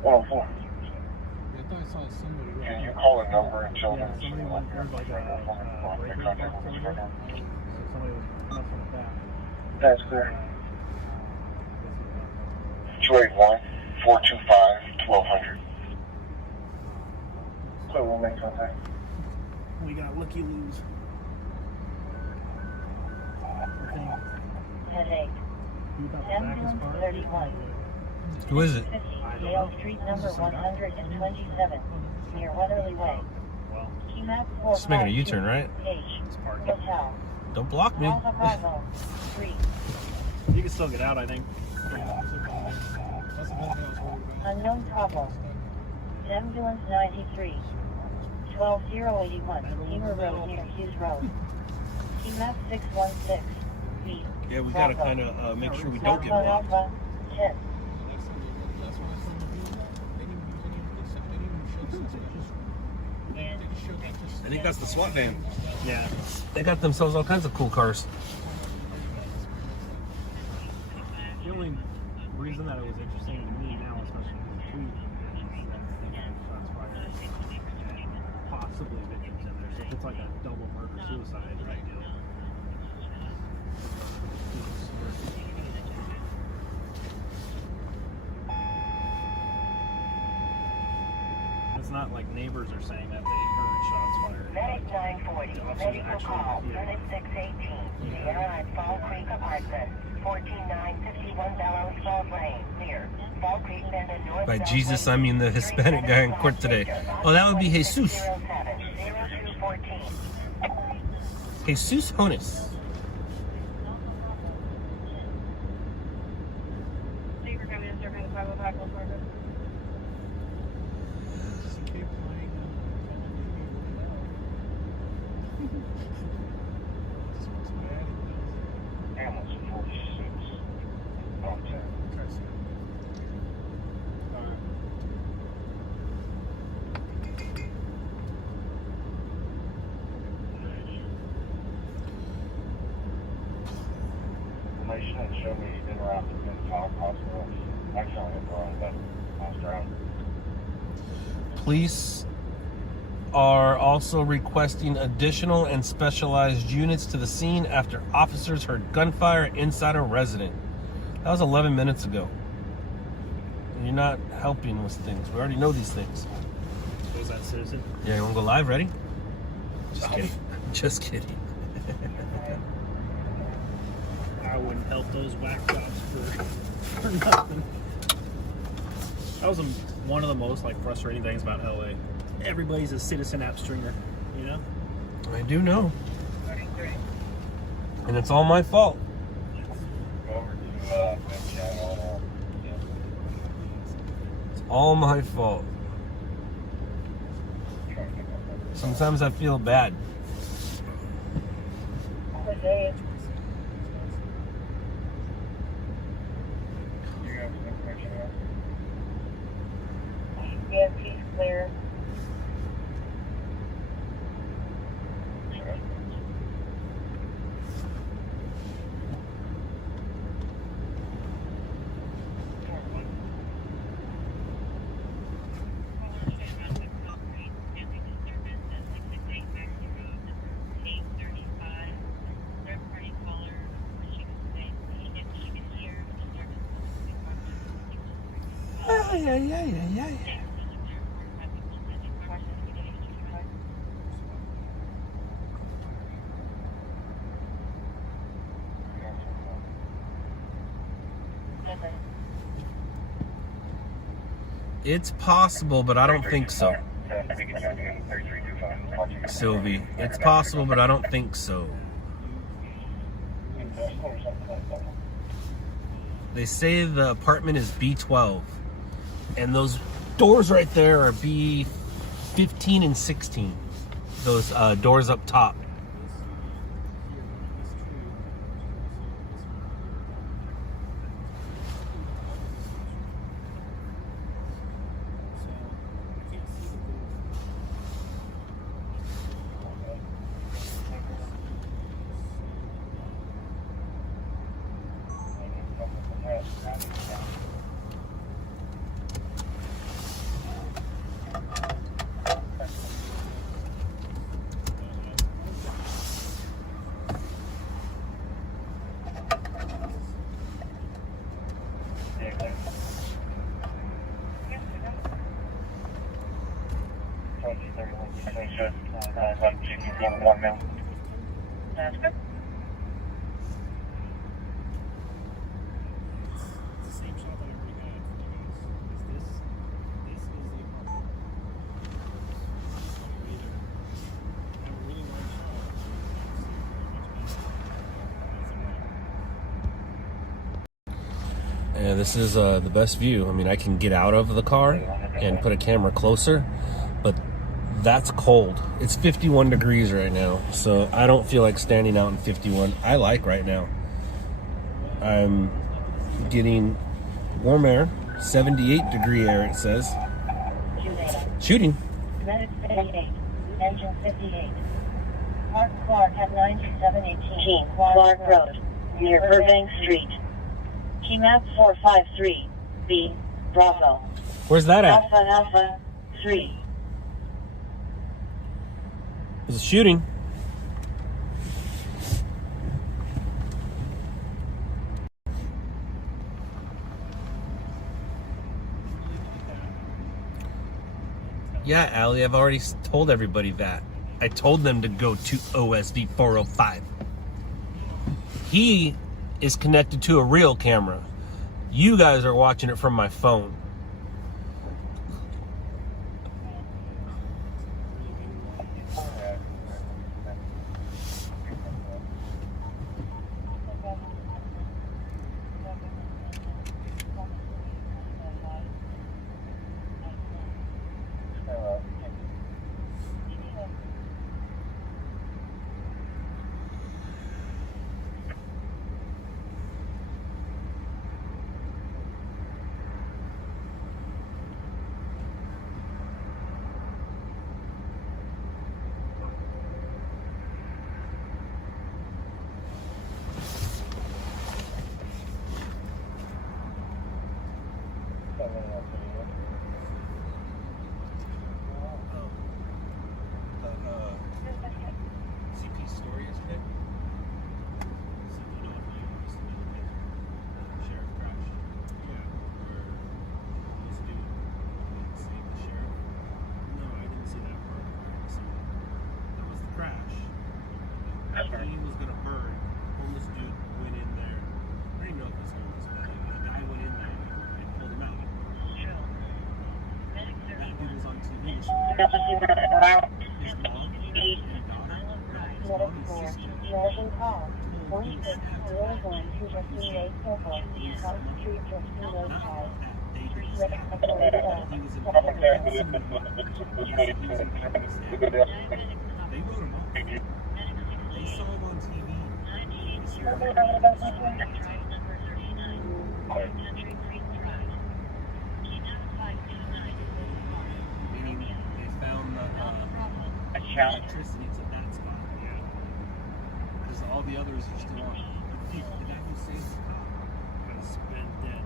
Well, 4. yeah, thought I saw somebody. Can you call a number and tell Yeah, them? somebody went there's like a breaker box over here. So somebody was messing with that. That's clear. 281-425-1200. So we'll make contact. We got looky loos. Headache. Ambulance 31. Who is it? Yale Street number 127. Near Weatherly Way. Key map Just making a U-turn, right? H. Hotel. Don't block me. Alpha Bravo 3. You can still get out, I think. Unknown problem. Ambulance 93. 12081. Hemer Road near Hughes Road. Key map 616. B. Yeah, we gotta kind of make sure we don't get blocked. Alpha 10. I think that's the SWAT van. Yeah. They got themselves all kinds of cool cars. The only reason that it was interesting to me now, especially with the tweet, is that shots fired, possibly victims in there. So if it's like a double murder suicide, right? It's not like neighbors are saying that they heard shots fired. Medic 940. Medical call. Unit 618. Sierra at Fall Creek Apartment. 14951 Bellows Falls Lane. Near Fall Creek Bend and North. By Jesus, I mean the Hispanic guy in court today. Oh, that would be Jesus. 0214. Jesus Jonas. Hamilton 46. On 10. Information that showed me he's been around for 10 o'clock hospital. Accidentally hit the wrong button. I was driving. Police are also requesting additional and specialized units to the scene after officers heard gunfire inside a resident. That was 11 minutes ago. And you're not helping with things. We already know these things. Was that citizen? Yeah, you want to go live? Ready? Just kidding. Just kidding. I wouldn't help those whack jobs for nothing. That was one of the most frustrating things about LA. Everybody's a citizen app stringer, you know? I do know. And it's all my fault. It's all my fault. Sometimes I feel bad. EMP's clear. It's possible, but I don't think so. Sylvie, it's possible, but I don't think so. They say the apartment is B12, and those doors right there are B15 and 16. Those doors up top. understood. Run GT 1 mil. That's good. It's the same shot that I already had for you guys. Is this is the apartment. Right there. I have a really large shot. And this is the best view. I mean, I can get out of the car and put a camera closer, but that's cold. It's 51 degrees right now, so I don't feel like standing out in 51. I like right now. I'm getting warm air, 78-degree air, it says. Shooting. Medic 58, engine 58. Mark Clark at 9718 Clark Road, near Burbank Street. Key map 453, B, Bravo. Where's that at? Alpha 3. There's a shooting. Yeah, Allie, I've already told everybody that. I told them to go to OSV 405. He is connected to a real camera. You guys are watching it from my phone. CP story yesterday? So you know if you used to be the sheriff crash? Yeah. Where this dude saved the sheriff? No, I didn't see that part. That was the crash. He was gonna burn. Homeless dude went in there. I didn't know if it was homeless, but the guy went in there and pulled him out. That dude was on TV. His mom and daughter. Emerging call. 1601 to Freeway Circle, South Street to Freeway 5. Ready for the He was involved in that scene. He was involved in the stand. They wrote him off. They saw him on TV. Meaning they found the electricity to that spot. Yeah. Because all the others are still on. But the guy who saved the cop has been dead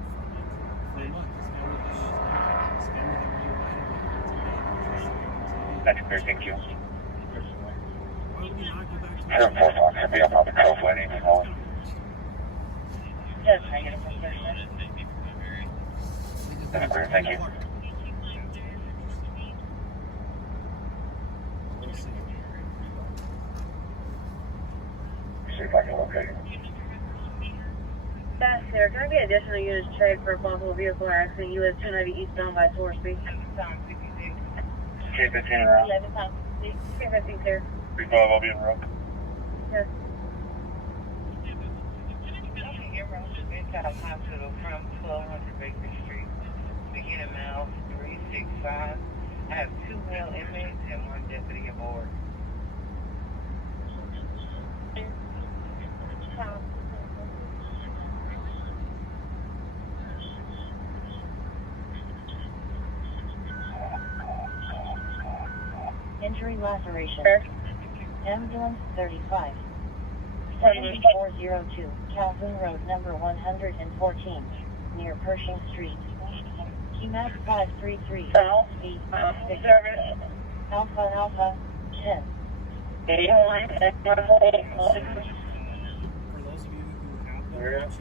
for a month. This guy with his family that were invited. That's clear, thank you. Why would he not go back to Air Force One, should be up on the Cove Landing as well. Yes, I get a position. That's clear, thank you. See if I can locate him. Yes, sir. Can I get additional units checked for a possible vehicle accident? US 290 eastbound by Sourceby. K-15 around. 11 pounds. K-15 clear. 3-5, I'll be in the road. Yes. Inside hospital from 1200 Baker Street. Beginning mile 365. I have 2 male inmates and 1 deputy aboard. Injury laceration. Ambulance 35. 7402, Calhoun Road, number 114, near Pershing Street. Key map 533. South. B. Service. Alpha 10. For those of you who have been watching,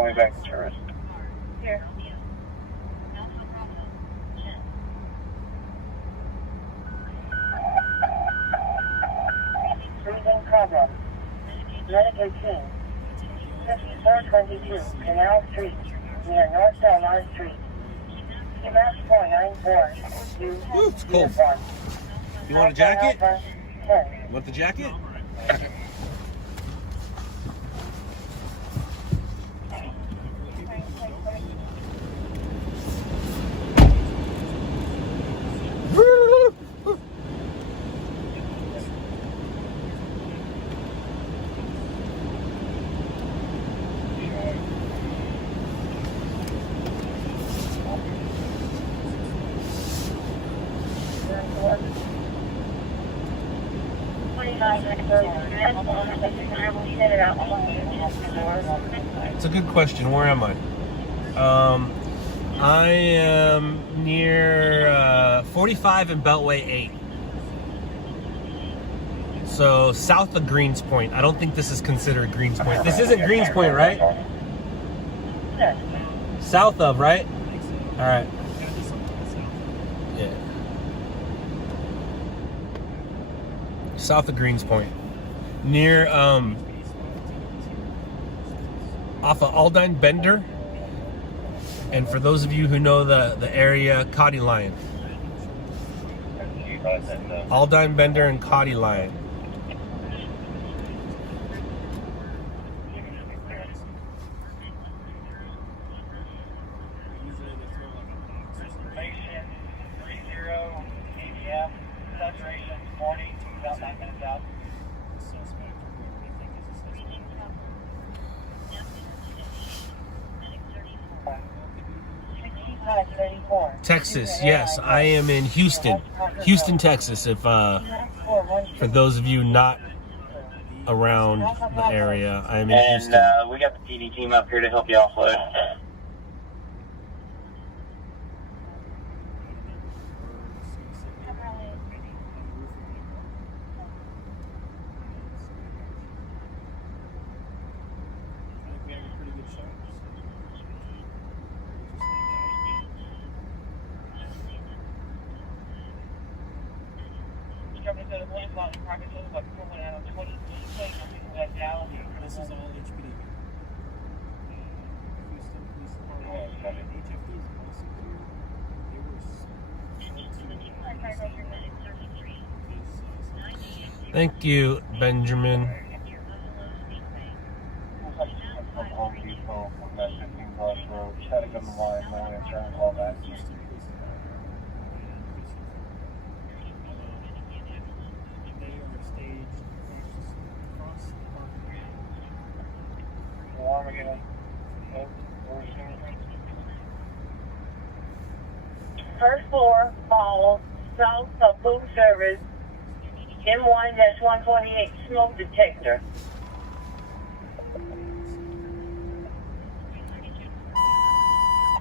call me back, tourist. Here. Breathing problem. Medical team. 5422 Canal Street, near North Delmar Street. Max 494. Ooh, it's cold. You want a jacket? Want the jacket? It's a good question. Where am I? I am near 45 and Beltway 8. So south of Greens Point. I don't think this is considered Greens Point. This isn't Greens Point, right? South of, right? All right. Yeah. South of Greens Point. Near, off of Aldine Bender. And for those of you who know the area, Cotty Lion. Aldine Bender and Cotty Lion. Station 30 ATM, saturation 40, about 9 minutes out. Texas, yes, I am in Houston, Texas. If for those of you not around the area, I am in Houston. And we got the PD team up here to help you offload. This is all HPD. Houston Police Department. HFD is also here. They were. Thank you, Benjamin. First floor, hall, south of food service, M1-148 smoke detector.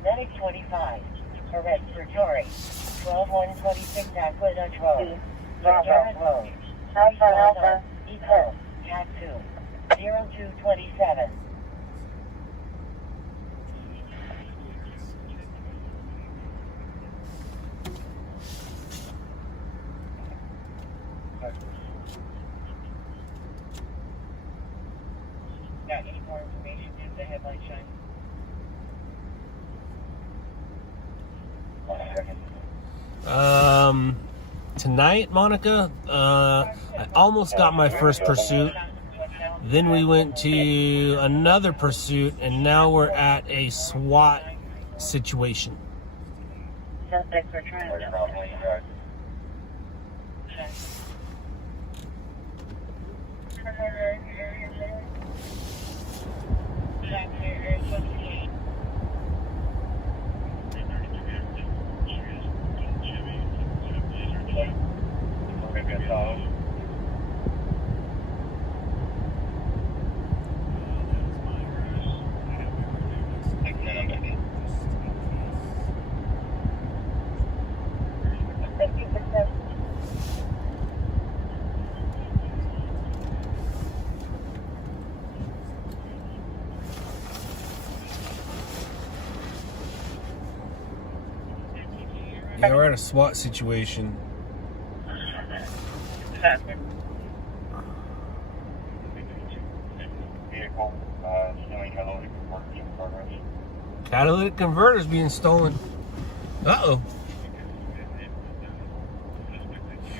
Medic 25, for respiratory, 12126 Aqueduct Road, Bravo Road, Alpha, Eco, Cat 2, 0227. Got any more information? Did the headlight shine? Tonight, Monica, I almost got my first pursuit. Then we went to another pursuit, and now we're at a SWAT situation. Suspects are trying to. Yeah, we're at a SWAT situation. Vehicle, stealing catalytic converters in progress. Catalytic converters being stolen. Uh-oh.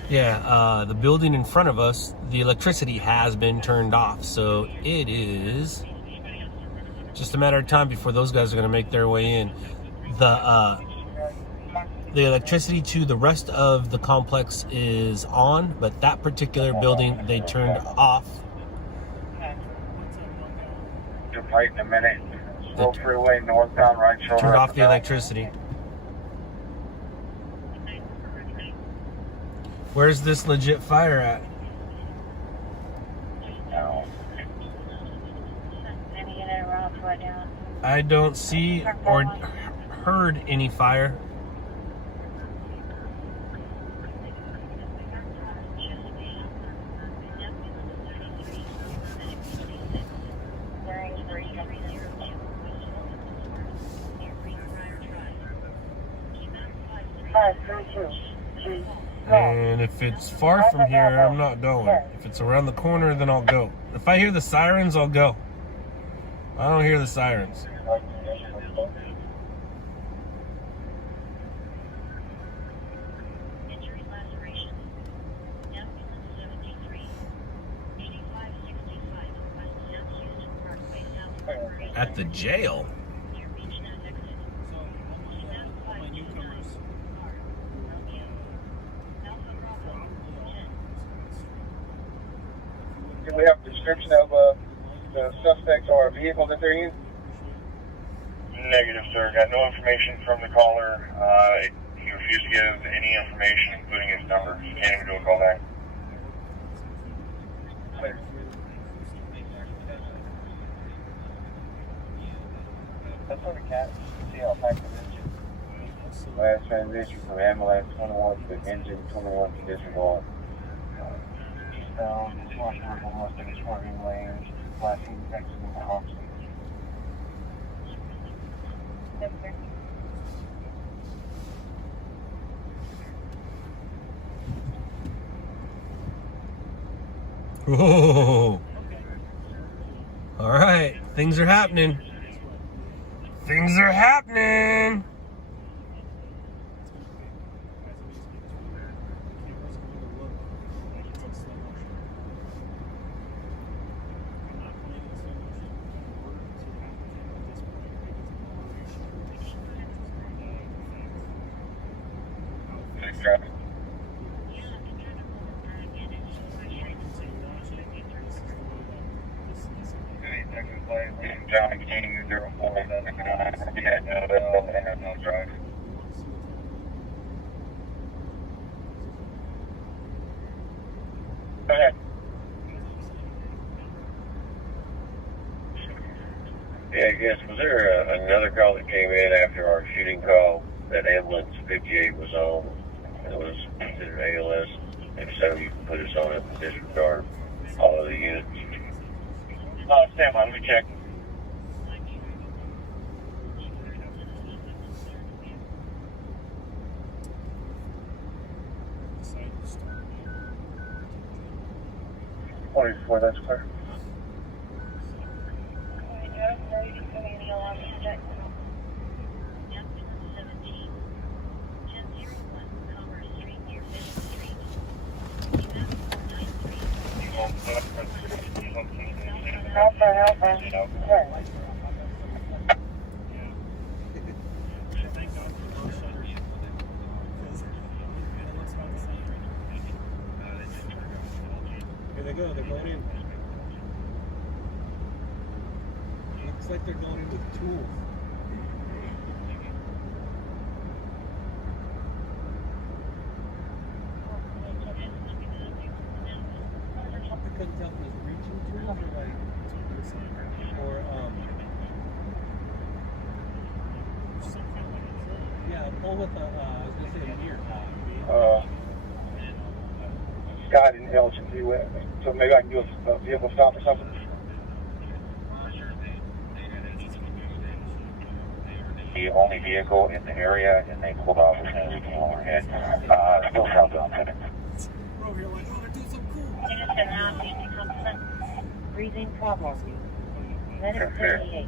Yeah, the building in front of us, the electricity has been turned off. So it is just a matter of time before those guys are going to make their way in. The electricity to the rest of the complex is on, but that particular building they turned off. You're right in a minute. Slow freeway northbound, right shoulder. Turned off the electricity. Where's this legit fire at? No. I don't see or heard any fire. And if it's far from here, I'm not going. If it's around the corner, then I'll go. If I hear the sirens, I'll go. I don't hear the sirens. At the jail? Do we have a description of the suspects or vehicle that they're in? Negative, sir. Got no information from the caller. He refused to give any information, including his number. He can't even do a call back. That's on the cat. See how packed the engine. Last transition from ambulance 21 to engine 21 to disregard. Eastbound, Washington, Mustang, swerving lanes, flashing exit in the Hawks. Whoa. All right, things are happening. Things are happening. Johnny King 0479. He had no bell and had no drive. Go ahead. Yeah, I guess, was there another call that came in after our shooting call that ambulance 58 was on? It was considered ALS. If so, you can put us on it and disregard all of the units. Stand by, let me check. Before that's clear. Here they go, they're going in. Looks like they're going in with tools. I couldn't tell if it was reaching tools or yeah, a pole with a, I was going to say a mirror. Scott intelligent view, so maybe I can do a vehicle stop or something. the only vehicle in the area, and they pulled off as soon as we came overhead. Still southbound coming. We're over here like, oh, they're doing something cool. Citizen now taking consent. Breathing problem. Medic 38.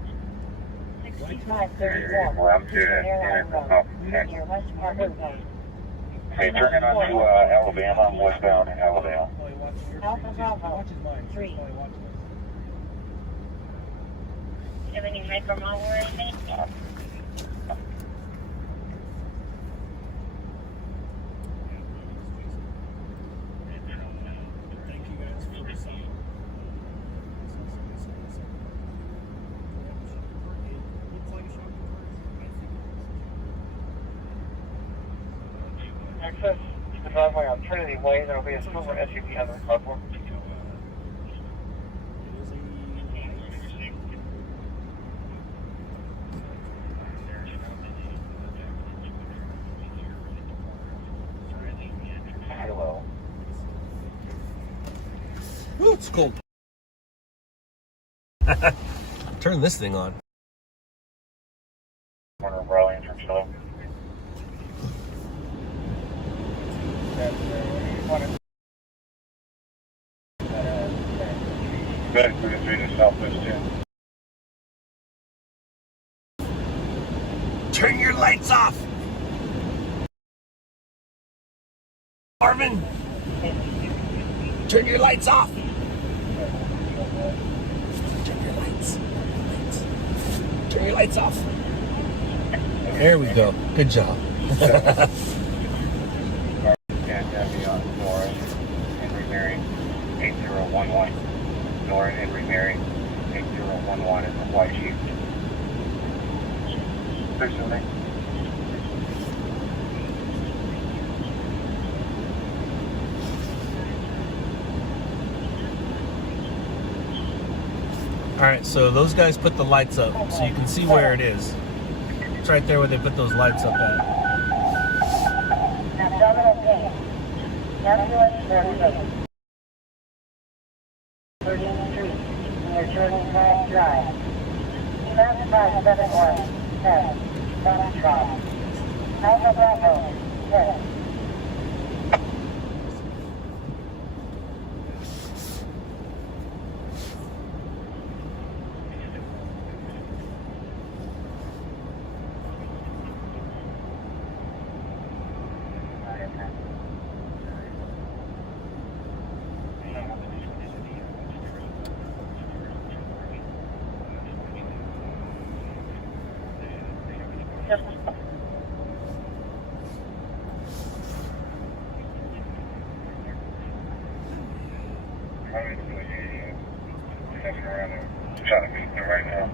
6534. Well, I'm doing it. Airline Road. Near West Parker Road. Hey, turning on to Alabama. I'm westbound in Alabama. Alpha Bravo 3. Do you have any hypermobile or anything? Thank you guys for the song. It's like a shopping cart. Access to the driveway on Trinity Way. There will be a silver SUV under the carport. Hello. Ooh, it's cold. Turn this thing on. Corner of Raleigh and Churchill. Good, 33 to Southwest 10. Turn your lights off. Marvin, turn your lights off. Turn your lights. Turn your lights off. There we go. Good job. Nora, Henry Mary, 8011. Nora, Henry Mary, 8011 is the white sheep. Officially. All right, so those guys put the lights up so you can see where it is. It's right there where they put those lights up at. Abdominal pain. Ambulance 38. 30th Street, near Jordan Drive Drive. EMS 5717, Foxtrot. Alpha Bravo 10. Trying to meet them right now.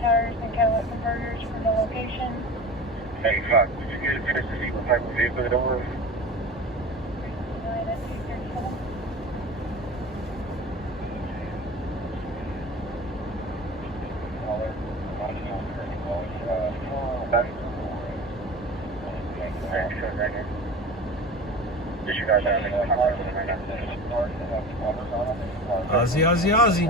Tires and catalytic converters for the location. Hey, fuck, did you get a chance to see what type of vehicle it was? 39 SU37. Did you guys have any Ozzy, Ozzy, Ozzy.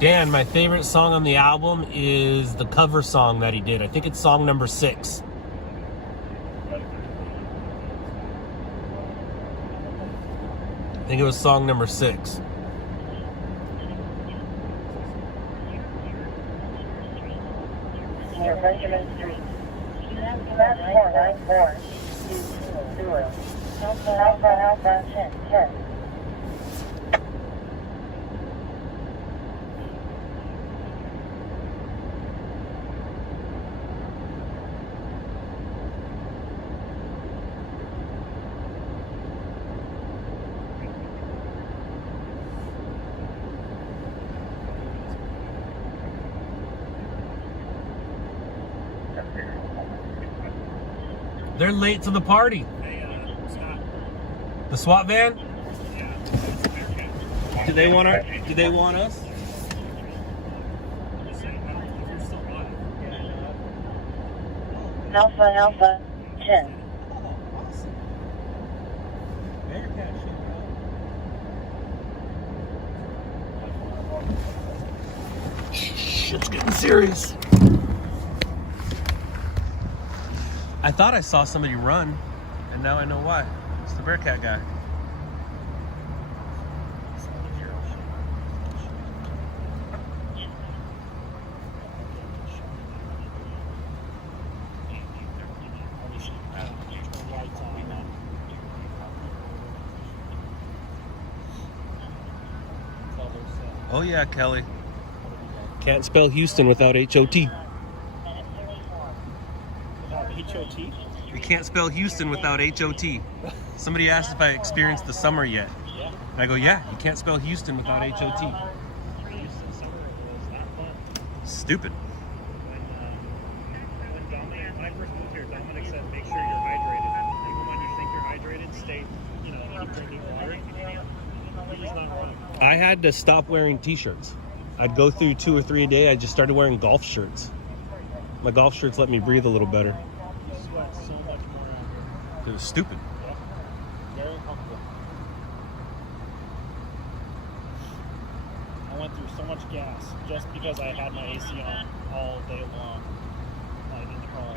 Dan, my favorite song on the album is the cover song that he did. I think it's song number 6. I think it was song number 6. Near Benjamin Street. That's 494. Alpha 10. They're late to the party. The SWAT van? Do they want our? Do they want us? Alpha 10. Shit's getting serious. I thought I saw somebody run, and now I know why. It's the Bearcat guy. Oh yeah, Kelly. Can't spell Houston without H-O-T. H-O-T? You can't spell Houston without H-O-T. Somebody asked if I experienced the summer yet. Yeah. And I go, yeah, you can't spell Houston without H-O-T. Houston summer was not fun. Stupid. When Dominic, when I first moved here, Dominic said, make sure you're hydrated. Even when you think you're hydrated, stay, keep drinking water. He's not wrong. I had to stop wearing t-shirts. I'd go through 2 or 3 a day. I just started wearing golf shirts. My golf shirts let me breathe a little better. You sweat so much more out here. It was stupid. Yep. Very uncomfortable. I went through so much gas just because I had my AC on all day long. Like in the car.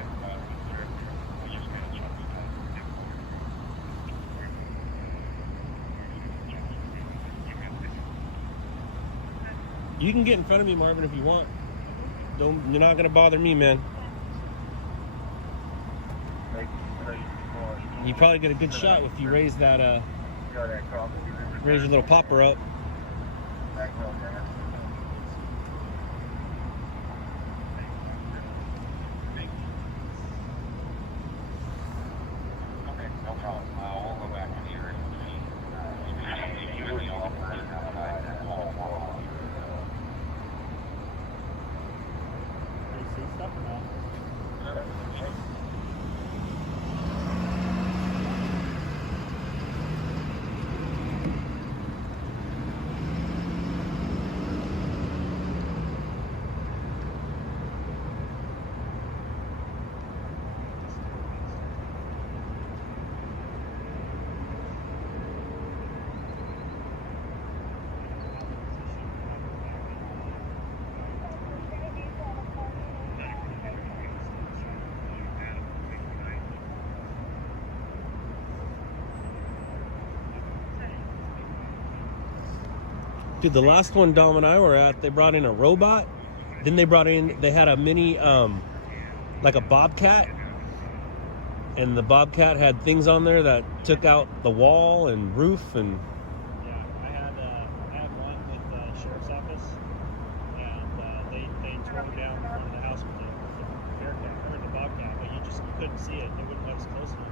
You can get in front of me, Marvin, if you want. You're not gonna bother me, man. You probably get a good shot if you raise that raise your little popper up. Dude, the last one Dom and I were at, they brought in a robot. Then they had a mini, like a Bobcat. And the Bobcat had things on there that took out the wall and roof and... Yeah, I had one with the sheriff's office, and they tore down in front of the house with the Bearcat, or the Bobcat, but you couldn't see it. They wouldn't let us close enough.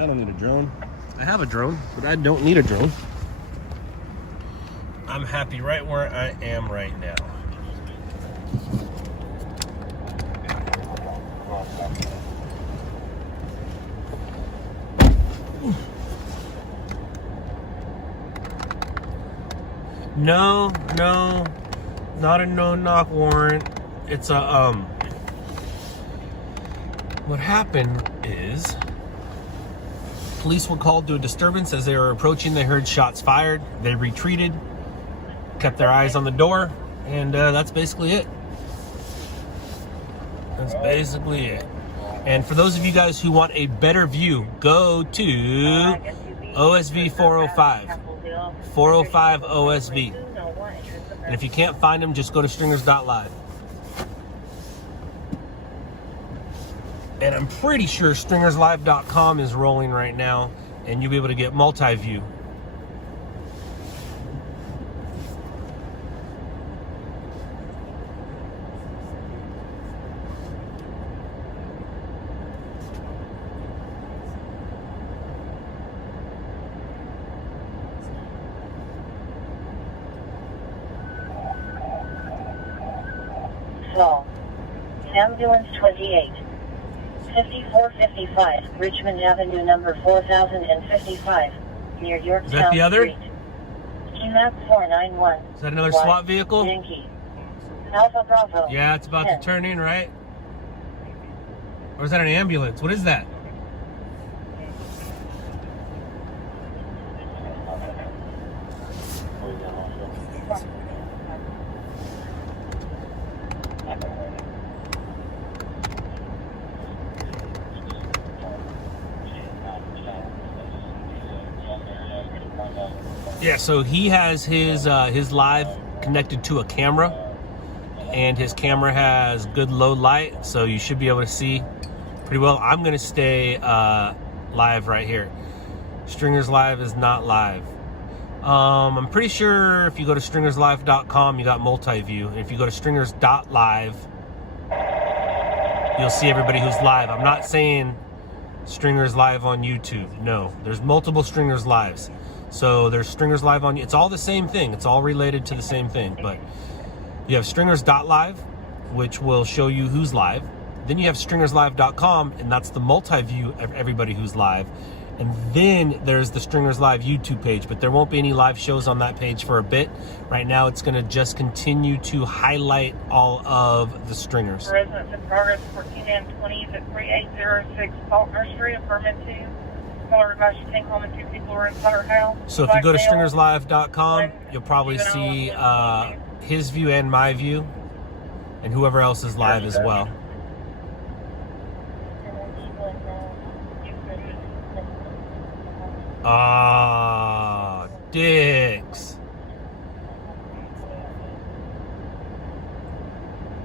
I don't need a drone. I have a drone, but I don't need a drone. I'm happy right where I am right now. No, not a no-knock warrant. It's a, what happened is, police were called to a disturbance as they were approaching. They heard shots fired. They retreated, kept their eyes on the door, and that's basically it. That's basically it. And for those of you guys who want a better view, go to OSV 405. 405 OSV. And if you can't find them, just go to stringers.live. And I'm pretty sure stringerslive.com is rolling right now, and you'll be able to get multi-view. Slow. Ambulance 28. 5455, Richmond Avenue, number 4055, near Yorktown Is that the other? Street. Map 491. Is that another SWAT vehicle? Yankee. Alpha Bravo. Yeah, it's about to turn in, right? Or is that an ambulance? What is that? Yeah, so he has his live connected to a camera, and his camera has good low light, so you should be able to see pretty well. I'm gonna stay live right here. Stringers Live is not live. I'm pretty sure if you go to stringerslive.com, you got multi-view. And if you go to stringers.live, you'll see everybody who's live. I'm not saying Stringers Live on YouTube. No, there's multiple Stringers Lives. So there's Stringers Live on, it's all the same thing. It's all related to the same thing. But you have stringers.live, which will show you who's live. Then you have stringerslive.com, and that's the multi-view of everybody who's live. And then there's the Stringers Live YouTube page, but there won't be any live shows on that page for a bit. Right now, it's going to just continue to highlight all of the stringers. Residents in progress, 14 and 20 at 3806 Faulkner Street, affirmative 2. Caller advice you take home and 2 people are inside our house. So if you go to stringerslive.com, you'll probably see his view and my view, and whoever else is live as well. Ah, dicks.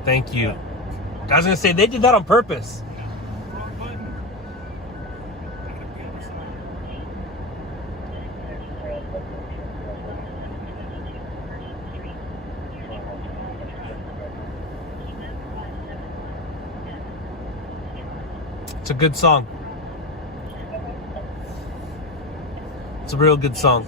Thank you. I was gonna say they did that on purpose. It's a good song. It's a real good song.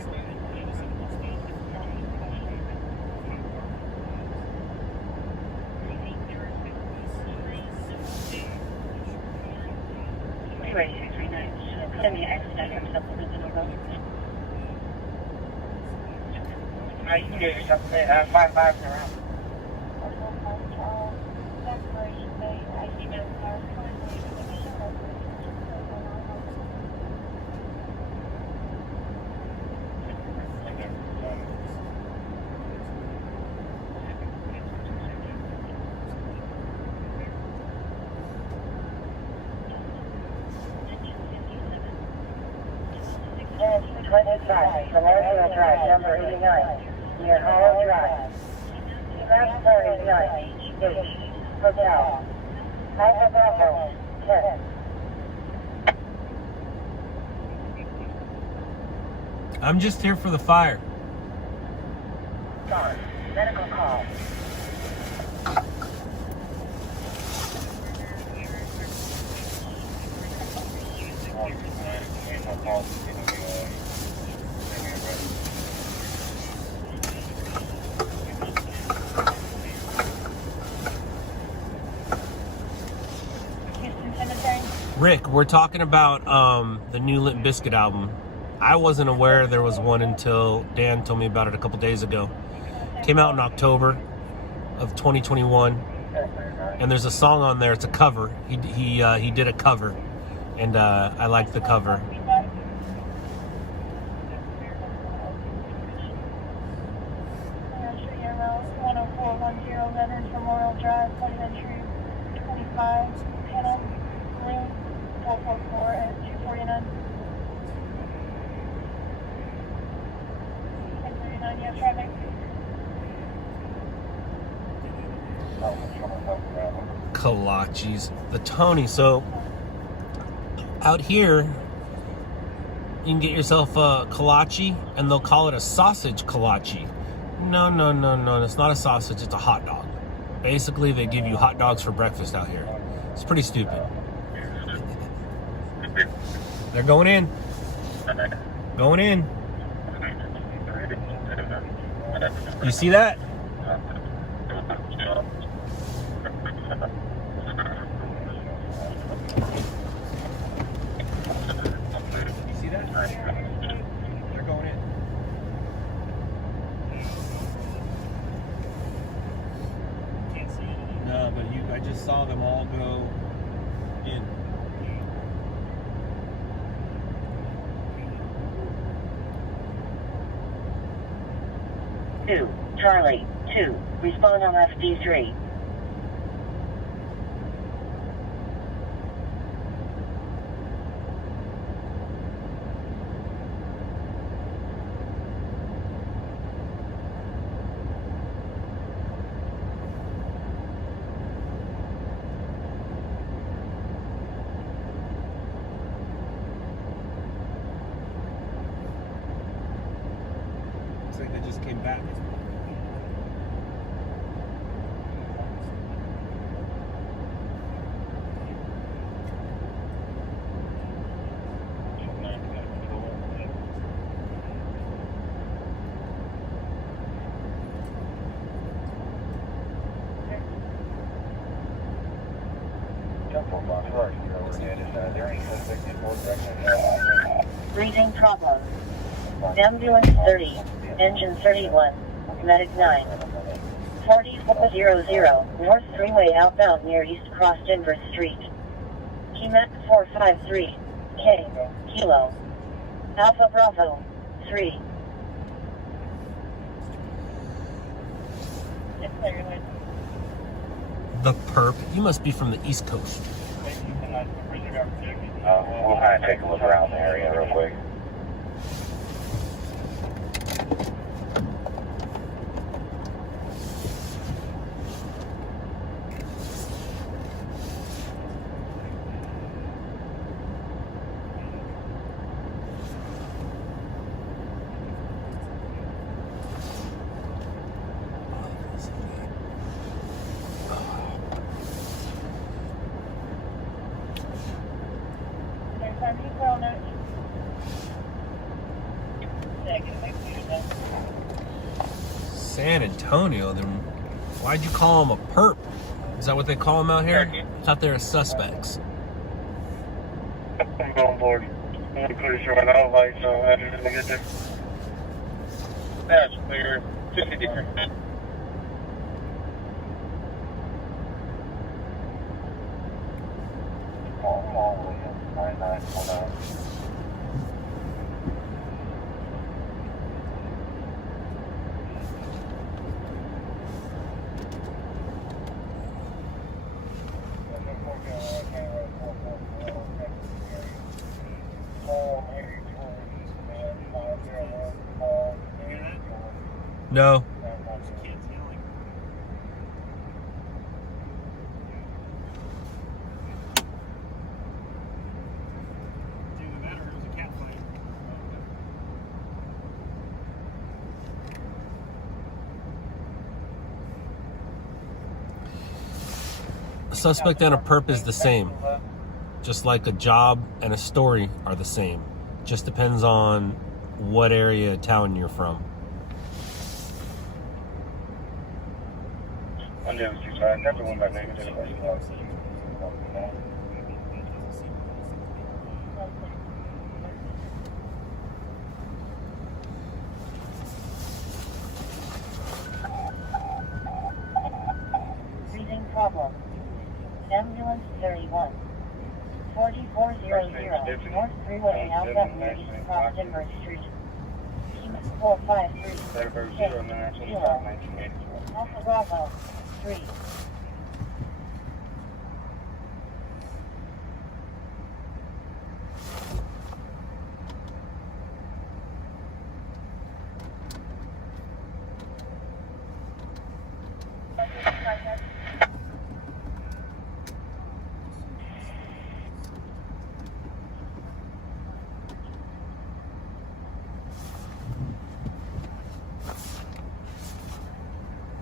Send me an accident or something in the middle. You can get yourself 5-5 around. Peninsula Drive, number 89, near Hollow Drive. Map 489, H, Hotel. Alpha Bravo, 10. I'm just here for the fire. Sorry, medical call. Rick, we're talking about the new Limp Bizkit album. I wasn't aware there was one until Dan told me about it a couple days ago. Came out in October of 2021, and there's a song on there. It's a cover. He did a cover, and I like the cover. Veterans Memorial Drive, Point Entry 25, Panel, Room 444 at 249. 1039, you have traffic. Kolaches. The Tony. So out here, you can get yourself a kolache, and they'll call it a sausage kolache. No, it's not a sausage, it's a hot dog. Basically, they give you hot dogs for breakfast out here. It's pretty stupid. They're going in. Going in. You see that? You see that? They're going in. No, but I just saw them all go in. Two, Charlie, 2, respond on FD3. Looks like they just came back. Breathing problem. Ambulance 30, engine 31, medic 9. 4000, North Freeway outbound near East Cross Denver Street. Keymac 453, K, Kilo. Alpha Bravo, 3. The perp. You must be from the East Coast. We'll kind of take a look around the area real quick. San Antonio, then why'd you call them a perp? Is that what they call them out here? I thought they were suspects. I'm going board. I'm pretty sure I know lights on after they get there. That's clear. 50 different. Call 9949. No. A suspect and a perp is the same. Just like a job and a story are the same. Just depends on what area of town you're from. problem. Ambulance 31. 4400 North Freeway Alpha near East Cross Denver Street. Team 453. 0. Alpha Bravo 3.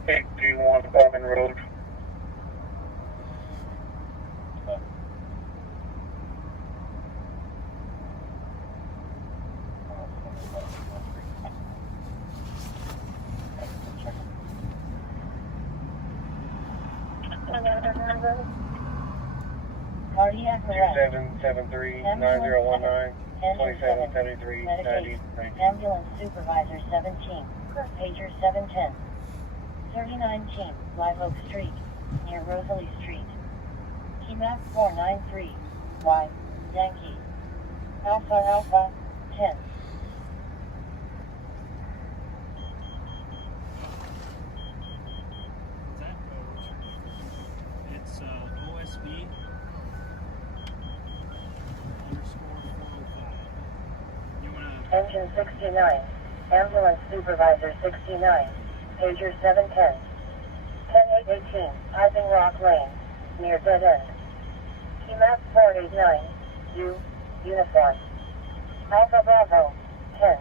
Eight three one Coleman Road. Cardiac arrest. 2773-9019, 2773-9019. Ambulance Supervisor 17. Pager 710. 39 Team, Live Oak Street, near Rosalie Street. TMAP 493. Y. Yankee. Alpha 10. It's OSB _405. You wanna? Engine 69. Ambulance Supervisor 69. Pager 710. 10818, Iving Rock Lane, near Dead End. TMAP 489. U. Uniform. Alpha Bravo 10.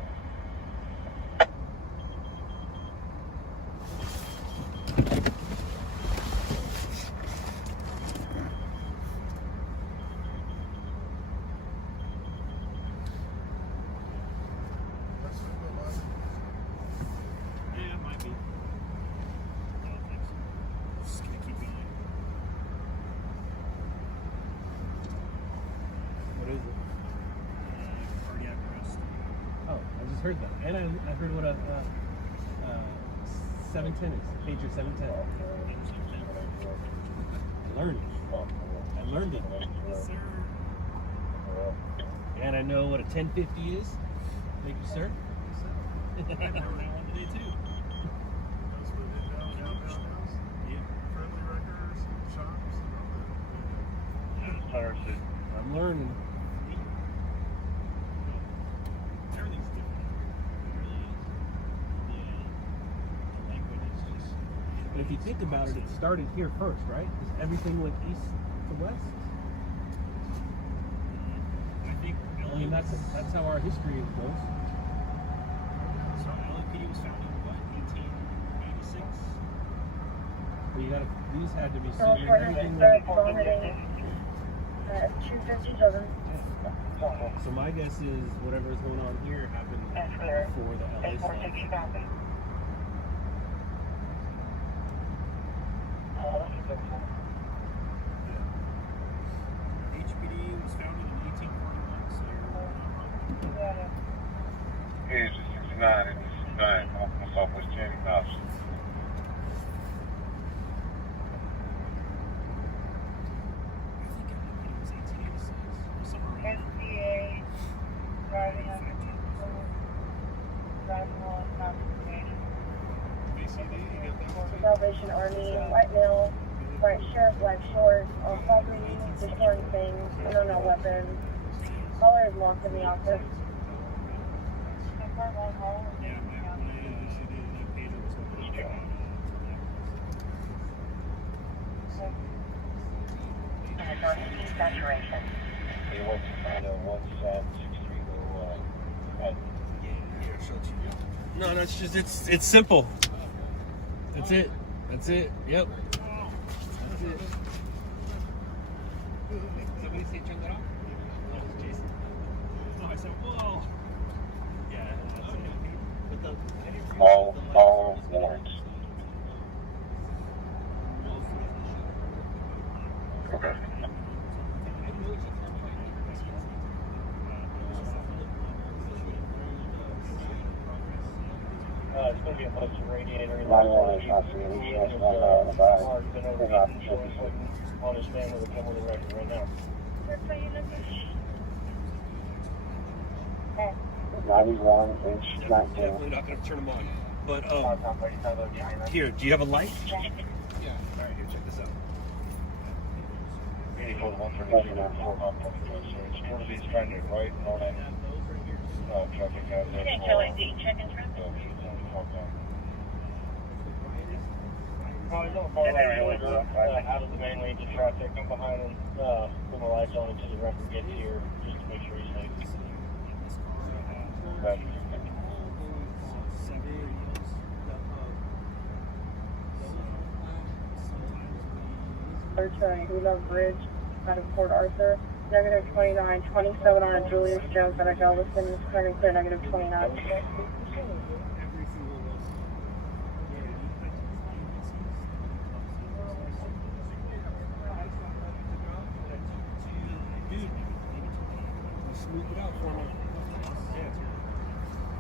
Yeah, it might be. I don't think so. Just gonna keep going. What is it? Cardiac arrest. Oh, I just heard that. And I heard what a 710 is. Pager 710. I learned it. Yes, sir. And I know what a 1050 is. Thank you, sir. I learned that one today too. I'm learning. Everything's different. It really is. The language is just. But if you think about it, it started here first, right? Because everything went east to west. I think I mean, that's how our history goes. So LAPD was founded in what, 1886? But you gotta, these had to be So seen. for Everything the went, vomiting, 250 children. so my guess is whatever's going on here happened That's clear. before the LA stuff. 846 copy. HPD was founded in 1841, so you're not wrong. Here's 69 and 69 off the Southwest Channing House. I think LAPD was 1886 or somewhere around there. SBA, driving under control, driving while intoxicated. BCD, you get that one too? Salvation Army, white male, white shirt, black shorts, all property, destroying things, no weapons. Caller is locked in the office. Yeah, when I did BCD, that pager was going to Saturation. He wants to find out one shot, 6301. No, it's just it's simple. That's it. That's it. Yep. That's it. Somebody say turn that off? No, it's Jason. No, I said, whoa. Yeah, that's it. But All warrants. Okay. Maybe a busted radiator. Mark's been overheating, short circuit on his family will come on the record right now. 91 inch 19. Definitely not going to turn them on. But, here, do you have a light? Yeah. Alright, here, check this out. 84 to 132, 4 it's going to be stranded right on that traffic out there. Probably not far out of the main range of traffic. I'm behind him, put my lights on until the record gets here, just to make sure he's safe. Turning Hula Bridge out of Port Arthur. Negative 29, 27 on a Julius Jones out of Galveston. Is clear and clear, negative 29. Smooth it out for me. Yeah.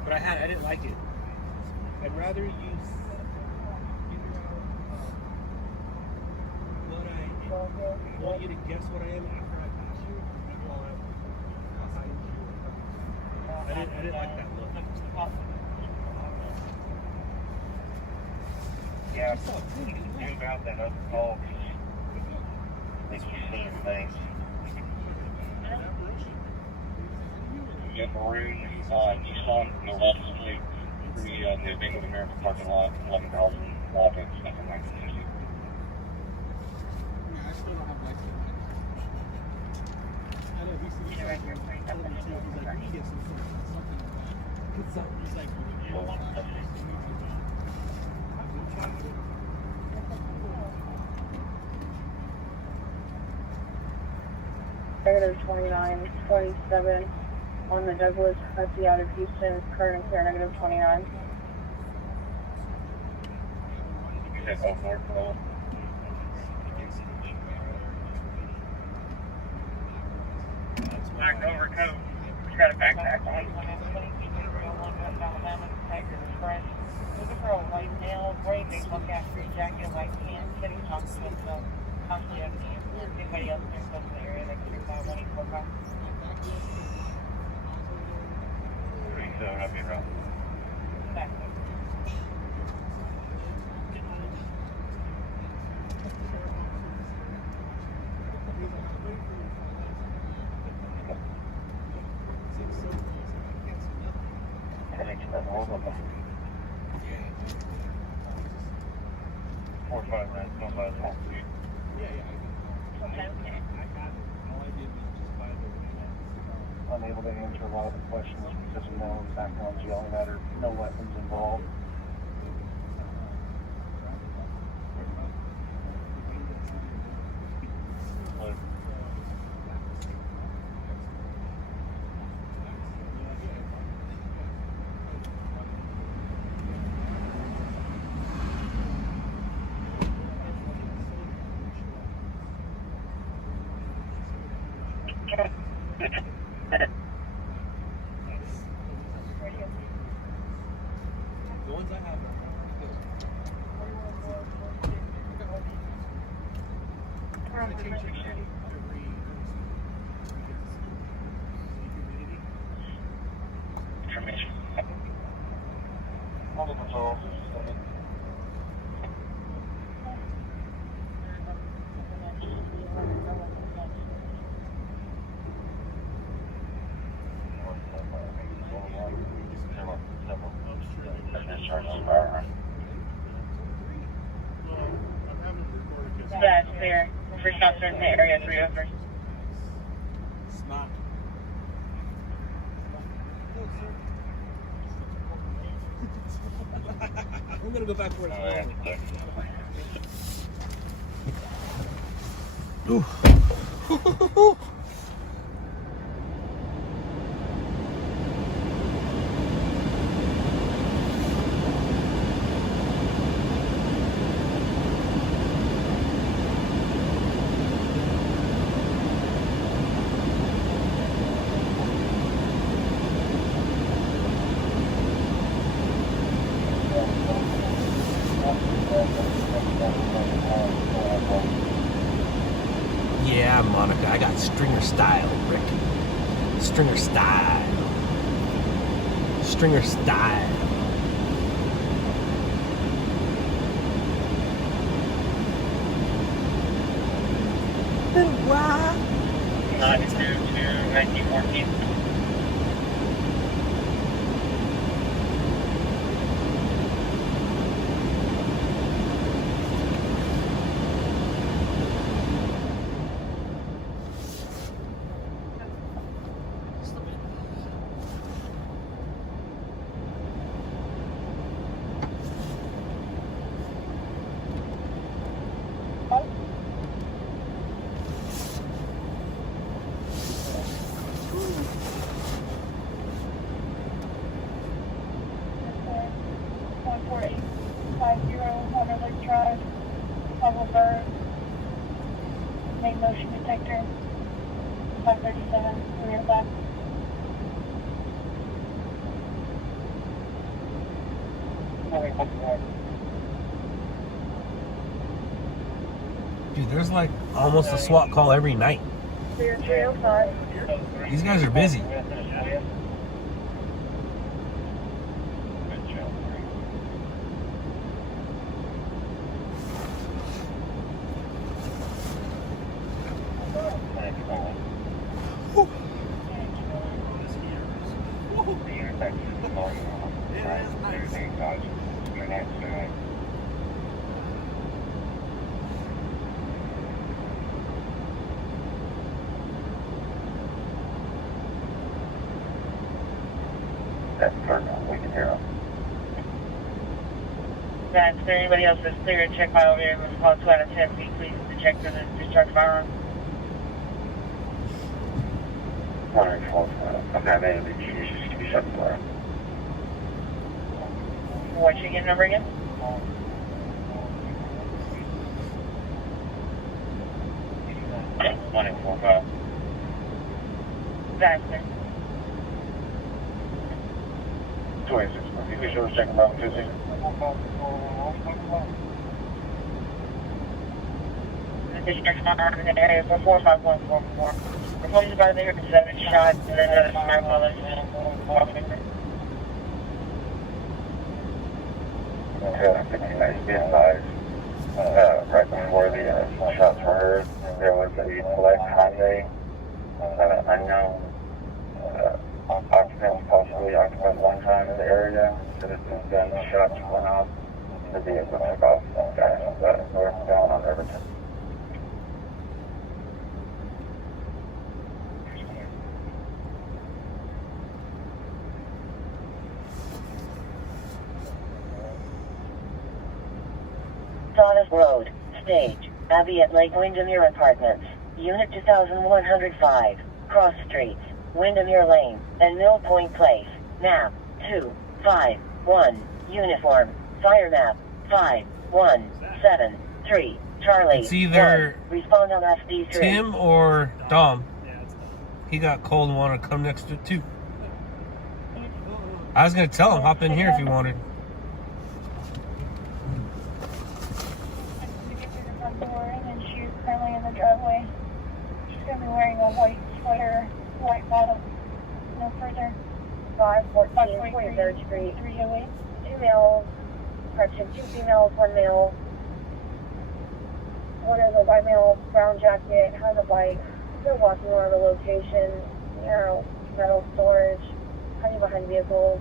But I didn't like it. I'd rather use what I want you to guess what I am after I pass you. I didn't like that look. Yeah, you about that other call. I think you've seen things. Yeah, Maroon, you saw him from the left street, the Bank of America parking lot, 11,000 walk-ins, nothing like that. I still don't have lights. I know, he's like, he's like, he gets something like that. He's like, Negative 29, 27 on the Douglas Husky out of Houston. Current and clear, negative 29. You said 04, Cole? Black overcoat. He's got a backpack on. Looking for a white male, gray baseball cap, green jacket, white pants, sitting talking to himself, constantly up to you. Anybody else there close to the area that can find 184 So it'll be around. I think that's all of them. 4 or 5 minutes, don't let us walk. Unable to answer a lot of the questions because of no background yelling at her, no weapons involved. The ones I have are Information. All the patrol. That's clear. First officer in the area, 303. Smart. I'm gonna go back where it's Ooh. have, Monica. I got stringer style, Rick. Stringer style. Stringer style. Little why? 92 to 1914. Main motion detector, 537, rear back. Dude, there's like almost a SWAT call every night. Clear 305. These guys are busy. We can hear them. That's there. Anybody else that's clear to check file over here? We'll call 2 out of 10 feet, please, to check for the discharge firearm. 112. Okay, maybe just give me something for him. What's your unit number again? 145. That's it. 26. You can show us checking about 50. The discharge firearm in the area for 45144. Reported by there, 7 shots, and then another fire bullet. Okay, 59 be advised. Right before the shots were heard, there was a black Hyundai, unknown occupants, possibly occupied one time in the area. Citizens then shots went off. The vehicle took off northbound on Irvington. Sawdust Road, Stage, Abbey at Lake Windermere Apartments, Unit 2105, Cross Streets, Windermere Lane, and Mill Point Place, map 251, uniform, fire map 5173, Charlie. It's either 1, respond on SD3. Tim or Dom. He got cold and wanted to come next to it too. I was gonna tell him hop in here if you wanted. And then she's currently in the driveway. She's going to be wearing a white sweater, white bottom. No further. 514 23rd Street. 308. 2 males. Correction, 2 females, 1 male. One is a white male, brown jacket, has a bike. They're walking around the location, near metal storage, hiding behind vehicles.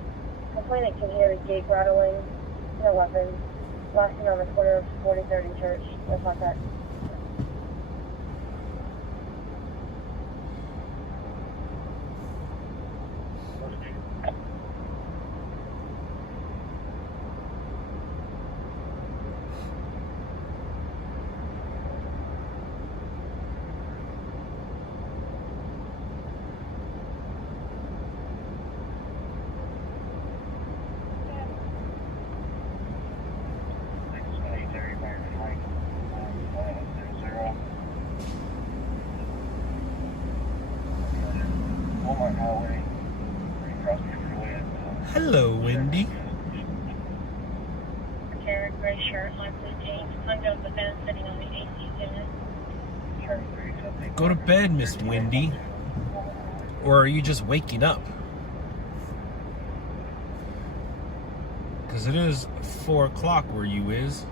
Complainant can hear the gate rattling. No weapons. Last seen on the corner of 43rd and Church. No contact. Go to bed, Miss Wendy. Or are you just waking up? Because it is 4 o'clock where you is.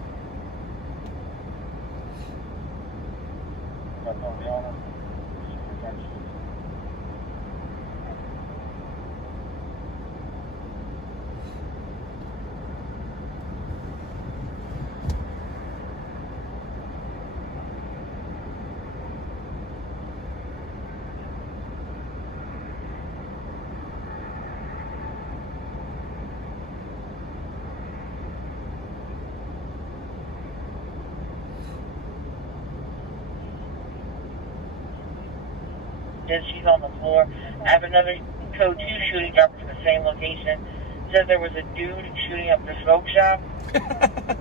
She's on the floor. I have another code 2 shooting up from the same location. Says there was a dude shooting up the smoke shop.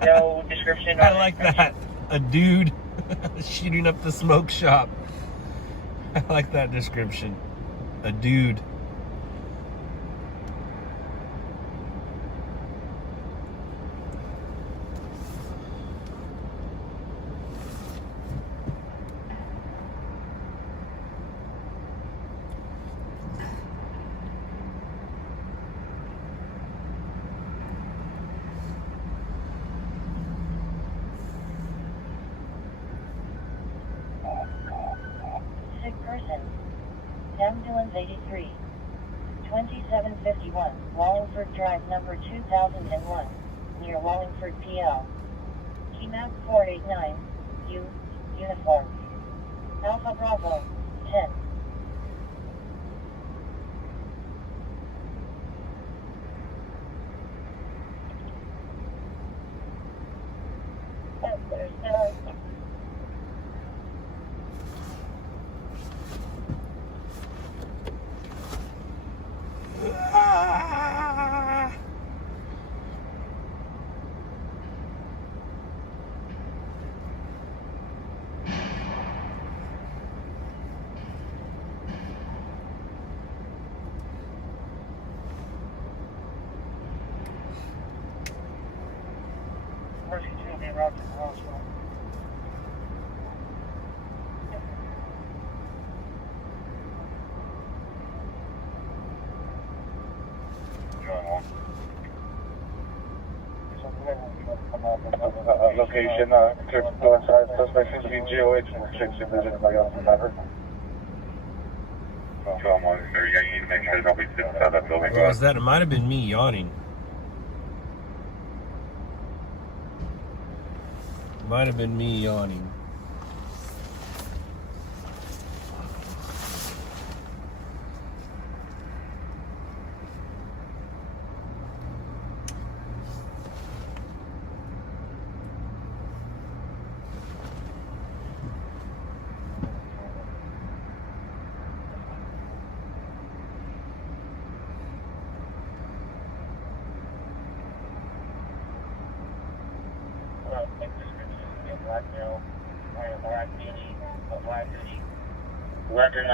No description. I like that. A dude shooting up the smoke shop. I like that description. A dude. Sick person. Ambulance 83. 2751. Wallingford Drive number 2001. Near Wallingford, PL. Key map 489. Uniform. Alpha Bravo. 10. Location, go inside. Suspect seems to be GOH and 6 if there's anybody else in that. So I'm on, you need to make sure nobody's inside that building. What was that? It might have been me yawning. Might have been me yawning. Left in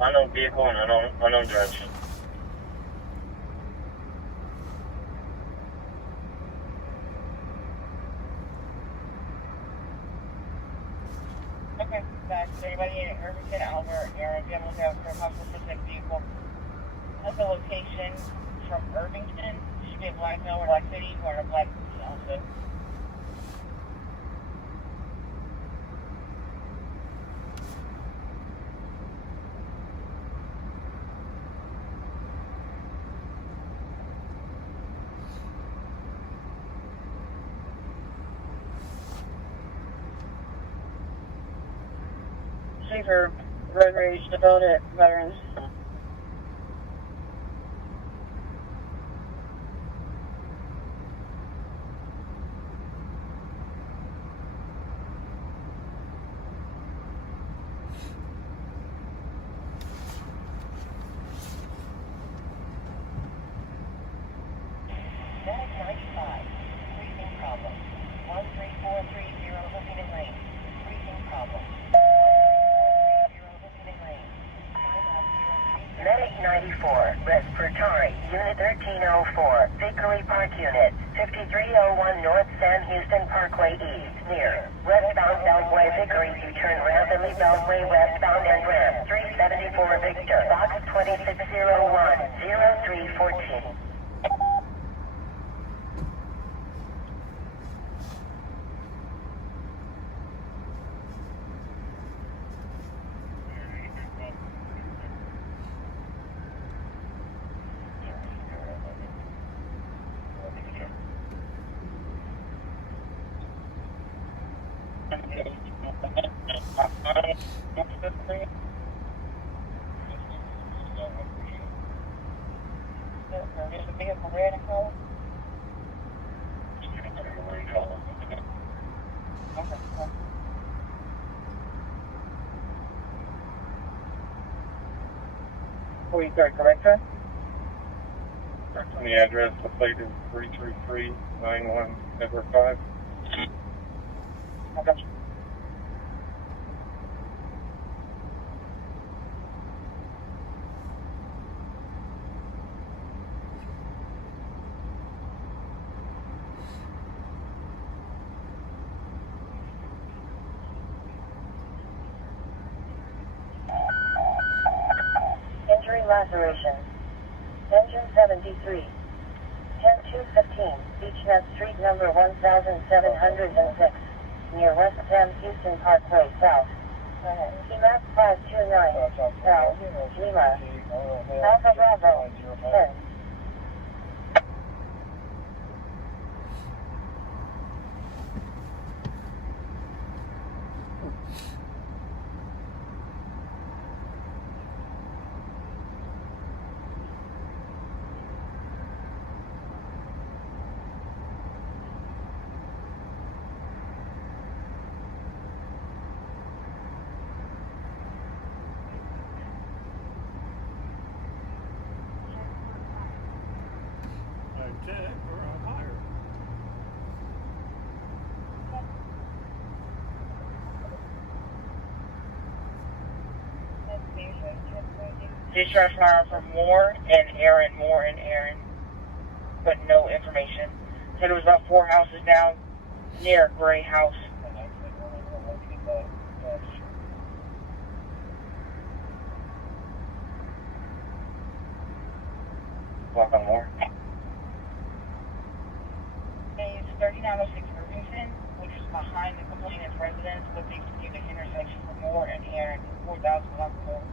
unknown vehicle and unknown direction. Okay, that's anybody in Irvington, Albert, area, be able to look out for a possible suspect vehicle. That's the location from Irvington. Should be a black male or black city or a black also. Safer road rage devoted veterans. Medic 95. Briefing problem. 13430 Lieutenant Lane. Briefing problem. 13430 Lieutenant Lane. Time up 0. Unit 1304, Vickery Park Unit, 5301 North San Houston Parkway East, near westbound Beltway Vickery, U-turn ramp and leave Beltway westbound and ramp, 374 Victor, box 2601, 0314. Is the vehicle red in color? Okay. 43rd, correct, sir? Correct on the address, the plate is 33391 Network 5. Okay. Injury laceration. Engine 73. 10215, Beechnet Street number 1706, near West San Houston Parkway South. TMAP 529, South, Lima. Alpha Bravo, 10. Discharge fire for Moore and Aaron, but no information. Said it was about 4 houses down near a gray house. Block on Moore. It's 3906 Irvington, which is behind the complainant's residence, but they give the intersection for Moore and Aaron, 4,000 block of Moore.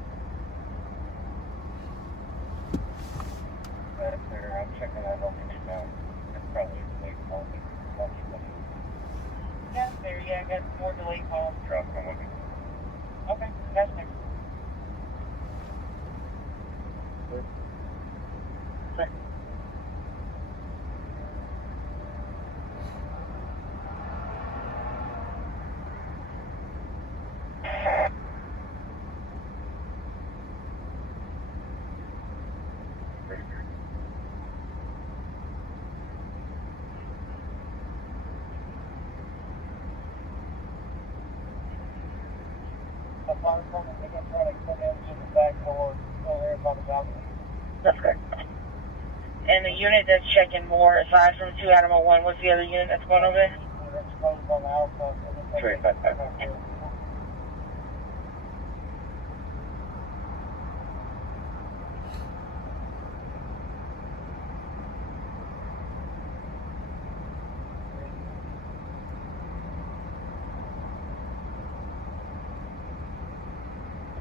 That's clear. I'm checking that location now. It's probably a late call. That's there, yeah, I got more delay calls. Drop from looking. Okay, that's there. That's correct. And the unit that's checking more, aside from 2 Animal 1, what's the other unit that's going over there? 355.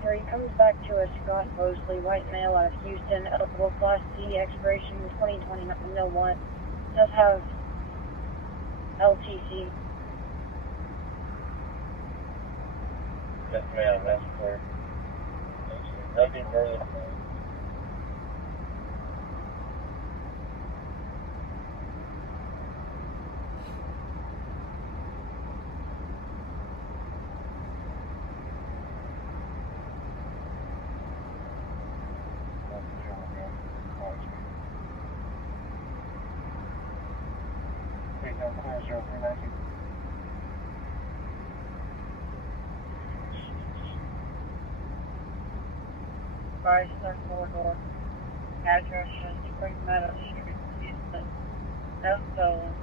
He comes back to a Scott Mosley, white male out of Houston, eligible Class C, expiration 2021. Does have LTC. Yes, ma'am, that's clear. Nothing further. Sorry, third corridor. Address is Spring Meadow Street, Houston. No phones.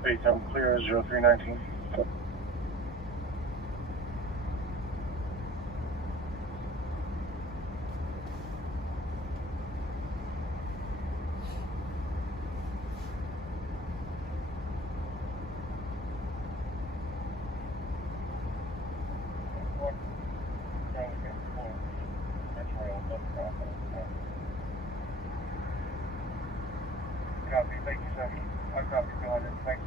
Space, I'm clear, 0319. Copy, thank you, sir. I'll copy, go ahead, thank you.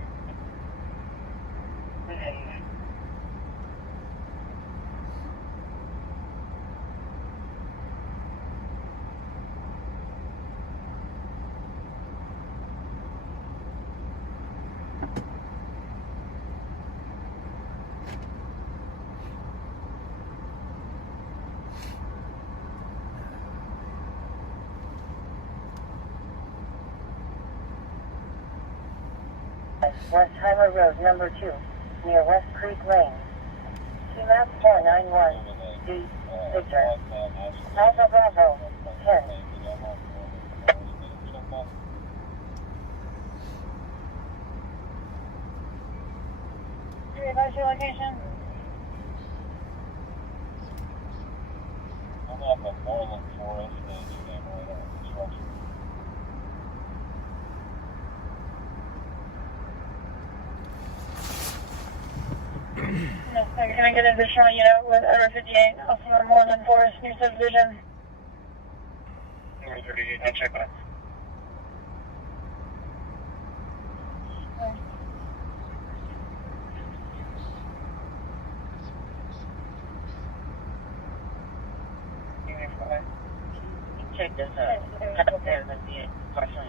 West Highway Road, number 2, near West Creek Lane. CMAP 491, D, Victor. Alpha Bravo, 10. Can you advise your location? I'm off of Moreland Forest and construction. Yes, sir. Can I get an additional unit with over 58 off of Moreland Forest new subdivision? Number 38, I'll check that. Check this out. There's going to be a partially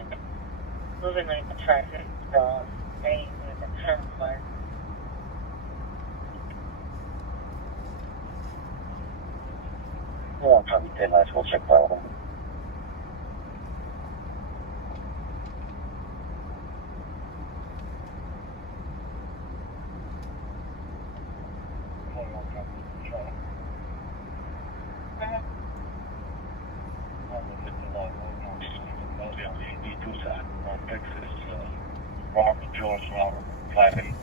moving like the traffic, staying with the turn bar. Yeah, I'm probably 10 lights, we'll check that one. Texas, Robert, George, Robert, 5-8.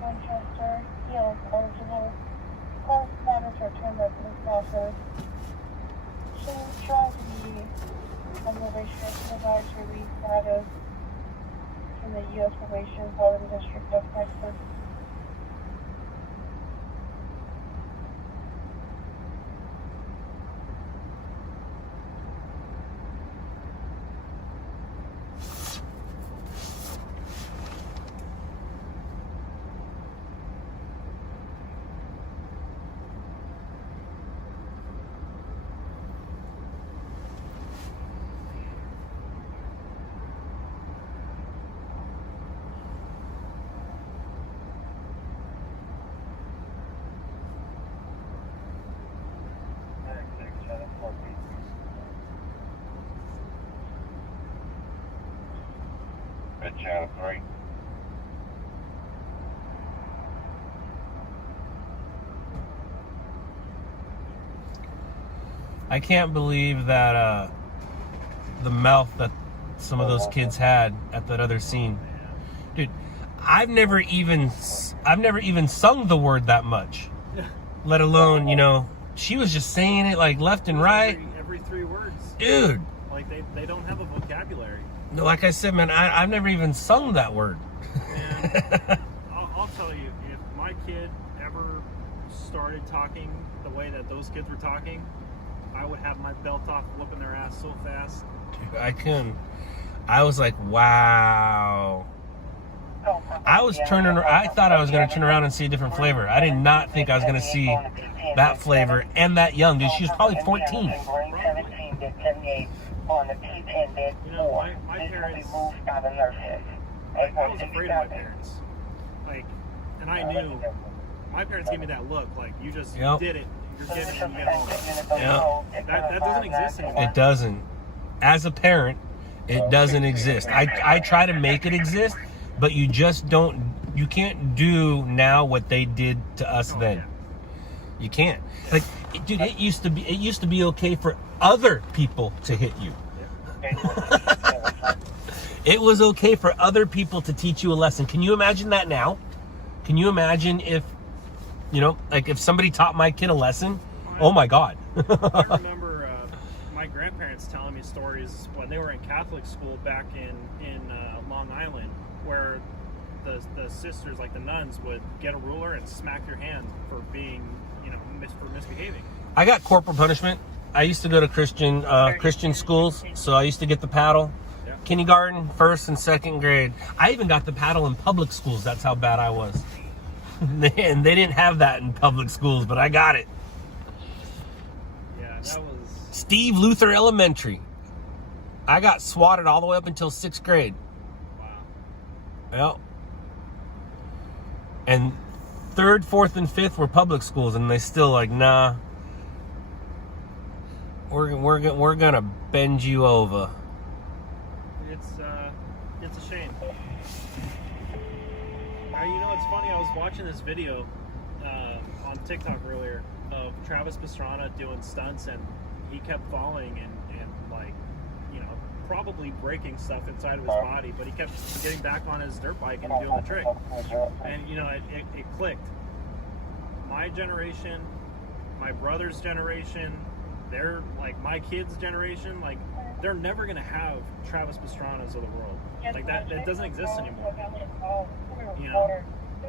Manchester, Hill, eligible. Correspondence returned by police officer. She tried to be on probation to provide relief status from the U.S. Probation Quality District of Texas. Red Channel 3. I can't believe that the mouth that some of those kids had at that other scene. Dude, I've never even sung the word that much. Let alone, you know, she was just saying it like left and right. Every 3 words. Dude. Like they don't have a vocabulary. No, like I said, man, I've never even sung that word. And I'll tell you, if my kid ever started talking the way that those kids were talking, I would have my belt off, whooping their ass so fast. Dude, I was like, wow. I thought I was going to turn around and see a different flavor. I did not think I was going to see that flavor and that young, dude. She was probably 14. You know, my parents, I was afraid of my parents. Like, and I knew, my parents gave me that look, like, you just did it. You're getting it, you get home. Yep. That doesn't exist anymore. It doesn't. As a parent, it doesn't exist. I try to make it exist, but you just don't, you can't do now what they did to us then. Yeah. You can't. Like, dude, it used to be okay for other people to hit you. It was okay for other people to teach you a lesson. Can you imagine that now? Can you imagine if, you know, like if somebody taught my kid a lesson? Oh my God. I remember my grandparents telling me stories when they were in Catholic school back in Long Island, where the sisters, like the nuns, would get a ruler and smack your hand for being, you know, for misbehaving. I got corporal punishment. I used to go to Christian schools, so I used to get the paddle. Yeah. Kindergarten, 1st and 2nd grade. I even got the paddle in public schools. That's how bad I was. And they didn't have that in public schools, but I got it. Yeah, that was... Steve Luther Elementary. I got swatted all the way up until 6th grade. Wow. Yep. And 3rd, 4th, and 5th were public schools, and they still like, nah. We're gonna bend you over. It's a shame. You know, it's funny. I was watching this video on TikTok earlier of Travis Pastrana doing stunts, and he kept falling and like, you know, probably breaking stuff inside of his body, but he kept getting back on his dirt bike and doing the trick. And you know, it clicked. My generation, my brother's generation, they're like my kids' generation, like they're never gonna have Travis Pastranas of the world. Like that doesn't exist anymore. You know,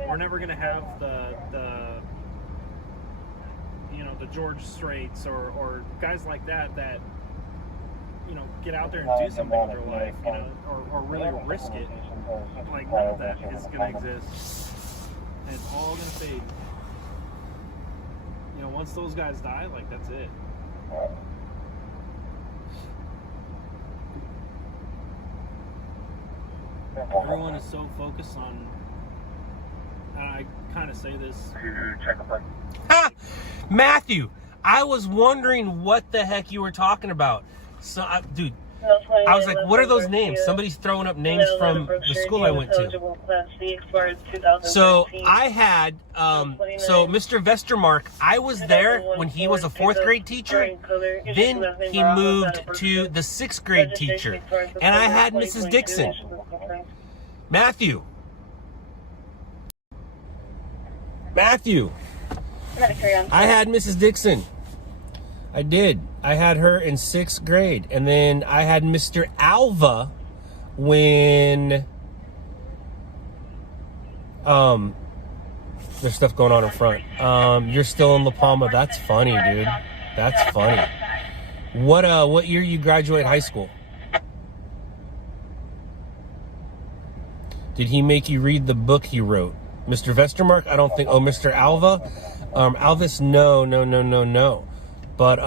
we're never gonna have the you know, the George Straits or guys like that, you know, get out there and do something with their life, you know, or really risk it. Like none of that is gonna exist. And it's all gonna fade. You know, once those guys die, like that's it. Everyone is so focused on, and I kind of say this. Ha! Matthew, I was wondering what the heck you were talking about. So, dude, I was like, what are those names? Somebody's throwing up names from the school I went to. So I had, so Mr. Vestermark, I was there when he was a 4th grade teacher. Then he moved to the 6th grade teacher. And I had Mrs. Dixon. Matthew. I had Mrs. Dixon. I did. I had her in 6th grade. And then I had Mr. Alva when there's stuff going on in front. You're still in La Palma. That's funny, dude. That's funny. What year you graduate high school? Did he make you read the book he wrote? Mr. Vestermark? I don't think. Oh, Mr. Alva? Alvis? No. But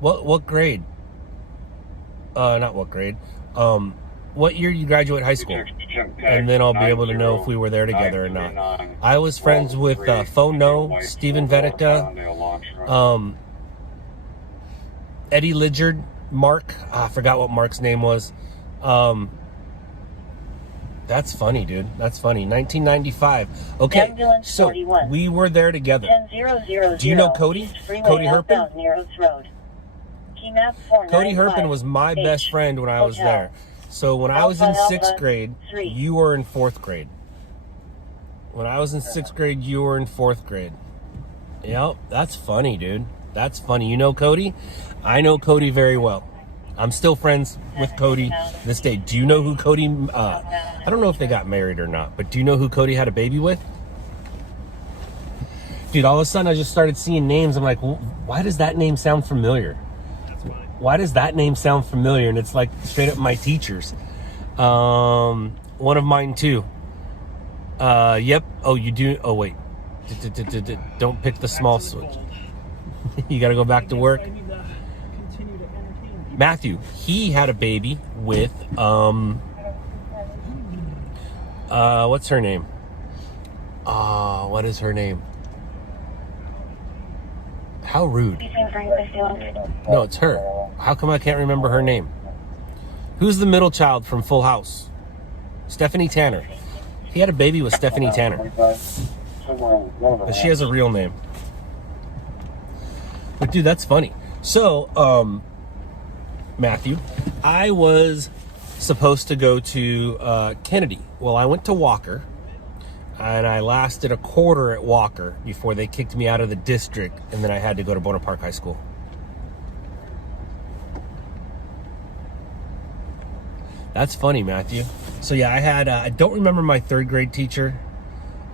what grade? Not what grade. What year you graduate high school? And then I'll be able to know if we were there together or not. I was friends with Fono, Steven Vedica, Eddie Lidgard, Mark. I forgot what Mark's name was. That's funny, dude. That's funny. 1995. Okay, so we were there together. Do you know Cody? Cody Herpin? Cody Herpin was my best friend when I was there. So when I was in 6th grade, you were in 4th grade. When I was in 6th grade, you were in 4th grade. Yep, that's funny, dude. That's funny. You know Cody? I know Cody very well. I'm still friends with Cody this day. Do you know who Cody, I don't know if they got married or not, but do you know who Cody had a baby with? Dude, all of a sudden I just started seeing names. I'm like, well, why does that name sound familiar? why does that name sound familiar? And it's like straight up my teacher's. One of mine too. Yep. Oh, you do. Oh, wait. Don't pick the small switch. You got to go back to work. Matthew, he had a baby with, what's her name? What is her name? How rude. No, it's her. How come I can't remember her name? Who's the middle child from Full House? Stephanie Tanner. He had a baby with Stephanie Tanner. But she has a real name. But dude, that's funny. So, Matthew, I was supposed to go to Kennedy. Well, I went to Walker, and I lasted a quarter at Walker before they kicked me out of the district, and then I had to go to Bonaparte High School. That's funny, Matthew. So yeah, I had I don't remember my third grade teacher.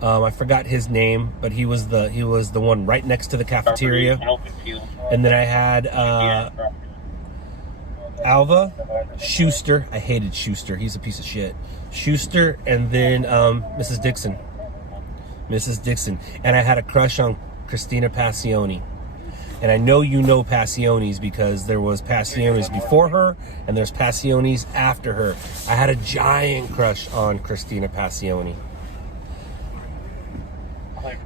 I forgot his name, but he was the one right next to the cafeteria. And then I had Alva, Schuster. I hated Schuster. He's a piece of shit. Schuster, and then Mrs. Dixon. Mrs. Dixon. And I had a crush on Christina Passioni. And I know you know Passionis because there was Passionis before her and there's Passionis after her. I had a giant crush on Christina Passioni.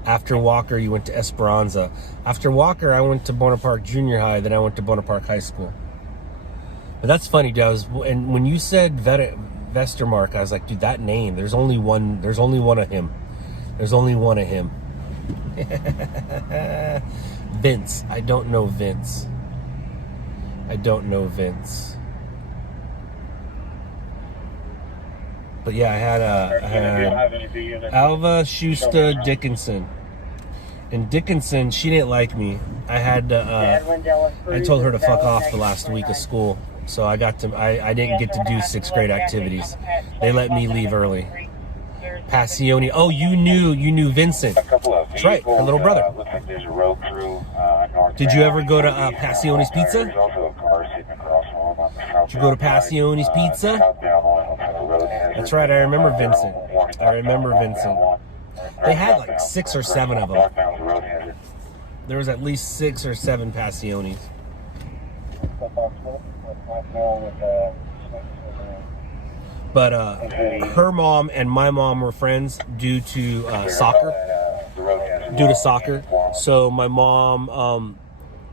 After Walker, you went to Esperanza. After Walker, I went to Bonaparte Junior High, then I went to Bonaparte High School. But that's funny, dude. And when you said Vestermark, I was like, dude, that name, there's only one of him. There's only one of him. Vince. I don't know Vince. I don't know Vince. But yeah, I had Alva, Schuster, Dickinson. And Dickinson, she didn't like me. I told her to fuck off the last week of school. So I didn't get to do 6th grade activities. They let me leave early. Passioni. Oh, you knew Vincent. That's right, her little brother. Did you ever go to Passioni's Pizza? Did you go to Passioni's Pizza? That's right, I remember Vincent. They had like 6 or 7 of them. There was at least 6 or 7 Passionis. But her mom and my mom were friends due to soccer. So my mom,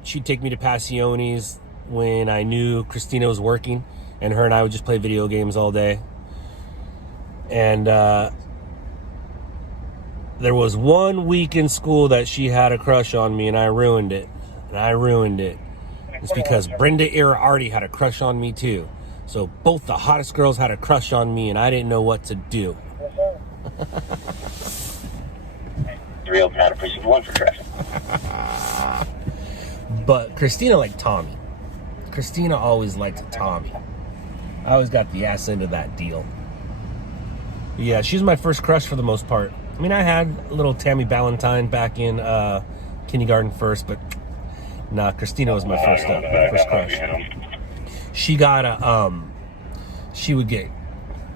she'd take me to Passioni's when I knew Christina was working, and her and I would just play video games all day. And there was one week in school that she had a crush on me, and I ruined it. It's because Brenda Iriarty had a crush on me too. So both the hottest girls had a crush on me, and I didn't know what to do. Real kind of precinct 1 for traffic. But Christina liked Tommy. Christina always liked Tommy. I always got the ass end of that deal. But yeah, she's my first crush for the most part. I mean, I had little Tammy Ballantyne back in kindergarten first, but nah, Christina was my first crush. She got she would get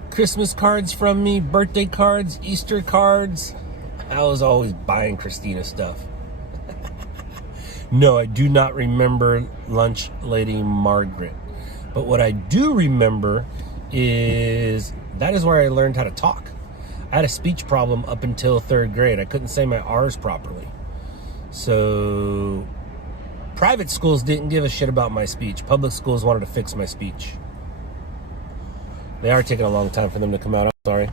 Christmas cards from me, birthday cards, Easter cards. I was always buying Christina stuff. No, I do not remember Lunch Lady Margaret. But what I do remember is that is where I learned how to talk. I had a speech problem up until 3rd grade. I couldn't say my R's properly. So private schools didn't give a shit about my speech. Public schools wanted to fix my speech. They are taking a long time for them to come out. I'm sorry.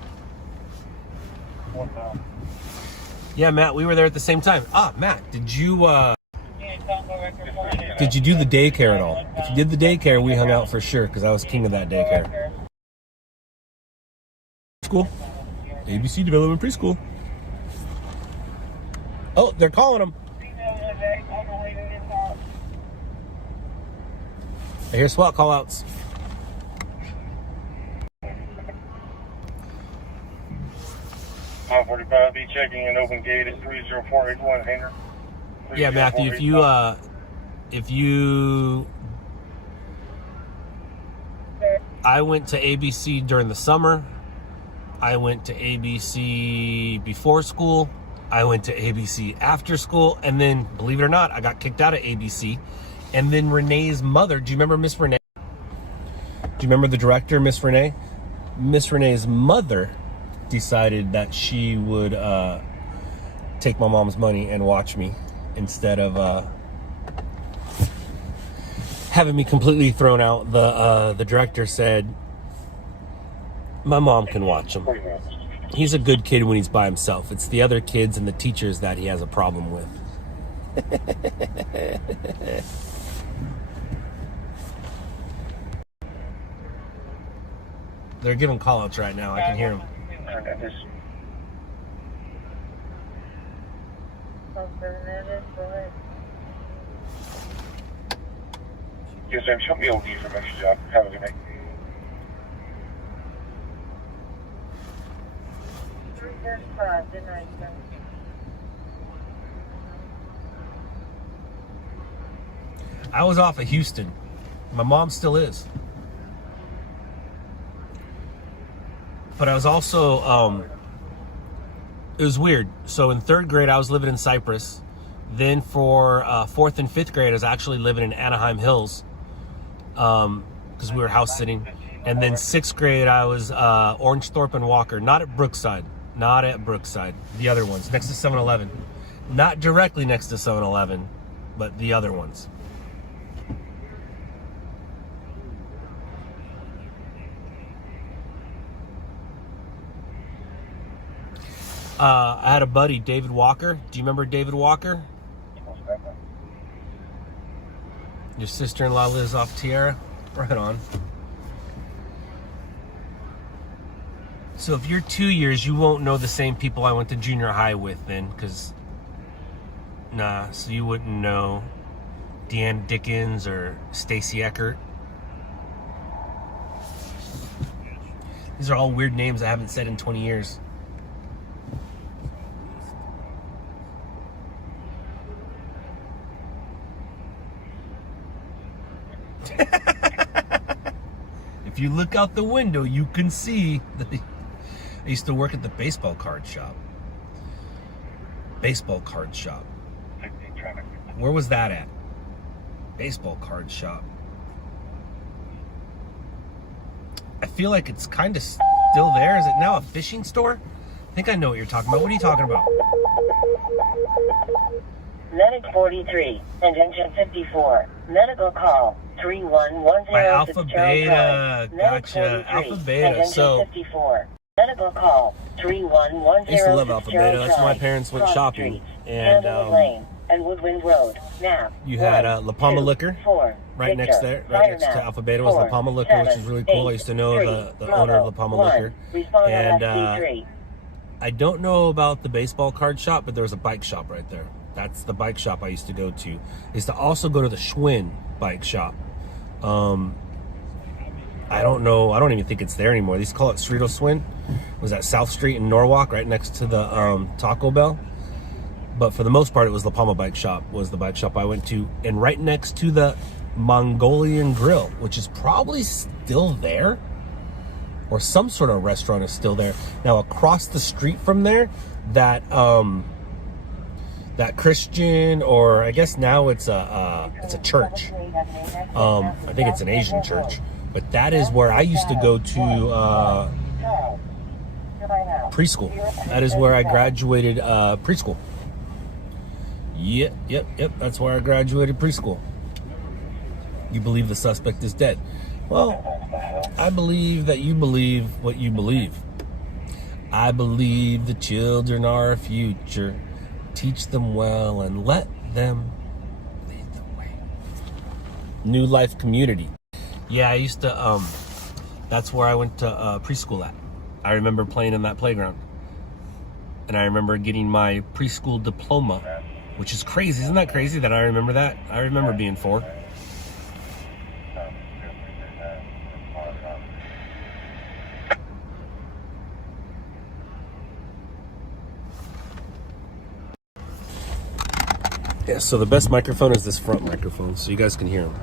Yeah, Matt, we were there at the same time. Matt, did you do the daycare at all? If you did the daycare, we hung out for sure because I was king of that daycare. School. ABC Development Preschool. Oh, they're calling them. I hear SWAT call-outs. Mile 45, be checking an open gate at 30481 hangar. Yeah, Matthew, if you I went to ABC during the summer. I went to ABC before school. I went to ABC after school. And then, believe it or not, I got kicked out of ABC. And then Renee's mother, do you remember Miss Renee? Do you remember the director, Miss Renee? Miss Renee's mother decided that she would take my mom's money and watch me instead of having me completely thrown out. The director said, my mom can watch him. He's a good kid when he's by himself. It's the other kids and the teachers that he has a problem with. They're giving call-outs right now. I can hear them. Yes, ma'am. Show me OD for next job. Have a good night. Good night, sir. I was off of Houston. My mom still is. But I was also, it was weird. So in 3rd grade, I was living in Cypress. Then for 4th and 5th grade, I was actually living in Anaheim Hills because we were house sitting. And then 6th grade, I was Orangethorpe and Walker, not at Brookside. Not at Brookside. The other ones, next to 7-Eleven. Not directly next to 7-Eleven, but the other ones. I had a buddy, David Walker. Do you remember David Walker? Your sister-in-law lives off Tierra? Right on. So if you're 2 years, you won't know the same people I went to junior high with then, because, nah, so you wouldn't know Deanne Dickens or Stacy Eckert. These are all weird names I haven't said in 20 years. If you look out the window, you can see that I used to work at the baseball card shop. Baseball card shop. Where was that at? Baseball card shop. I feel like it's kind of still there. Is it now a fishing store? I think I know what you're talking about. What are you talking about? Medic 43 and engine 54. Medical call 3110. By Alpha Beta. Gotcha. Alpha Beta. So 54. Medical call 3110. I used to love Alpha Beta. That's where my parents went shopping. And Woodwind Road. Now you had La Palma Liquor right next there. Right next to Alpha Beta was La Palma Liquor, which is really cool. I used to know the owner of La Palma Liquor. And I don't know about the baseball card shop, but there was a bike shop right there. That's the bike shop I used to go to. I used to also go to the Schwinn bike shop. I don't know. I don't even think it's there anymore. They used to call it Cerrito Schwinn. It was at South Street in Norwalk, right next to the Taco Bell. But for the most part, it was La Palma Bike Shop was the bike shop I went to. And right next to the Mongolian Grill, which is probably still there. Or some sort of restaurant is still there. Now, across the street from there, that Christian, or I guess now it's a church. I think it's an Asian church. But that is where I used to go to preschool. That is where I graduated preschool. Yep. That's where I graduated preschool. You believe the suspect is dead. Well, I believe that you believe what you believe. I believe the children are our future. Teach them well and let them lead the way. New Life Community. Yeah, I used to, that's where I went to preschool at. I remember playing in that playground. And I remember getting my preschool diploma, which is crazy. Isn't that crazy that I remember that? I remember being 4. Yeah, so the best microphone is this front microphone, so you guys can hear them.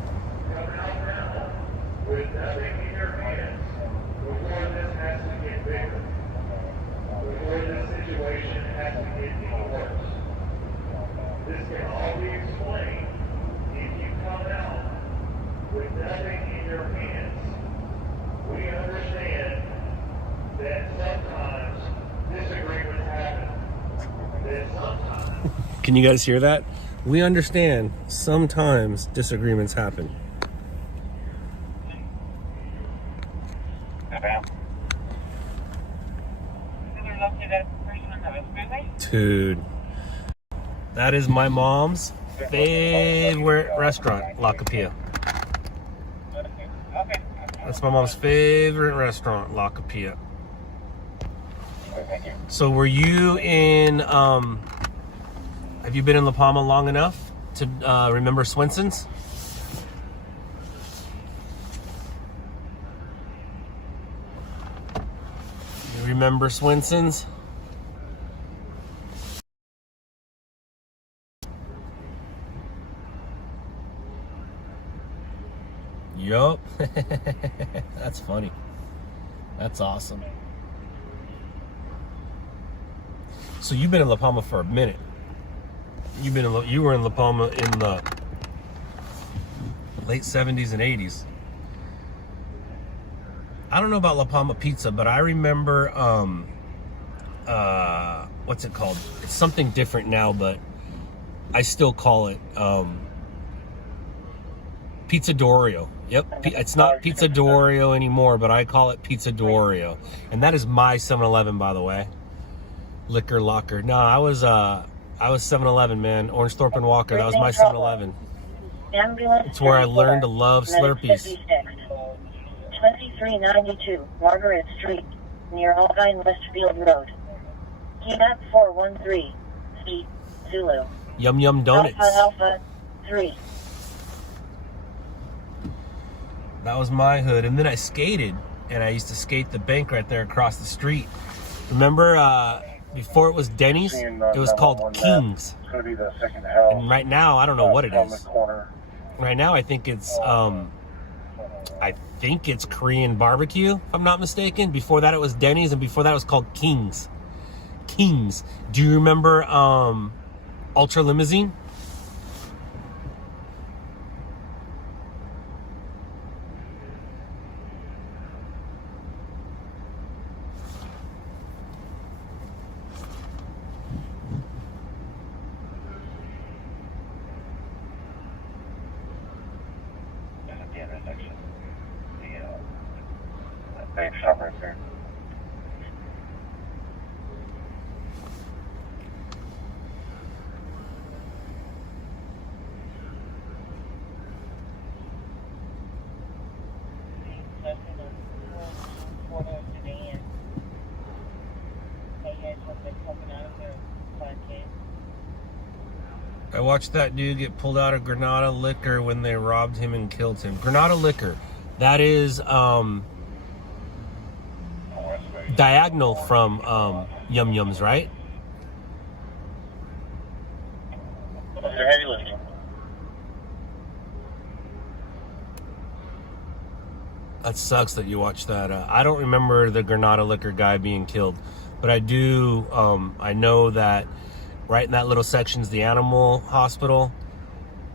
This can all be explained if you come out with nothing in your hands. We understand that sometimes disagreements happen. That sometimes. Can you guys hear that? We understand sometimes disagreements happen. Dude, that is my mom's favorite restaurant, La Capilla. That's my mom's favorite restaurant, La Capilla. So were you in, have you been in La Palma long enough to remember Swenson's? You remember Swenson's? Yup. That's funny. That's awesome. So you've been in La Palma for a minute. You were in La Palma in the late 70s and 80s. I don't know about La Palma pizza, but I remember what's it called? It's something different now, but I still call it Pizza Dorio. Yep, it's not Pizza Dorio anymore, but I call it Pizza Dorio. And that is my 7-Eleven, by the way. Liquor locker. No, I was 7-Eleven, man. Orange Thorpe and Walker. That was my 7-Eleven. It's where I learned to love Slurpees. 2392 Margaret Street, near Alpine Westfield Road. Keynet 413, C, Zulu. Yum Yum Donuts. Alpha 3. That was my hood. And then I skated, and I used to skate the bank right there across the street. Remember, before it was Denny's, it was called King's. And right now, I don't know what it is. Right now, I think it's Korean barbecue, if I'm not mistaken. Before that, it was Denny's, and before that, it was called King's. King's. Do you remember Ultra Limousine? Big shop right there. I watched that dude get pulled out of Granada Liquor when they robbed him and killed him. Granada Liquor. That is diagonal from Yum Yums, right? They're heavy lifting. That sucks that you watched that. I don't remember the Granada Liquor guy being killed, but I do. I know that right in that little section's the animal hospital.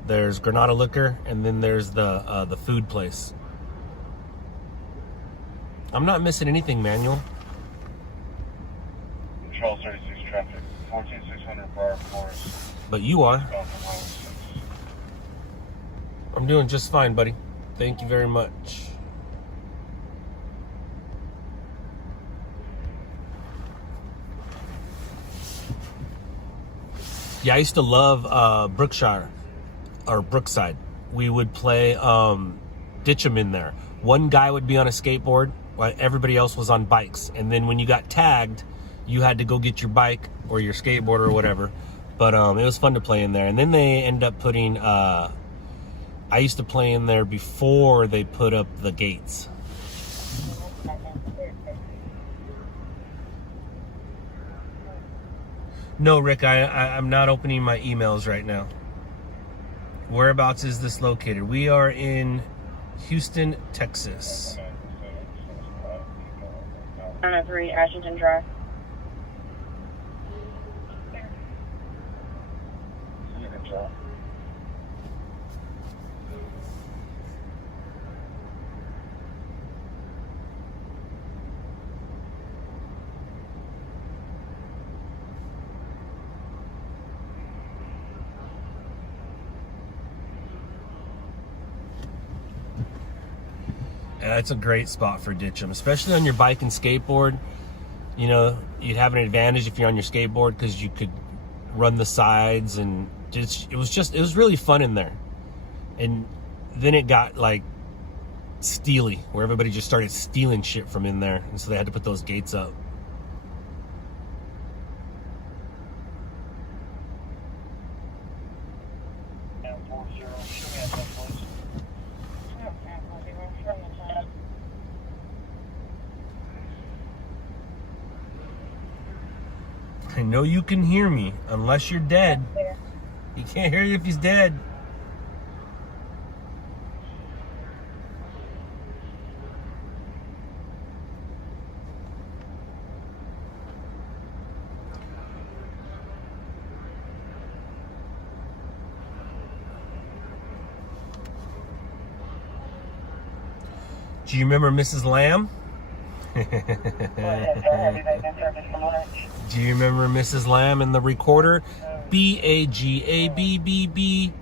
There's Granada Liquor, and then there's the food place. I'm not missing anything, Manuel. Control 36 traffic, 14600 Bar Forest. But you are. I'm doing just fine, buddy. Thank you very much. Yeah, I used to love Brookshire or Brookside. We would play ditch 'em in there. One guy would be on a skateboard while everybody else was on bikes. And then when you got tagged, you had to go get your bike or your skateboard or whatever. But it was fun to play in there. And then they ended up putting, I used to play in there before they put up the gates. No, Rick, I'm not opening my emails right now. Whereabouts is this located? We are in Houston, Texas. 903 Ashington Drive. so. Yeah, that's a great spot for ditch them, especially on your bike and skateboard. You know, you'd have an advantage if you're on your skateboard because you could run the sides, and it was really fun in there. And then it got like steely, where everybody just started stealing shit from in there, and so they had to put those gates up. I know you can hear me, unless you're dead. He can't hear you if he's dead. Do you remember Mrs. Lamb? Do you remember Mrs. Lamb and the recorder? B-A-G-A-B-B-B,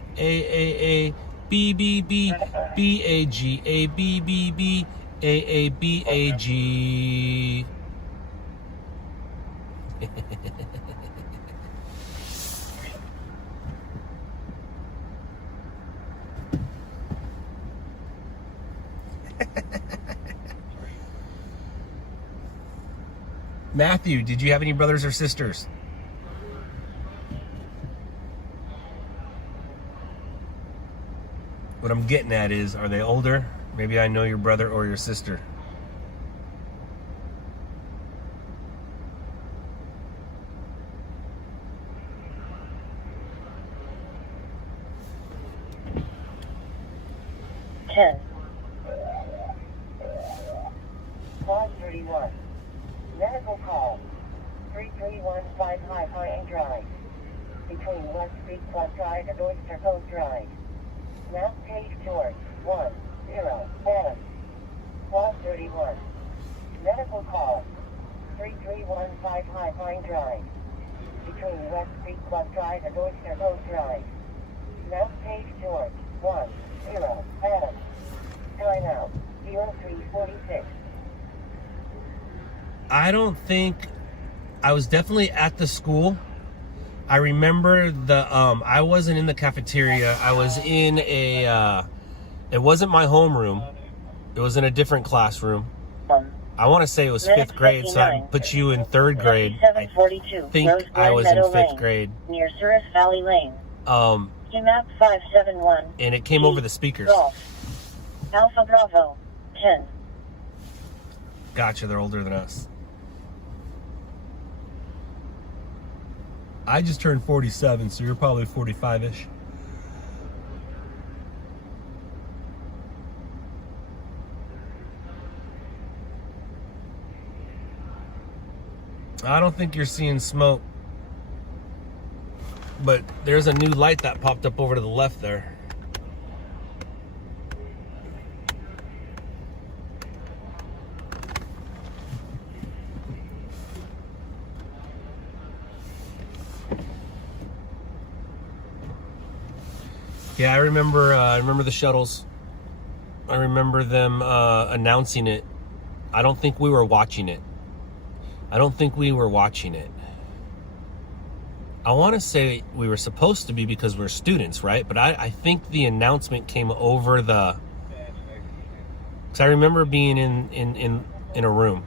Matthew, did you have any brothers or sisters? What I'm getting at is, are they older? Maybe I know your brother or your sister. Clause 31. Medical call. 3315 High Pine Drive. Between West Creek Club Drive and Oyster Cove Drive. Map page towards 107. Clause 31. Medical call. 3315 High Pine Drive. Between West Creek Club Drive and Oyster Cove Drive. Map page towards 107. Time out. 0346. I don't think, I was definitely at the school. I remember I wasn't in the cafeteria. I was in it wasn't my homeroom. It was in a different classroom. I want to say it was 5th grade, so I put you in 3rd grade. I think I was in 5th grade. Near Surrey Valley Lane. Map 571. And it came over the speakers. Alpha Bravo 10. Gotcha, they're older than us. I just turned 47, so you're probably 45-ish. I don't think you're seeing smoke. But there's a new light that popped up over to the left there. Yeah, I remember the shuttles. I remember them announcing it. I don't think we were watching it. I want to say we were supposed to be because we're students, right? But I think the announcement came over the... Because I remember being in a room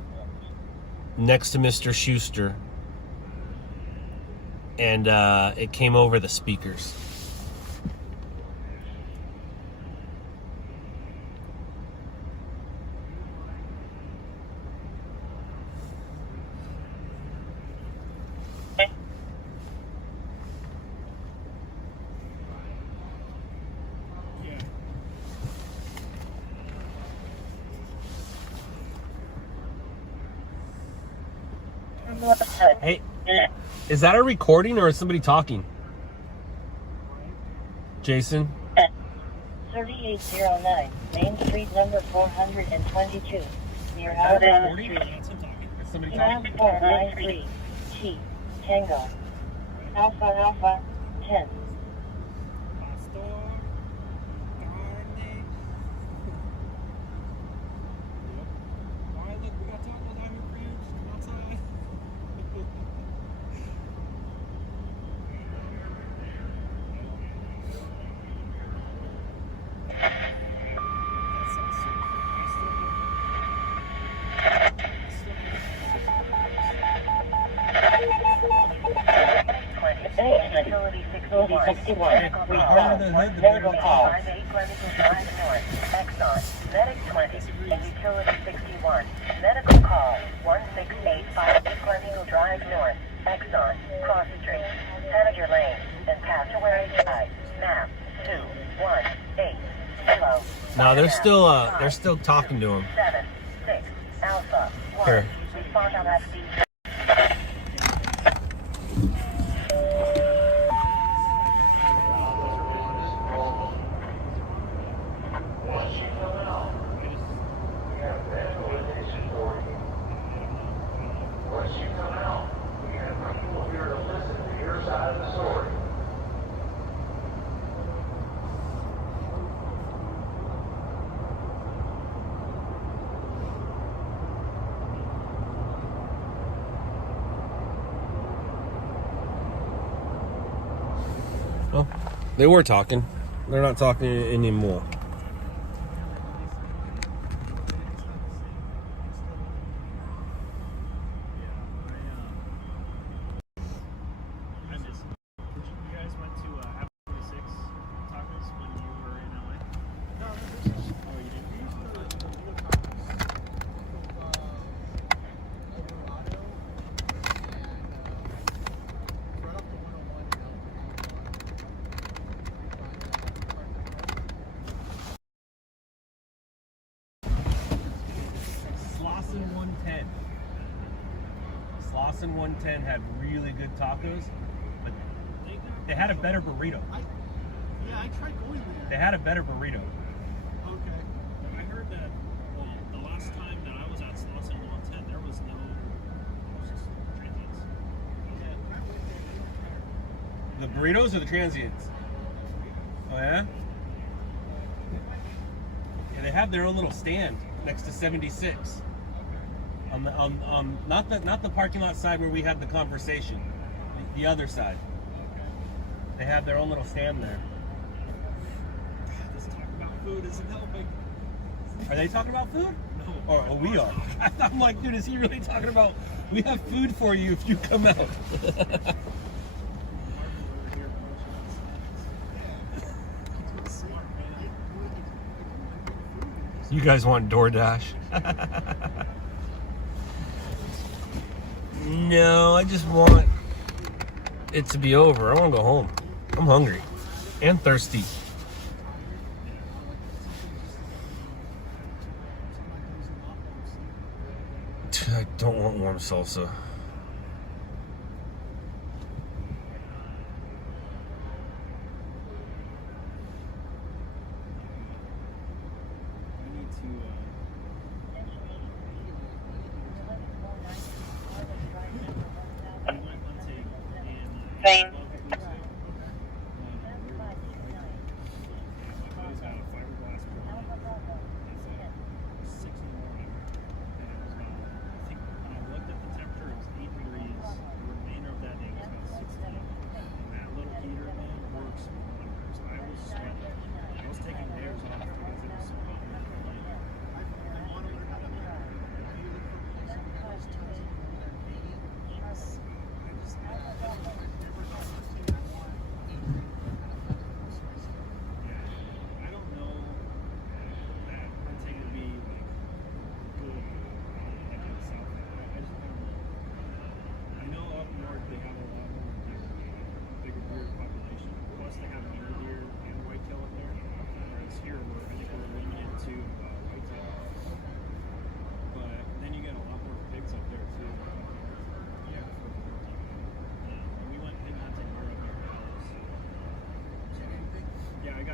next to Mr. Schuster, and it came over the speakers. Hey, is that a recording or is somebody talking? Jason? 3809, Main Street number 422, near Alabama Street. Somebody Nav 493, T, Tango, Alpha 10. Utility 61. Medical call. 58 Glenview Drive North, Exxon. Medic 20. And Utility 61. Medical call 1685 Glenview Drive North, Exxon. Cross Street. Tanager Lane and Cassowary Drive. Map 218. Kilo. No, they're still talking to him. 76 Alpha 1. Here. Respond on FD. Once you come out, we have medical attention for you. Once you come out, we have people here to listen to your side of the story. Oh, they were talking. They're not talking anymore. Slauson 110 had really good tacos, but they had a better burrito. Yeah, I tried going there. They had a better burrito. Okay. I heard that, well, the last time that I was at Slauson 110, there was no, it was just transients. The burritos or the transients? Oh yeah? Yeah, they have their own little stand next to 76. On the not the parking lot side where we had the conversation, the other side. They have their own little stand there. This talk about food isn't helping. Are they talking about food? No. Or we are. I'm like, dude, is he really talking about? We have food for you if you come out. You guys want DoorDash? No, I just want it to be over. I want to go home. I'm hungry and thirsty. I don't want warm salsa. Same.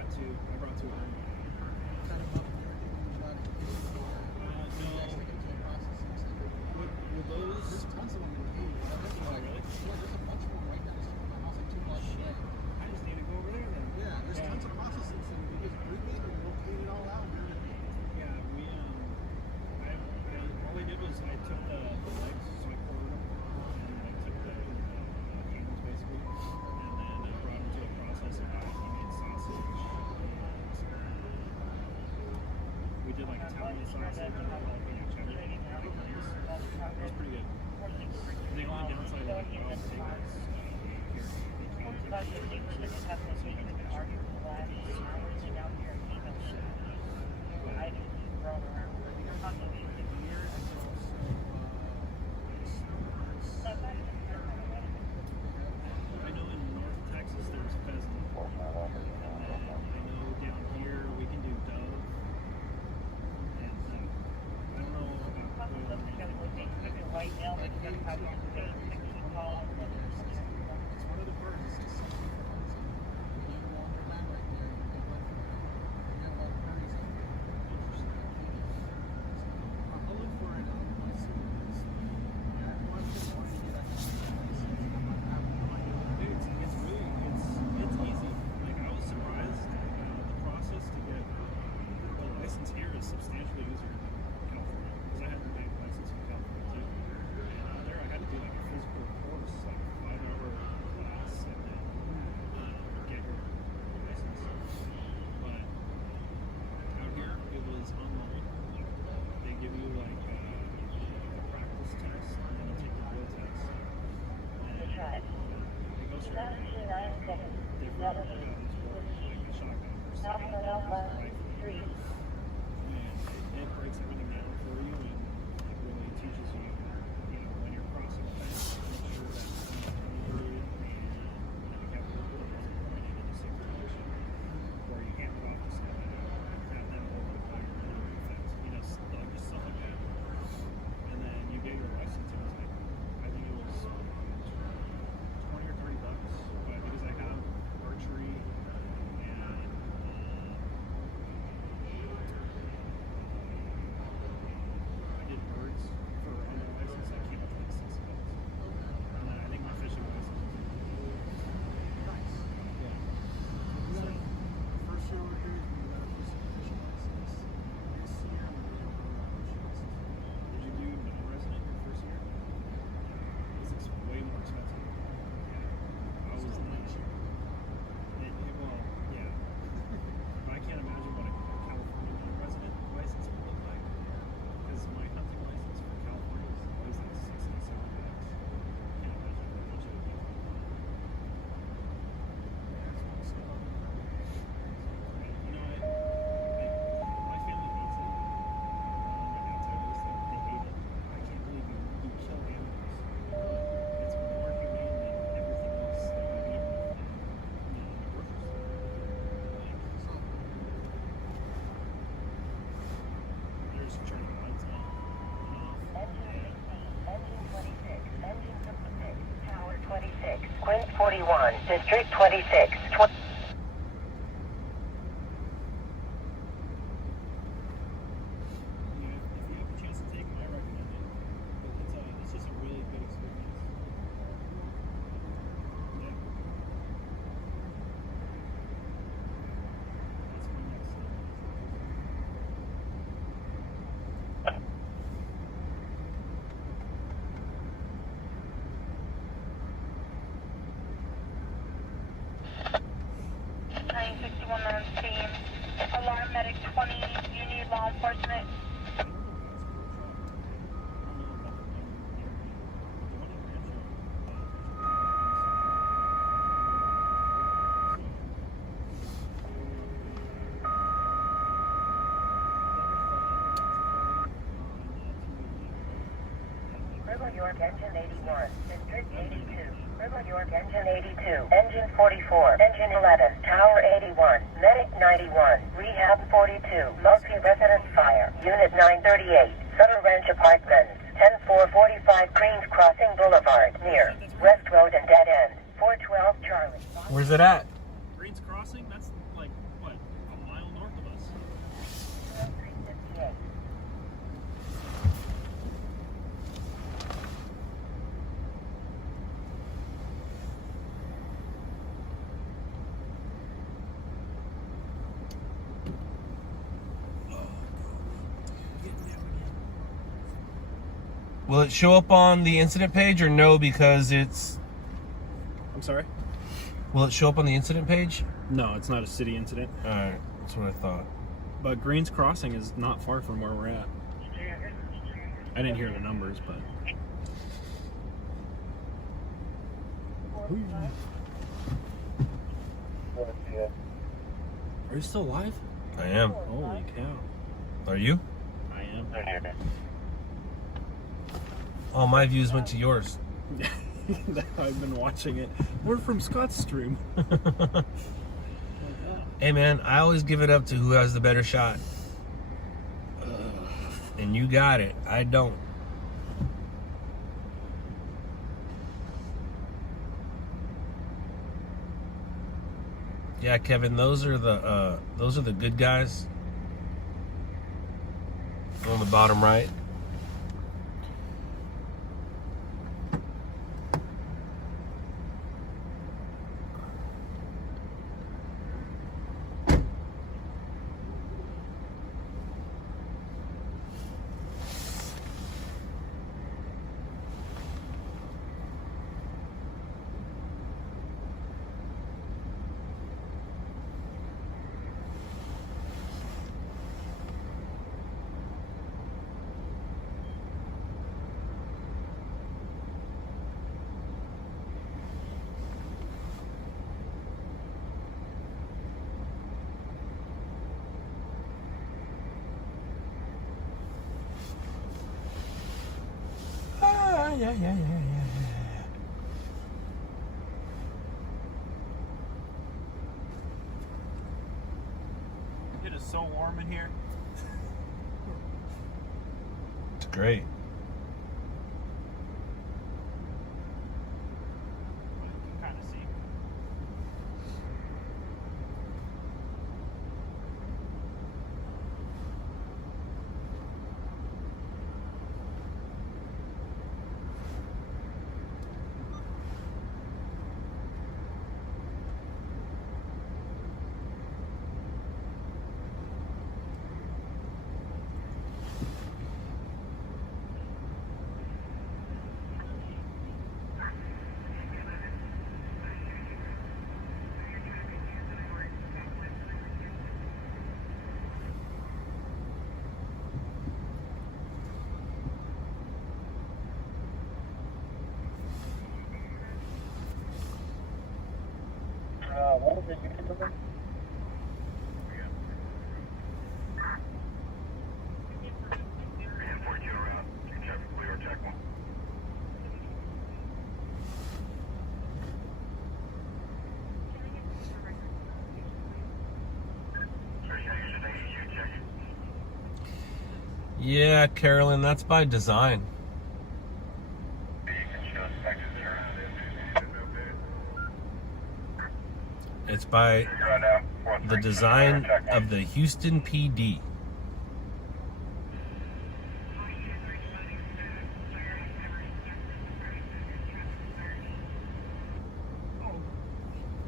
brought two. I brought two home. Kind of up and everything when you got it. No. With those, There's tons of them in the game. Really? Yeah, there's a bunch of them right down the street from my house, like 2 blocks away. I just need to go over there then. Yeah, there's tons of processing, so we just bring it and we'll clean it all out and everything. Yeah, all we did was I took the legs, so I quartered them, and I took the handles basically, and then I brought them to a processor. I made sausage. We did like Italian sausage and jalapeno cheddar. It was pretty good. The only downside of like raw steak is I know in North Texas there's pheasant. And then I know down here we can do dove. And I don't know about quail. It's one of the birds. It's something birds. You can go on their land right there and they look for it. They got a lot of birds out there. I'll look for it when I see what it is. Yeah, well, I'm just wanting to get that license. I have no idea what it is. It's easy. Like I was surprised. The process to get the license here is substantially easier than California because I had to take a license in California too. And there I had to do like a physical course, like a 5-hour class, and then get your license. But out here it was online. Like, they give you like a practice test, and then you take the real test. And it goes through everything. Different guns work, like a shotgun versus a rifle. And it breaks everything down for you, and it really teaches you, when you're crossing a fence, make sure that you're not coming through, and you have to look at it running in a safe position, where you hand it off to someone, have them hold the fire under the fence, just stuff like that. And then you get your license, it was like, I think it was $20 or $30, but because I have archery and I did birds for on my license, that came up to like $6. And then I think my fishing license was Nice. yeah. We got the first year we're here, we got a fishing license. This year, we didn't have a fishing license. Did you do non-resident your first year? It's way more expensive. I was Still not not cheap. well, yeah. But I can't imagine what a California non-resident license would look like. Because my hunting license for California is always like $60, $70. Can't imagine how much it would be. My family hates it. My downside is that they hate it. I can't believe you kill animals. It's more humane than everything else that I've eaten in the grocery store. They're just turning lights on and off. Engine 26, engine 56, Tower 26, Quint 41, District 26, If you have a chance to take it, I recommend it. But it's just a really good experience. Yeah. That's my next step. On scene. Alarm medic 20, you need law enforcement. I don't know if that's a cool truck. I don't know about the one near me. But the one in Rancho, River York Engine 81, District 82, River York Engine 82, Engine 44, Engine 11, Tower 81, Medic 91, Rehab 42, Multi-Residence Fire, Unit 938, Sutter Ranch Apartments, 10445 Greens Crossing Boulevard, near West Road and Dead End, 412 Charlie. Where's it at? Greens Crossing, that's like, what, Will it show up on the incident page or no because it's... I'm sorry? Will it show up on the incident page? No, it's not a city incident. Alright, that's what I thought. But Green's Crossing is not far from where we're at. I didn't hear the numbers, but... Are you still alive? I am. Holy cow. Are you? I am. All my views went to yours. I've been watching it. We're from Scott's stream. Hey man, I always give it up to who has the better shot. And you got it. I don't. Yeah, Kevin, those are the good guys on the bottom right. Yeah. It is so warm in here. It's great. You can kind of see. What was the unit number? Yeah, Carolyn, that's by design. It's by the design of the Houston PD.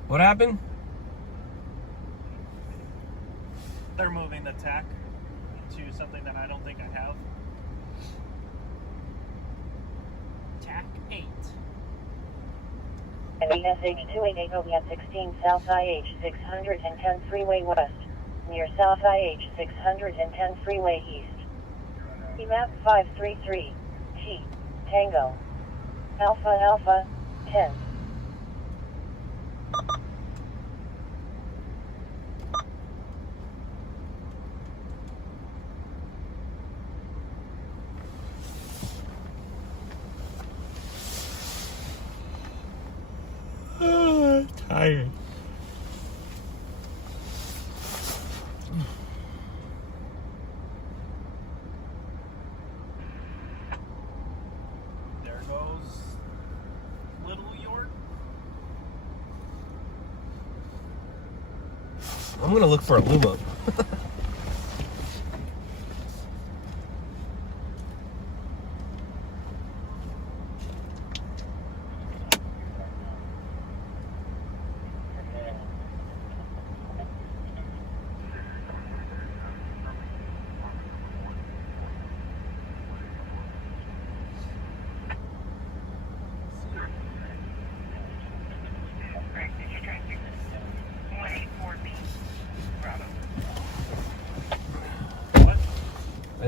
What happened? They're moving the tack to something that I don't think I have. Tack 8. NESH 288 OVS 16 South IH 610 Freeway West, near South IH 610 Freeway East. EMAP 533, T, Tango. Alpha 10. Tired. There goes Little York. I'm gonna look for a Luma.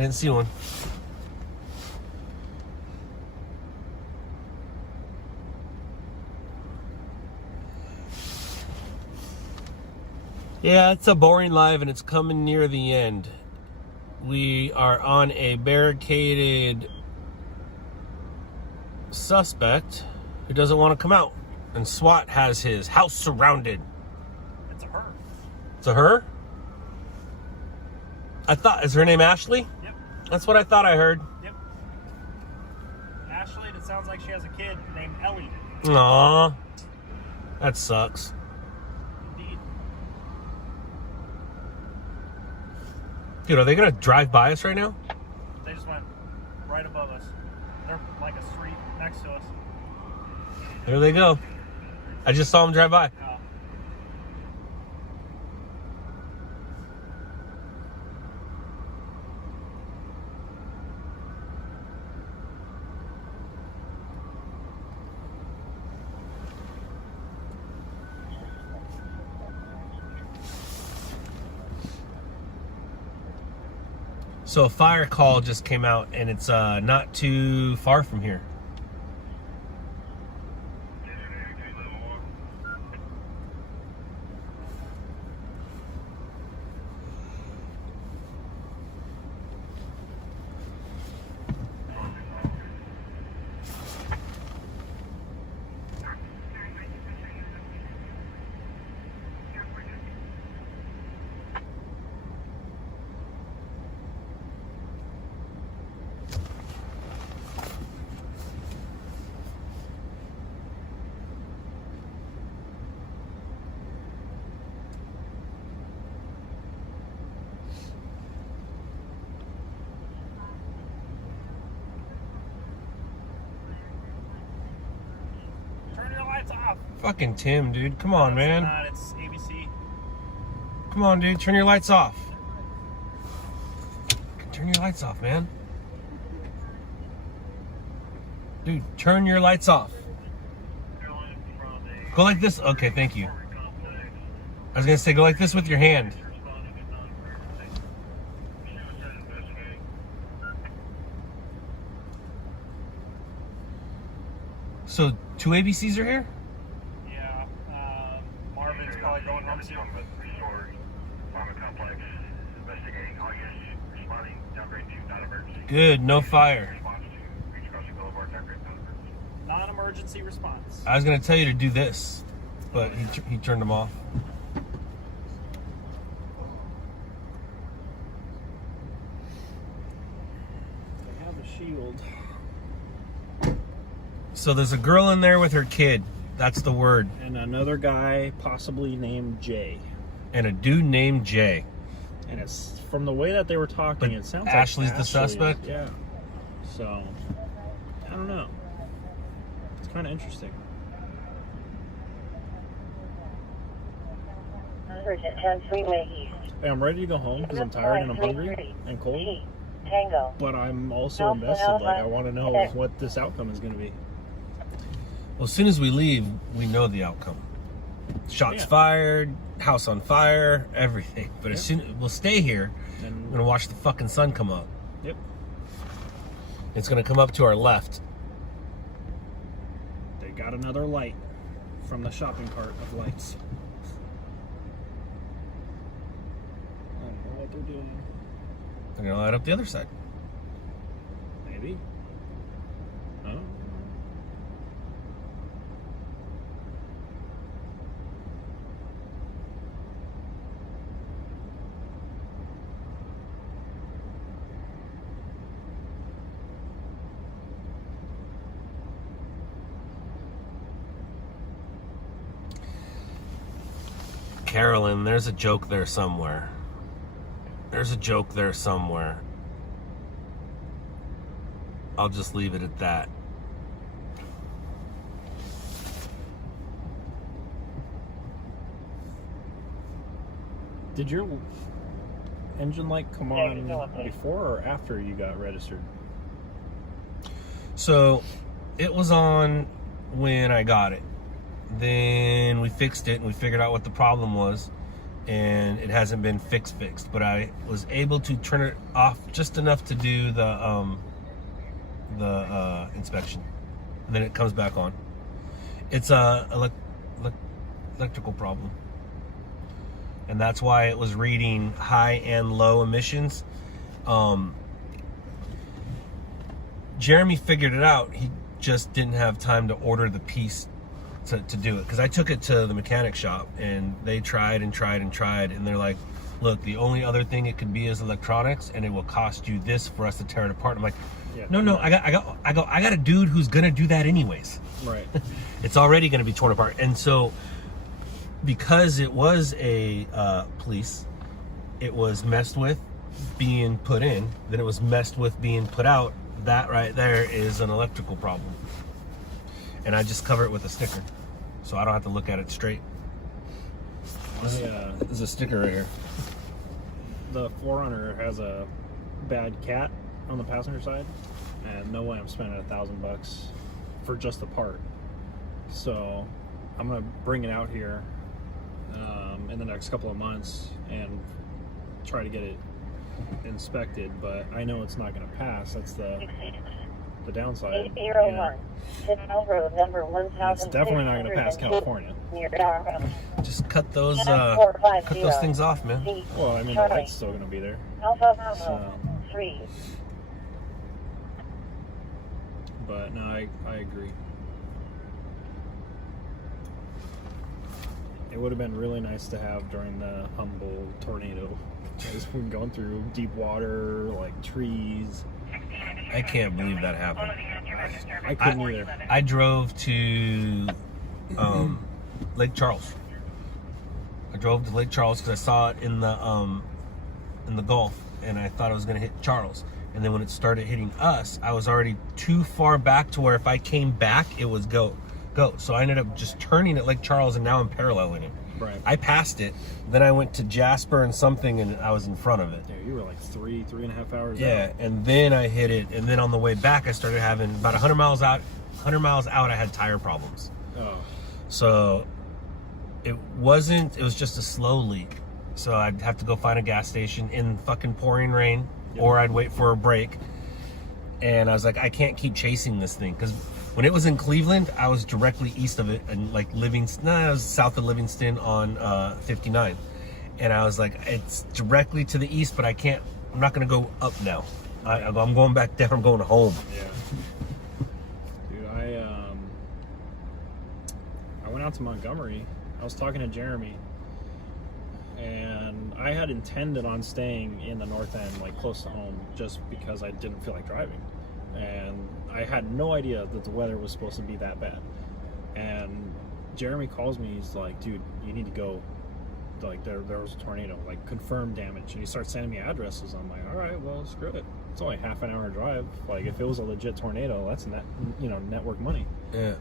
didn't see one. Yeah, it's a boring live and it's coming near the end. We are on a barricaded suspect who doesn't want to come out. And SWAT has his house surrounded. It's a her. It's a her? Is her name Ashley? Yep. That's what I thought I heard. Yep. Ashley, and it sounds like she has a kid named Ellie. Aww. That sucks. Indeed. Dude, are they gonna drive by us right now? They just went right above us. They're like a street next to us. There they go. I just saw them drive by. Oh. So a fire call just came out, and it's not too far from here. Turn your lights off. Fucking Tim, dude. Come on, man. It's ABC. Come on, dude. Turn your lights off. Turn your lights off, man. Dude, turn your lights off. Go like this. Okay, thank you. I was gonna say, go like this with your hand. So, 2 ABCs are here? Yeah. Marvin's probably going home soon. Good, no fire. Non-emergency response. I was gonna tell you to do this, but he turned them off. They have a shield. So there's a girl in there with her kid. That's the word. And another guy possibly named Jay. And a dude named Jay. And it's from the way that they were talking, But it sounds Ashley's like the suspect? Yeah. So, I don't know. It's kind of interesting. 10 Freeway East. Hey, I'm ready to go home because I'm tired and I'm hungry and cold. Tango. But I'm also invested. Like, I want to know what this outcome is going to be. Well, as soon as we leave, we know the outcome. Shots fired, house on fire, everything. But as soon we'll stay here, we're gonna watch the fucking sun come up. Yep. It's gonna come up to our left. They got another light from the shopping cart of lights. I don't know what they're doing. They're gonna light up the other side. Maybe. Oh. Carolyn, there's a joke there somewhere. There's a joke there somewhere. I'll just leave it at that. Did your engine light come on before or after you got registered? So it was on when I got it. Then we fixed it and we figured out what the problem was. and it hasn't been fixed. But I was able to turn it off just enough to do the inspection, and then it comes back on. It's a electrical problem, and that's why it was reading high and low emissions. Jeremy figured it out. He just didn't have time to order the piece to do it, because I took it to the mechanic shop and they tried and they're like, look, the only other thing it could be is electronics, and it will cost you this for us to tear it apart. I'm like, Yeah. no, I got a dude who's gonna do that anyways. Right. It's already gonna be torn apart. And so because it was a police, it was messed with being put in, then it was messed with being put out. That right there is an electrical problem. And I just cover it with a sticker, so I don't have to look at it straight. There's a sticker right here. The 4Runner has a bad cat on the passenger side, and no way I'm spending $1,000 for just the part. So I'm gonna bring it out here in the next couple of months and try to get it inspected, but I know it's not gonna pass. That's the downside. 801. Signal Road number 1000. It's definitely not gonna pass California. Just cut those things off, man. Well, I mean, the light's still gonna be there. Alpha Bravo 3. But no, I agree. It would have been really nice to have during the Humboldt tornado. As we're going through deep water, like trees. I can't believe that happened. I couldn't either. I drove to Lake Charles. I drove to Lake Charles because I saw it in the Gulf, and I thought it was going to hit Charles. And then when it started hitting us, I was already too far back to where if I came back, it was go. So I ended up just turning at Lake Charles, and now I'm paralleling it. Right. I passed it, then I went to Jasper and something, and I was in front of it. Yeah, you were like three and a half hours Yeah, out. and then I hit it, and then on the way back, I started having about 100 miles out. I had tire problems. Oh. So it was just a slow leak. So I'd have to go find a gas station in fucking pouring rain, or I'd wait for a break. And I was like, I can't keep chasing this thing, because when it was in Cleveland, I was directly east of it, and like I was south of Livingston on 59. And I was like, it's directly to the east, but I'm not going to go up now. I'm going back down. I'm going home. Yeah. Dude, I went out to Montgomery. I was talking to Jeremy, and I had intended on staying in the north end, like close to home, just because I didn't feel like driving. And I had no idea that the weather was supposed to be that bad. And Jeremy calls me, he's like, dude, you need to go. Like, there was a tornado, like confirmed damage. And he starts sending me addresses. I'm like, all right, well, screw it. It's only half an hour drive. Like, if it was a legit tornado, that's network money. Yeah.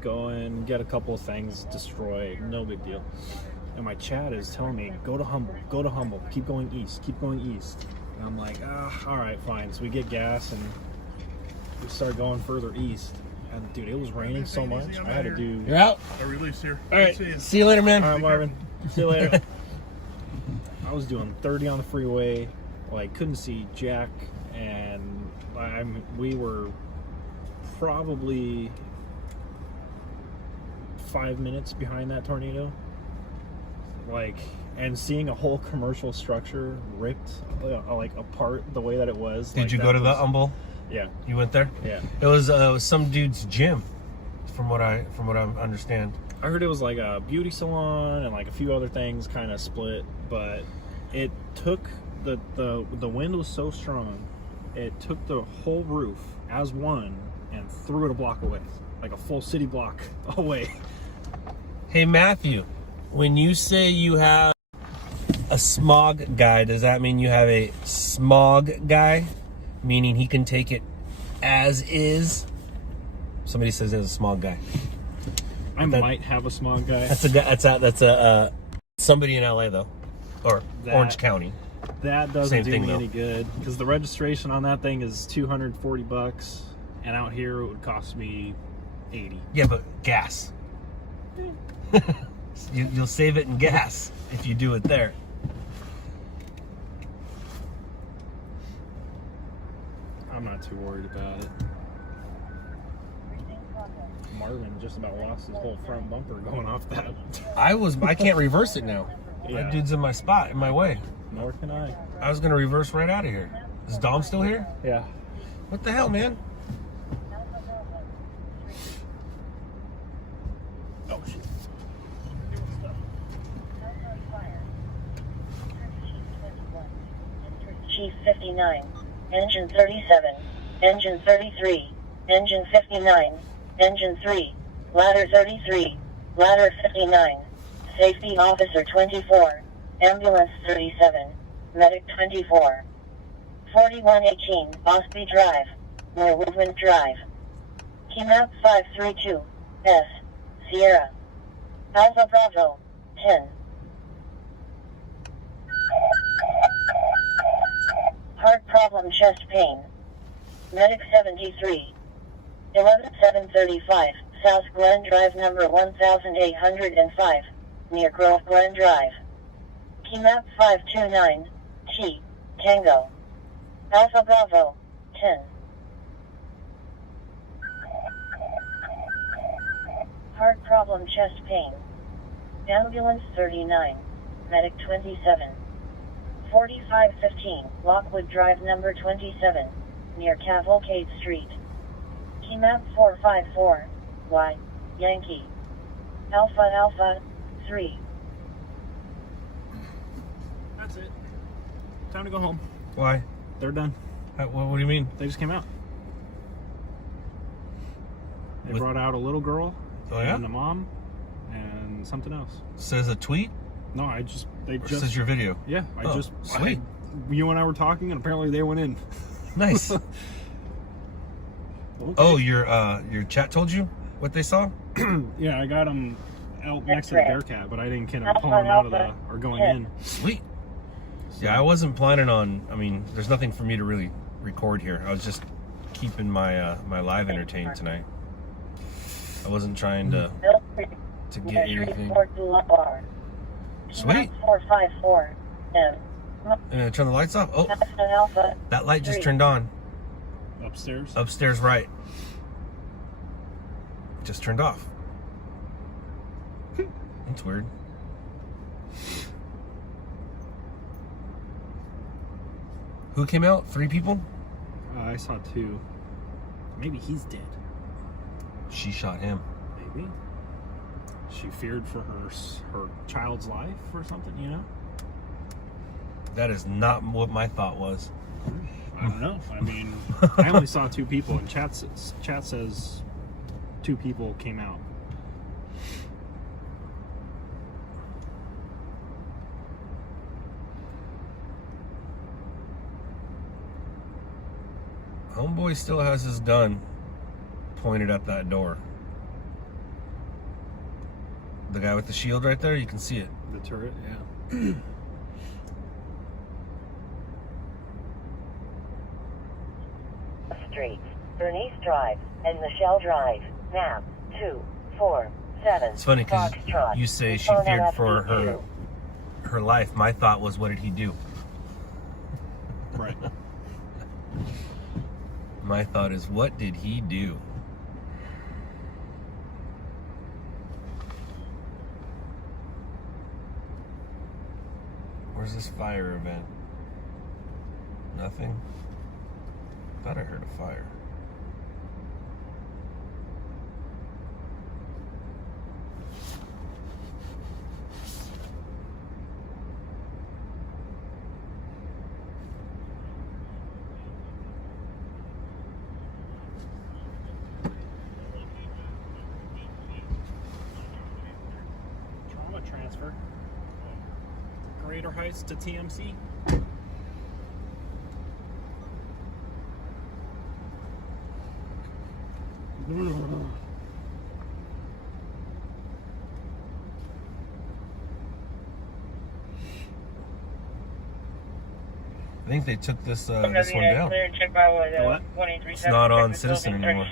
Go and get a couple of things destroyed, no big deal. And my chat is telling me, go to Humboldt, keep going east. And I'm like, all right, fine. So we get gas and we start going further east. And dude, it was raining so much. I had to do. You're out. A release here. All right. See you later, man. All right, Marvin. See you later. I was doing 30 on the freeway, like couldn't see jack, and we were probably 5 minutes behind that tornado. Like, and seeing a whole commercial structure ripped like apart the way that it was. Did you go to the Humboldt? Yeah. You went there? Yeah. It was some dude's gym, from what I understand. I heard it was like a beauty salon and like a few other things kind of split, but it took the wind was so strong, it took the whole roof as one and threw it a block away, like a full city block away. Hey Matthew, when you say you have a smog guy, does that mean you have a smog guy? Meaning he can take it as is? Somebody says there's a smog guy. I might have a smog guy. That's a somebody in LA though, or Orange County. That doesn't do me any though. good, because the registration on that thing is $240, and out here it would cost me $80. Yeah, but gas. You'll save it in gas. if you do it there. I'm not too worried about it. Marvin just about lost his whole front bumper going off that. I can't reverse it now. Yeah. That dude's in my spot, in my way. Nor can I. I was gonna reverse right out of here. Is Dom still here? Yeah. What the hell, man? Oh shit. Chief 59, Engine 37, Engine 33, Engine 59, Engine 3, Ladder 33, Ladder 59, Safety Officer 24, Ambulance 37, Medic 24, 4118, Bosby Drive, Norwoodland Drive, Keymap 532, S, Sierra, Alpha Bravo, 10. Heart problem, chest pain. Medic 73. 11735, South Glen Drive number 1805, near Grove Glen Drive. Keymap 529, T, Tango. Alpha Bravo, 10. Heart problem, chest pain. Ambulance 39, Medic 27. 4515, Lockwood Drive number 27, near Cavalcade Street. Keymap 454, Y, Yankee. Alpha Alpha, 3. That's it. Time to go home. Why? They're done. What do you mean? They just came out. They With- brought out a little girl Oh, yeah? and a mom and something else. Says a tweet? No, they Or just says your video? Yeah, Oh, sweet. You and I were talking, and apparently they went in. Nice. Okay. Oh, your chat told you what they saw? Yeah, I got them out next to the Bearcat, but I didn't get them pulling them out of the or going in. Sweet. Yeah, I wasn't planning on. I mean, there's nothing for me to really record here. I was just keeping my my live entertained tonight. I wasn't trying to get anything. Sweet. 454, M. Turn the lights off. Oh, Alpha, that light just 3. turned on. Upstairs. Upstairs, right. Just turned off. That's weird. Who came out? 3 people? I saw 2. Maybe he's dead. She shot him. Maybe. She feared for her child's life or something, you know? That is not what my thought was. I don't know. I mean, I only saw 2 people, and chat says 2 people came out. Homeboy still has his gun pointed at that door. The guy with the shield right there, you can see it. The turret, yeah. Street, Bernice Drive, and Michelle Drive. Map 247. It's funny because you say she feared for her life. My thought was, what did he do? Right. My thought is, what did he do? Where's this fire event? Nothing? Thought I heard a fire. Trauma transfer. Greater Heights to TMC. I think they took this this one down. What? It's not on Citizen anymore.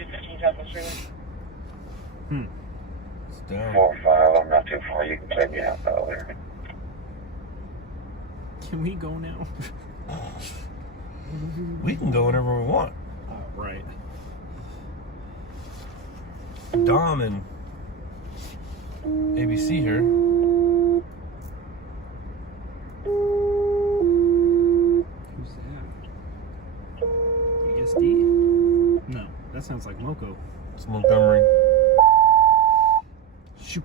Hmm. It's down. 4-5, I'm not too far. You can take me out there. Can we go now? We can go whenever we want. Right. Dom and ABC here. Who's that? ESD? No, that sounds like Moco. It's Montgomery. Shoot.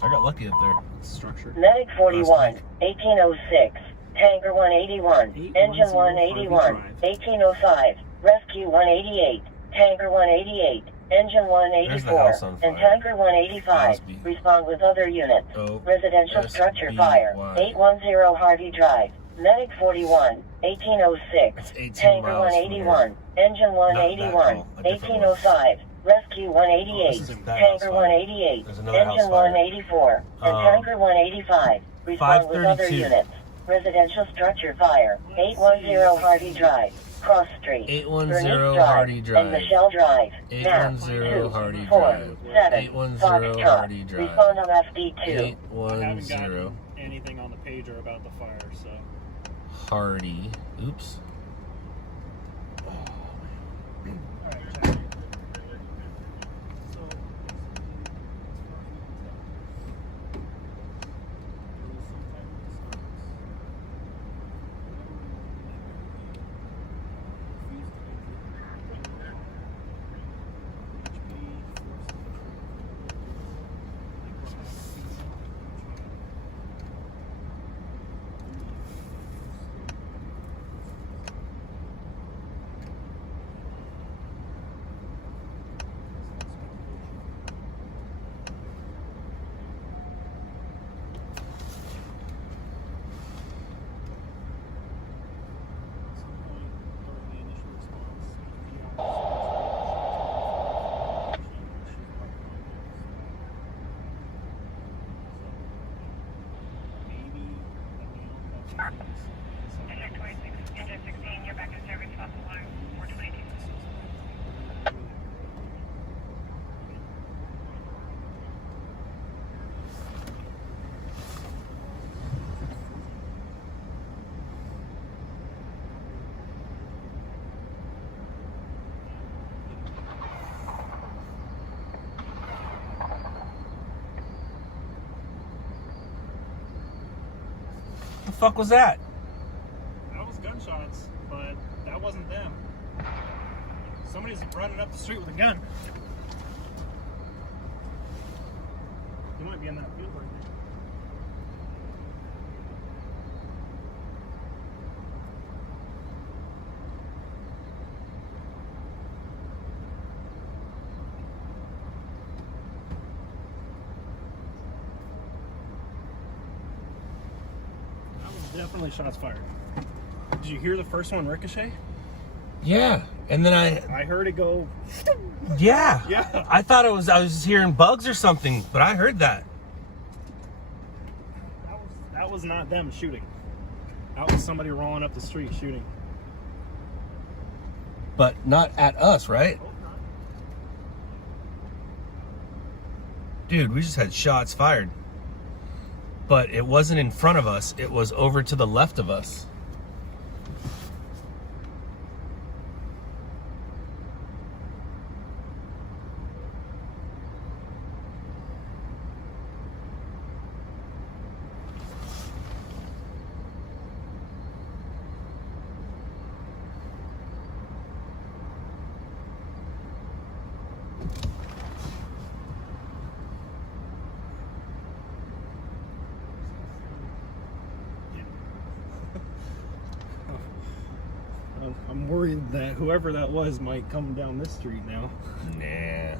I got lucky up there. Structure. Medic 41, 1806. Tanker 181. Engine 181. 1805. Rescue 188. Tanker 188. Engine 184. And Tanker 185. Respond with other units. Residential structure fire. 810 Harvey Drive. Medic 41, 1806. Tanker 181. Engine 181. 1805. Rescue 188, Tanker 188, Engine 184, and Tanker 185. Respond with other units. Residential structure fire. 810 Hardy Drive, Cross Street, 810 Hardy Drive, and Michelle Drive. 810 Hardy Drive, 810 Hardy Drive. Respond on FD2. 810 anything on the pager about the fire, so. Hardy. Oops. The fuck was that? That was gunshots, but that wasn't them. Somebody's running up the street with a gun. You might be in that field right there. Definitely shots fired. Did you hear the first one ricochet? Yeah, and then I heard it go. Yeah. Yeah. I thought I was hearing bugs or something, but I heard that. That was not them shooting. That was somebody rolling up the street shooting. But not at us, right? Dude, we just had shots fired. But it wasn't in front of us, it was over to the left of us. I'm worried that whoever that was might come down this street now. Nah.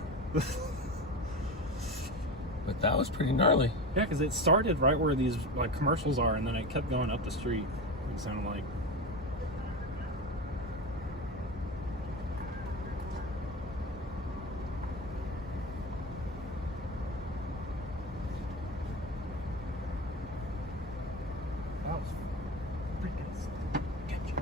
But that was pretty gnarly. Yeah, because it started right where these like commercials are, and then it kept going up the street. It sounded like. That was freaking sketchy.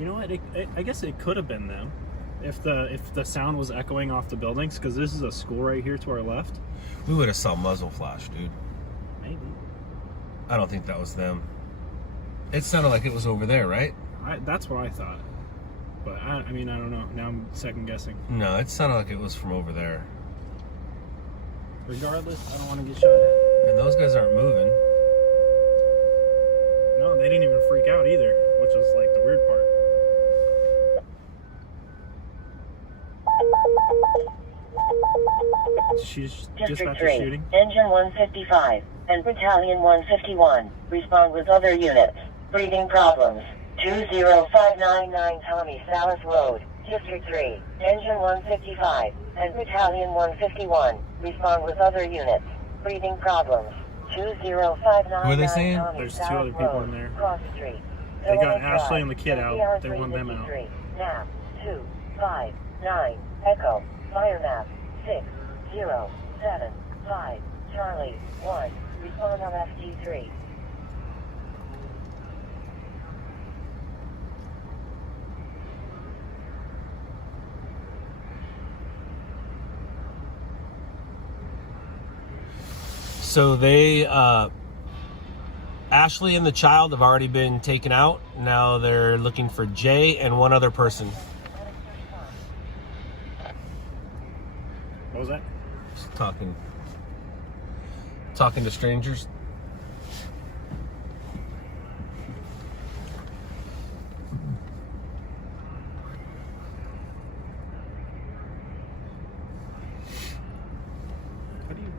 You know what? I guess it could have been them. If the sound was echoing off the buildings, because this is a school right here to our left. We would have saw muzzle flash, dude. Maybe. I don't think that was them. It sounded like it was over there, right? That's what I thought. But I mean, I don't know. Now I'm second guessing. No, it sounded like it was from over there. Regardless, I don't want to get shot at. And those guys aren't moving. No, they didn't even freak out either, which was like the weird part. She's District dispatcher 3, shooting. Engine 155 and Battalion 151. Respond with other units. Breathing problems. 20599 Tommy Salas Road, District 3, Engine 155 and Battalion 151. Respond with other units. Breathing problems. 20599 What are they saying? Tommy There's two Salas other people Road, in there. Cross Street. They got Illinois Ashley Drive, and the kid out. They want them out. 353. Map 259 Echo. Fire map 6075 Charlie 1. Respond on FD3. So they, Ashley and the child have already been taken out. Now they're looking for Jay and one other person. What was that? Just talking to strangers. How do you?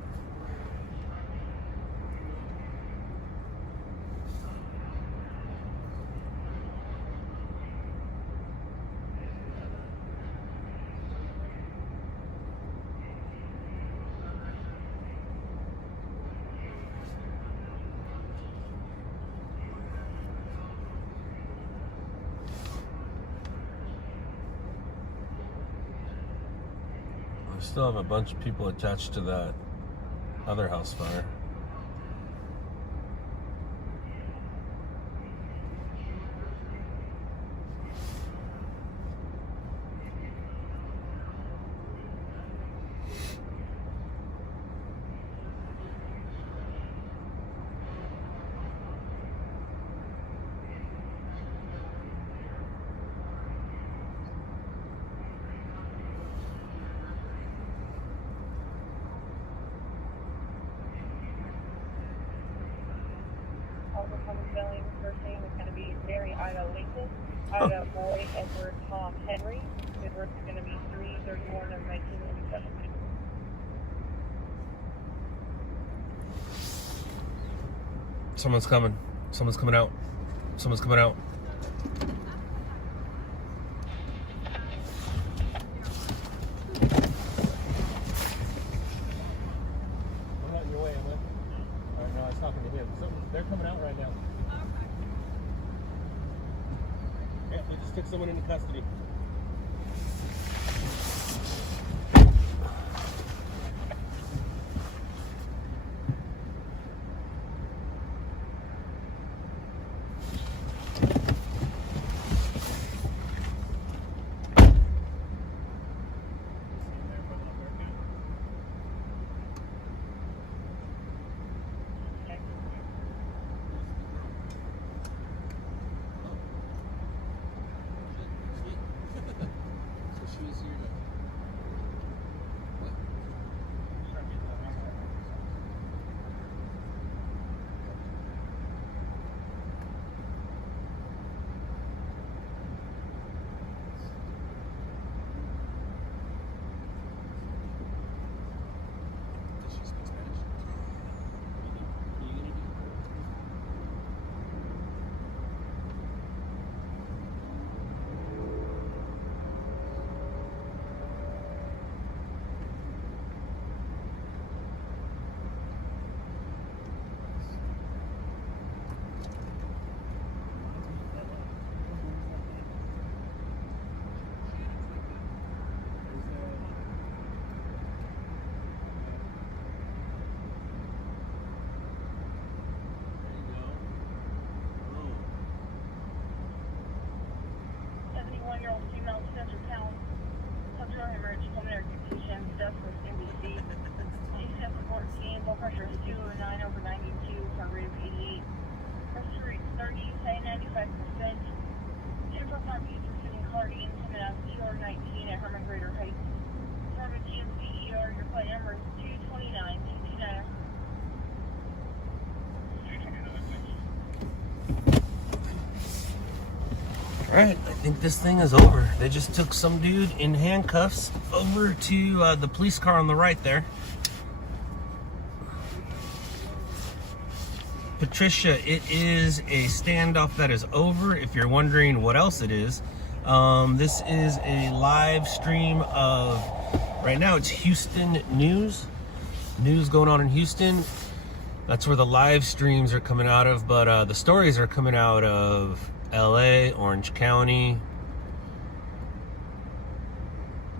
We still have a bunch of people attached to that other house fire. Also coming billing, first name is going to be Mary Ida Lincoln, Ida Boy Edward Tom Henry. Edward is going to be 3/31 of 1997. Someone's coming. Someone's coming out. Someone's coming out. I'm not in your way, am I? All right, no, I was talking to him. They're coming out right now. Yeah, they just took someone into custody. 21-year-old female, 200 pounds. Subject hemorrhage, pulmonary contusion, death with NBC. G-Step 14, blood pressure is 209/92, heart rate of 88. Pressure rate 30, say 95%. 10 full-time use receiving Clardy intimate TR19 at Herman Greater Heights. Florida GMC ER, your flight number is 229. All right, I think this thing is over. They just took some dude in handcuffs over to the police car on the right there. Patricia, it is a standoff that is over. If you're wondering what else it is, this is a live stream of, right now it's Houston news going on in Houston. That's where the live streams are coming out of, but the stories are coming out of LA, Orange County,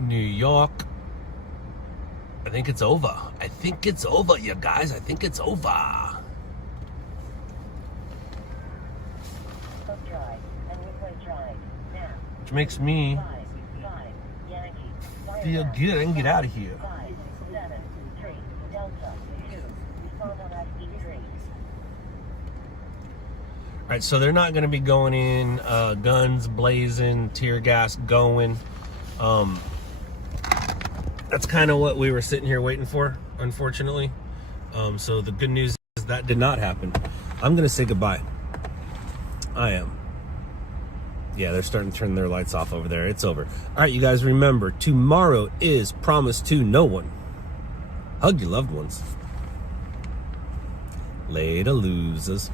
New York. I think it's over. I think it's over, you guys. I think it's over. Which makes me feel good. I can get out of here. All right, so they're not going to be going in, guns blazing, tear gas going. That's kind of what we were sitting here waiting for, unfortunately. So the good news is that did not happen. I'm going to say goodbye. I am. Yeah, they're starting to turn their lights off over there. It's over. All right, you guys, remember, tomorrow is promised to no one. Hug your loved ones. Later, losers.